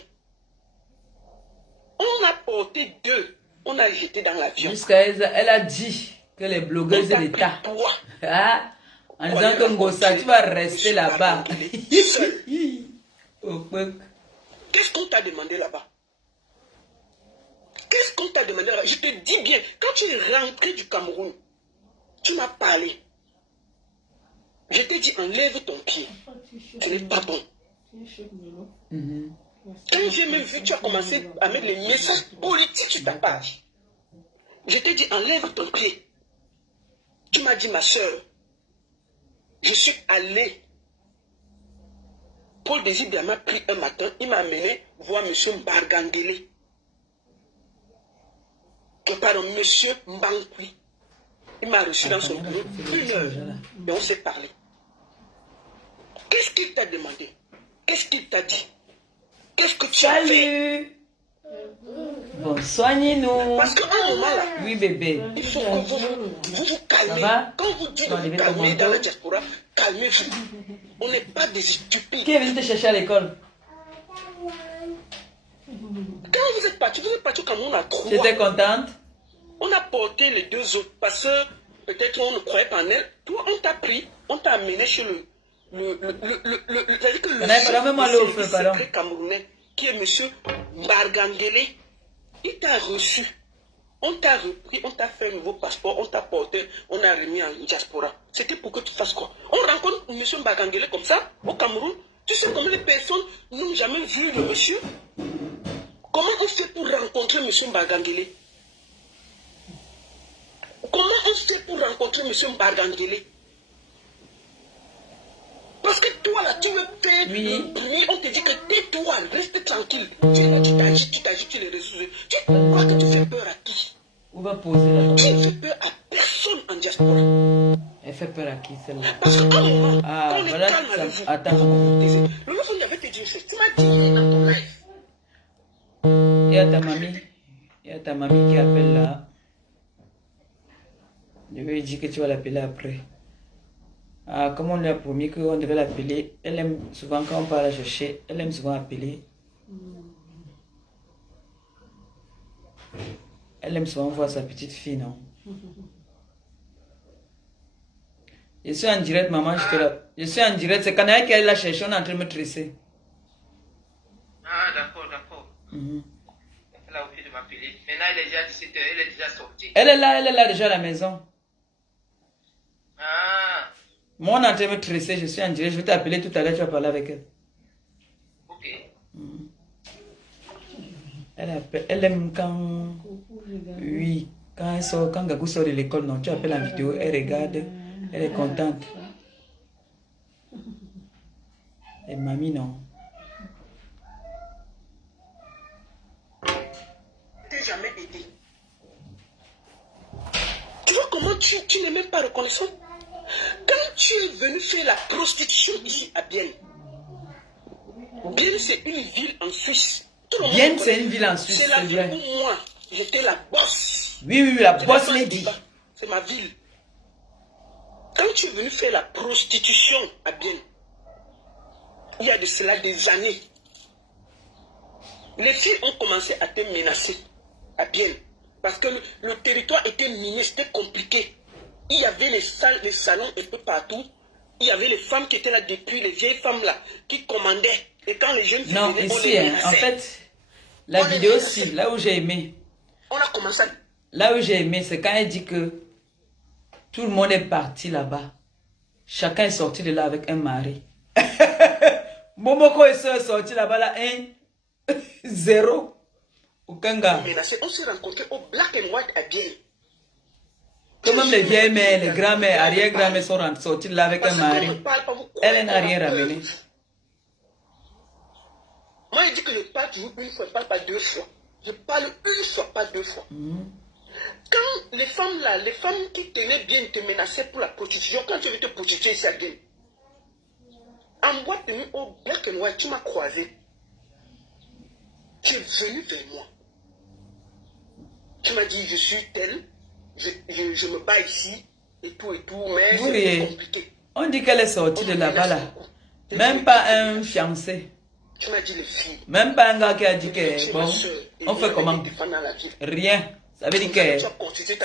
On a porté 2. On a jeté dans l'avion. Jusqu'à elle a dit que les blogueuses de l'État. Ah, en disant que Ngossa, tu vas rester là-bas. Qu'est-ce qu'on t'a demandé là-bas? Qu'est-ce qu'on t'a demandé là-bas? Je te dis bien, quand tu es rentré du Cameroun, tu m'as parlé. Je t'ai dit, enlève ton pied. Ce n'est pas bon. Quand j'ai même vu, tu as commencé à mettre les messages politiques sur ta page. Je t'ai dit, enlève ton pied. Tu m'as dit, ma soeur, je suis allé. Paul Désir m'a pris un matin, il m'a amené voir M. Mbargangele. Pardon, M. Mbankwi. Il m'a reçu dans son bureau 1 heure. Et on s'est parlé. Qu'est-ce qu'il t'a demandé? Qu'est-ce qu'il t'a dit? Qu'est-ce que tu as fait? Bon, soignez-nous. Parce qu'à un moment là, oui bébé, il faut que vous calmez. Quand vous dites de vous calmer dans la diaspora, calmez-vous. On n'est pas des stupides. Qui est venu te chercher à l'école? Quand vous êtes parti au Cameroun à 3. Tu étais contente? On a porté les 2 autres parce que peut-être on ne croyait pas en elle. Toi, on t'a pris, on t'a amené chez le secret camerounais qui est M. Mbargangele. Il t'a reçu. On t'a repris, on t'a fait un nouveau passeport, on t'a porté, on a remis en diaspora. C'était pour que tu fasses quoi? On rencontre M. Mbargangele comme ça, au Cameroun. Tu sais comment les personnes n'ont jamais vu le monsieur? Comment on fait pour rencontrer M. Mbargangele? Comment on fait pour rencontrer M. Mbargangele? Parce que toi là, tu veux faire le bruit, on te dit que tais-toi, reste tranquille. Tu es là, tu t'agis sur les réseaux sociaux. Tu crois que tu fais peur à qui? On va poser là. Tu ne fais peur à personne en diaspora. Elle fait peur à qui celle-là? Parce qu'à un moment, ah, quand on voilà, est calme avec vous, attends. le jour où il avait te dit, tu m'as dit dans ton live. Il y a ta mamie. Il y a ta mamie qui appelle là. Je vais lui dire que tu vas l'appeler après. Ah, comme on lui a promis qu'on devait l'appeler, elle aime souvent quand on parle à chercher, elle aime souvent appeler. Elle aime souvent voir sa petite fille, non? Je suis en direct, maman, je suis en direct. C'est Canaille qui l'a cherché, on est en train de me tresser. Ah, d'accord, d'accord. Elle a oublié de m'appeler. Maintenant, elle est déjà 17h, elle est déjà sortie. Elle est là déjà à la maison. Ah. Moi, on est en train de me tresser, je suis en direct. Je vais t'appeler tout à l'heure, tu vas parler avec elle. Ok. Elle aime quand... Oui, quand elle sort, quand Gagou sort de l'école, non, tu appelles en vidéo, elle regarde, elle est contente. Et mamie, non. Je t'ai jamais aidé. Tu vois comment tu n'es même pas reconnaissant? Quand tu es venu faire la prostitution ici à Bienne, Bienne c'est une ville en Suisse. Bienne c'est une ville en Suisse, c'est la ville où moi, j'étais la bosse. Oui, la bosse lady. C'est ma ville. Quand tu es venu faire la prostitution à Bienne, il y a de cela des années, les filles ont commencé à te menacer à Bienne. Parce que le territoire était miné, c'était compliqué. Il y avait les salons un peu partout. Il y avait les femmes qui étaient là depuis, les vieilles femmes là, qui commandaient. Et quand les jeunes filles non, venaient, ici, en fait, la vidéo, si, là où j'ai aimé. On a commencé à... Là où j'ai aimé, c'est quand elle dit que tout le monde est parti là-bas. Chacun est sorti de là avec un mari. Momoko est sorti là-bas, là, 0. Aucun gars. On s'est rencontrés au Black and White à Bienne. Quand même les vieilles mères, les grands-mères, arrière-grands-mères sont sortis là avec un mari. Elle n'a rien ramené. Moi, je dis que je parle toujours une fois, je ne parle pas 2 fois. Je parle une fois, pas 2 fois. Quand les femmes là, les femmes qui tenaient bien te menaçaient pour la prostitution, quand tu veux te prostituer ici à Bienne, en boîte de nuit au Black and White, tu m'as croisé. Tu es venu vers moi. Tu m'as dit, je suis tel, je me bats ici, et tout, mais c'est compliqué. On dit qu'elle est sortie de là-bas, là. Même pas un fiancé. Tu m'as dit les filles. Même pas un gars qui a dit que, bon, on fait comment? Rien. Ça veut dire que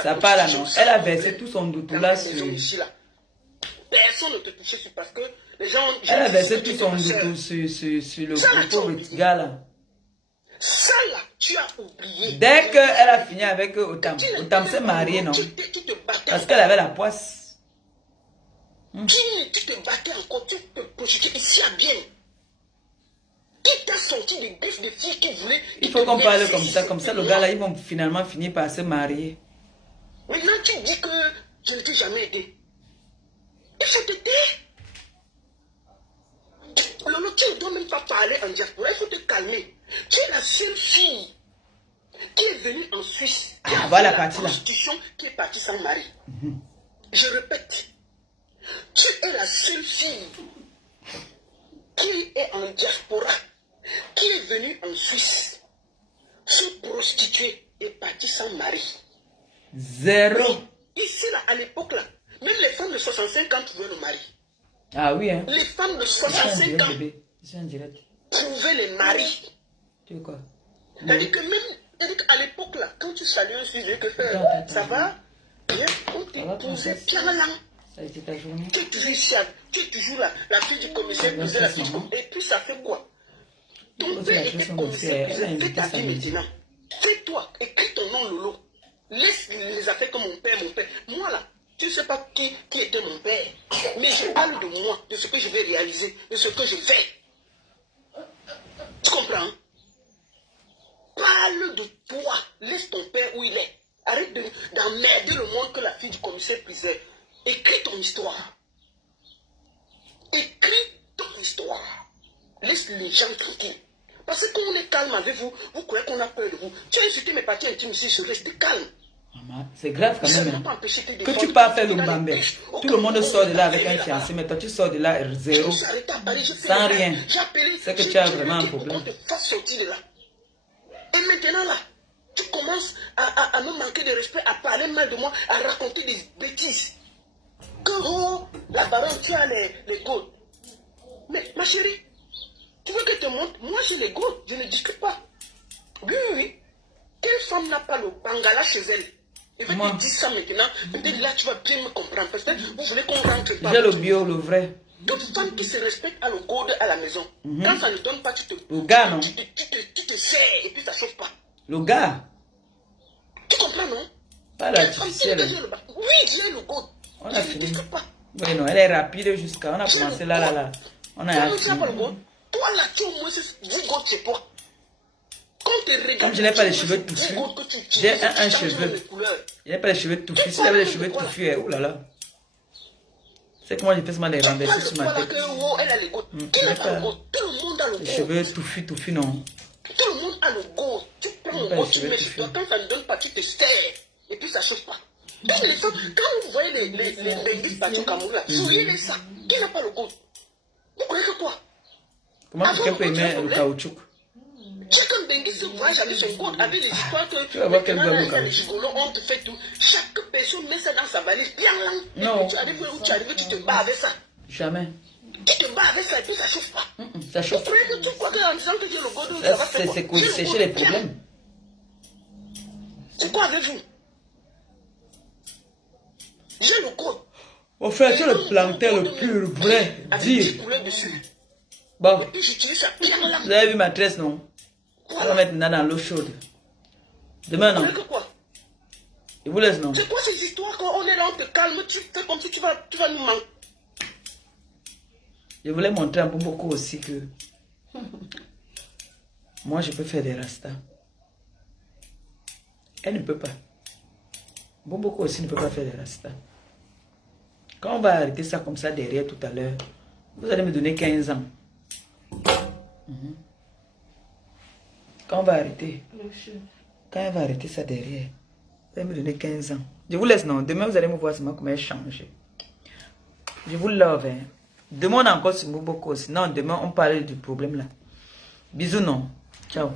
ça part là, non. Elle a versé tout son doute là sur... Personne ne te touchait parce que les gens... Elle a versé tout son doute sur le pauvre petit gars là. Ça là, tu as oublié. Dès qu'elle a fini avec Otam, Otam s'est marié, non? Parce qu'elle avait la poisse. Tu te battais encore, tu te projetais ici à bien. Qui t'a sorti des griffes de filles qui voulaient... Il faut qu'on parle comme ça, le gars là, ils vont finalement finir par se marier. Maintenant, tu dis que je ne t'ai jamais aidé. Il faut te taire. Lolo, tu ne dois même pas parler en diaspora, il faut te calmer. Tu es la seule fille qui est venue en Suisse. Ah, voilà la partie là. Qui est partie sans mari. Je répète, tu es la seule fille qui est en diaspora, qui est venue en Suisse, se prostituer et partie sans mari. Zéro. Oui, ici là, à l'époque là, même les femmes de 65 ans trouvaient le mari. Ah oui, hein. Les femmes de 65 ans trouvaient les maris. Tu veux quoi? C'est-à-dire que même à l'époque là, quand tu salues un sujet que ça va, bien, on t'épousait bien là. Ça a été ta journée. Tu es toujours ici, tu es toujours là, la fille du commissaire, la fille du commissaire. Et puis ça fait quoi? Ton père était commissaire, fais ta vie maintenant. Fais-toi, écris ton nom Lolo. Laisse les affaires comme mon père. Moi là, tu ne sais pas qui était mon père. Mais je parle de moi, de ce que je vais réaliser, de ce que je fais. Tu comprends? Parle de toi. Laisse ton père où il est. Arrête d'emmerder le monde que la fille du commissaire prisait. Écris ton histoire. Écris ton histoire. Laisse les gens tranquilles. Parce que quand on est calme avec vous, vous croyez qu'on a peur de vous. Tu as insulté mes parties intimes ici, je reste calme. C'est grave quand même. Que tu pars faire le Mbambé. Tout le monde sort de là avec un fiancé, mais toi tu sors de là zéro. Sans rien. C'est que tu as vraiment un problème. Et maintenant là, tu commences à me manquer de respect, à parler mal de moi, à raconter des bêtises. Que oh, la baronne, tu as les goûts. Mais ma chérie, tu veux que je te montre? Moi j'ai les goûts, je ne discute pas. Oui. Quelle femme n'a pas le bangala chez elle? Je vais te dire ça maintenant. Peut-être là tu vas bien me comprendre. Parce que vous voulez qu'on rentre pas. J'ai le bio, le vrai. Toute femme qui se respecte a le goût à la maison. Quand ça ne donne pas, tu te... Le gars, non? Tu te serres et puis ça ne chauffe pas. Le gars? Tu comprends, non? Pas l'artificiel. Oui, j'ai le goût. On a fini. Oui, non, elle est rapide jusqu'à... On a commencé là. On a fini. Toi là, tu as au moins 10 gouttes chez toi. Comme je n'ai pas les cheveux touffus, j'ai un cheveu. Je n'ai pas les cheveux touffus. Si j'avais les cheveux touffus, oh là là. C'est que moi j'ai fait seulement des renversés sur ma tête. Tout le monde a le goût. Les cheveux touffus, non. Tout le monde a le goût. Tu prends le goût, tu mets sur toi. Quand ça ne donne pas, tu te serres. Et puis ça ne chauffe pas. Quand vous voyez les guides partout au Cameroun, souriez-les ça. Qui n'a pas le goût? Vous croyez que quoi? Comment quelqu'un peut aimer le caoutchouc? Chacun Bengi se voyage avec son compte, avec les histoires que tu vas voir quel les gigolos, on te fait tout. Chaque personne met ça dans sa valise, bien là. Non. Tu arrives où tu arrives, tu te bats avec ça. Jamais. Tu te bats avec ça et puis ça chauffe pas. Ça chauffe. Tu crois qu'en disant que j'ai le goudou, ça va faire quoi? C'est sécher les problèmes. C'est quoi avec vous? J'ai le goût. Mon frère, tu es le plantain le plus vrai. Dis. Bon. Vous avez vu ma tresse, non? On va mettre dans l'eau chaude. Demain, non? Je vous laisse, non? C'est quoi ces histoires quand on est là, on te calme, tu fais comme si tu vas nous manquer. Je voulais montrer à Bomboko aussi que moi, je peux faire des rastas. Elle ne peut pas. Bomboko aussi ne peut pas faire des rastas. Quand on va arrêter ça comme ça derrière tout à l'heure, vous allez me donner 15 ans. Quand on va arrêter, quand elle va arrêter ça derrière, elle va me donner 15 ans. Je vous laisse, non? Demain, vous allez me voir seulement comment elle change. Je vous love, hein. Demain, on a encore sur Mboboko. Sinon, demain, on parle du problème là. Bisous, non? Ciao.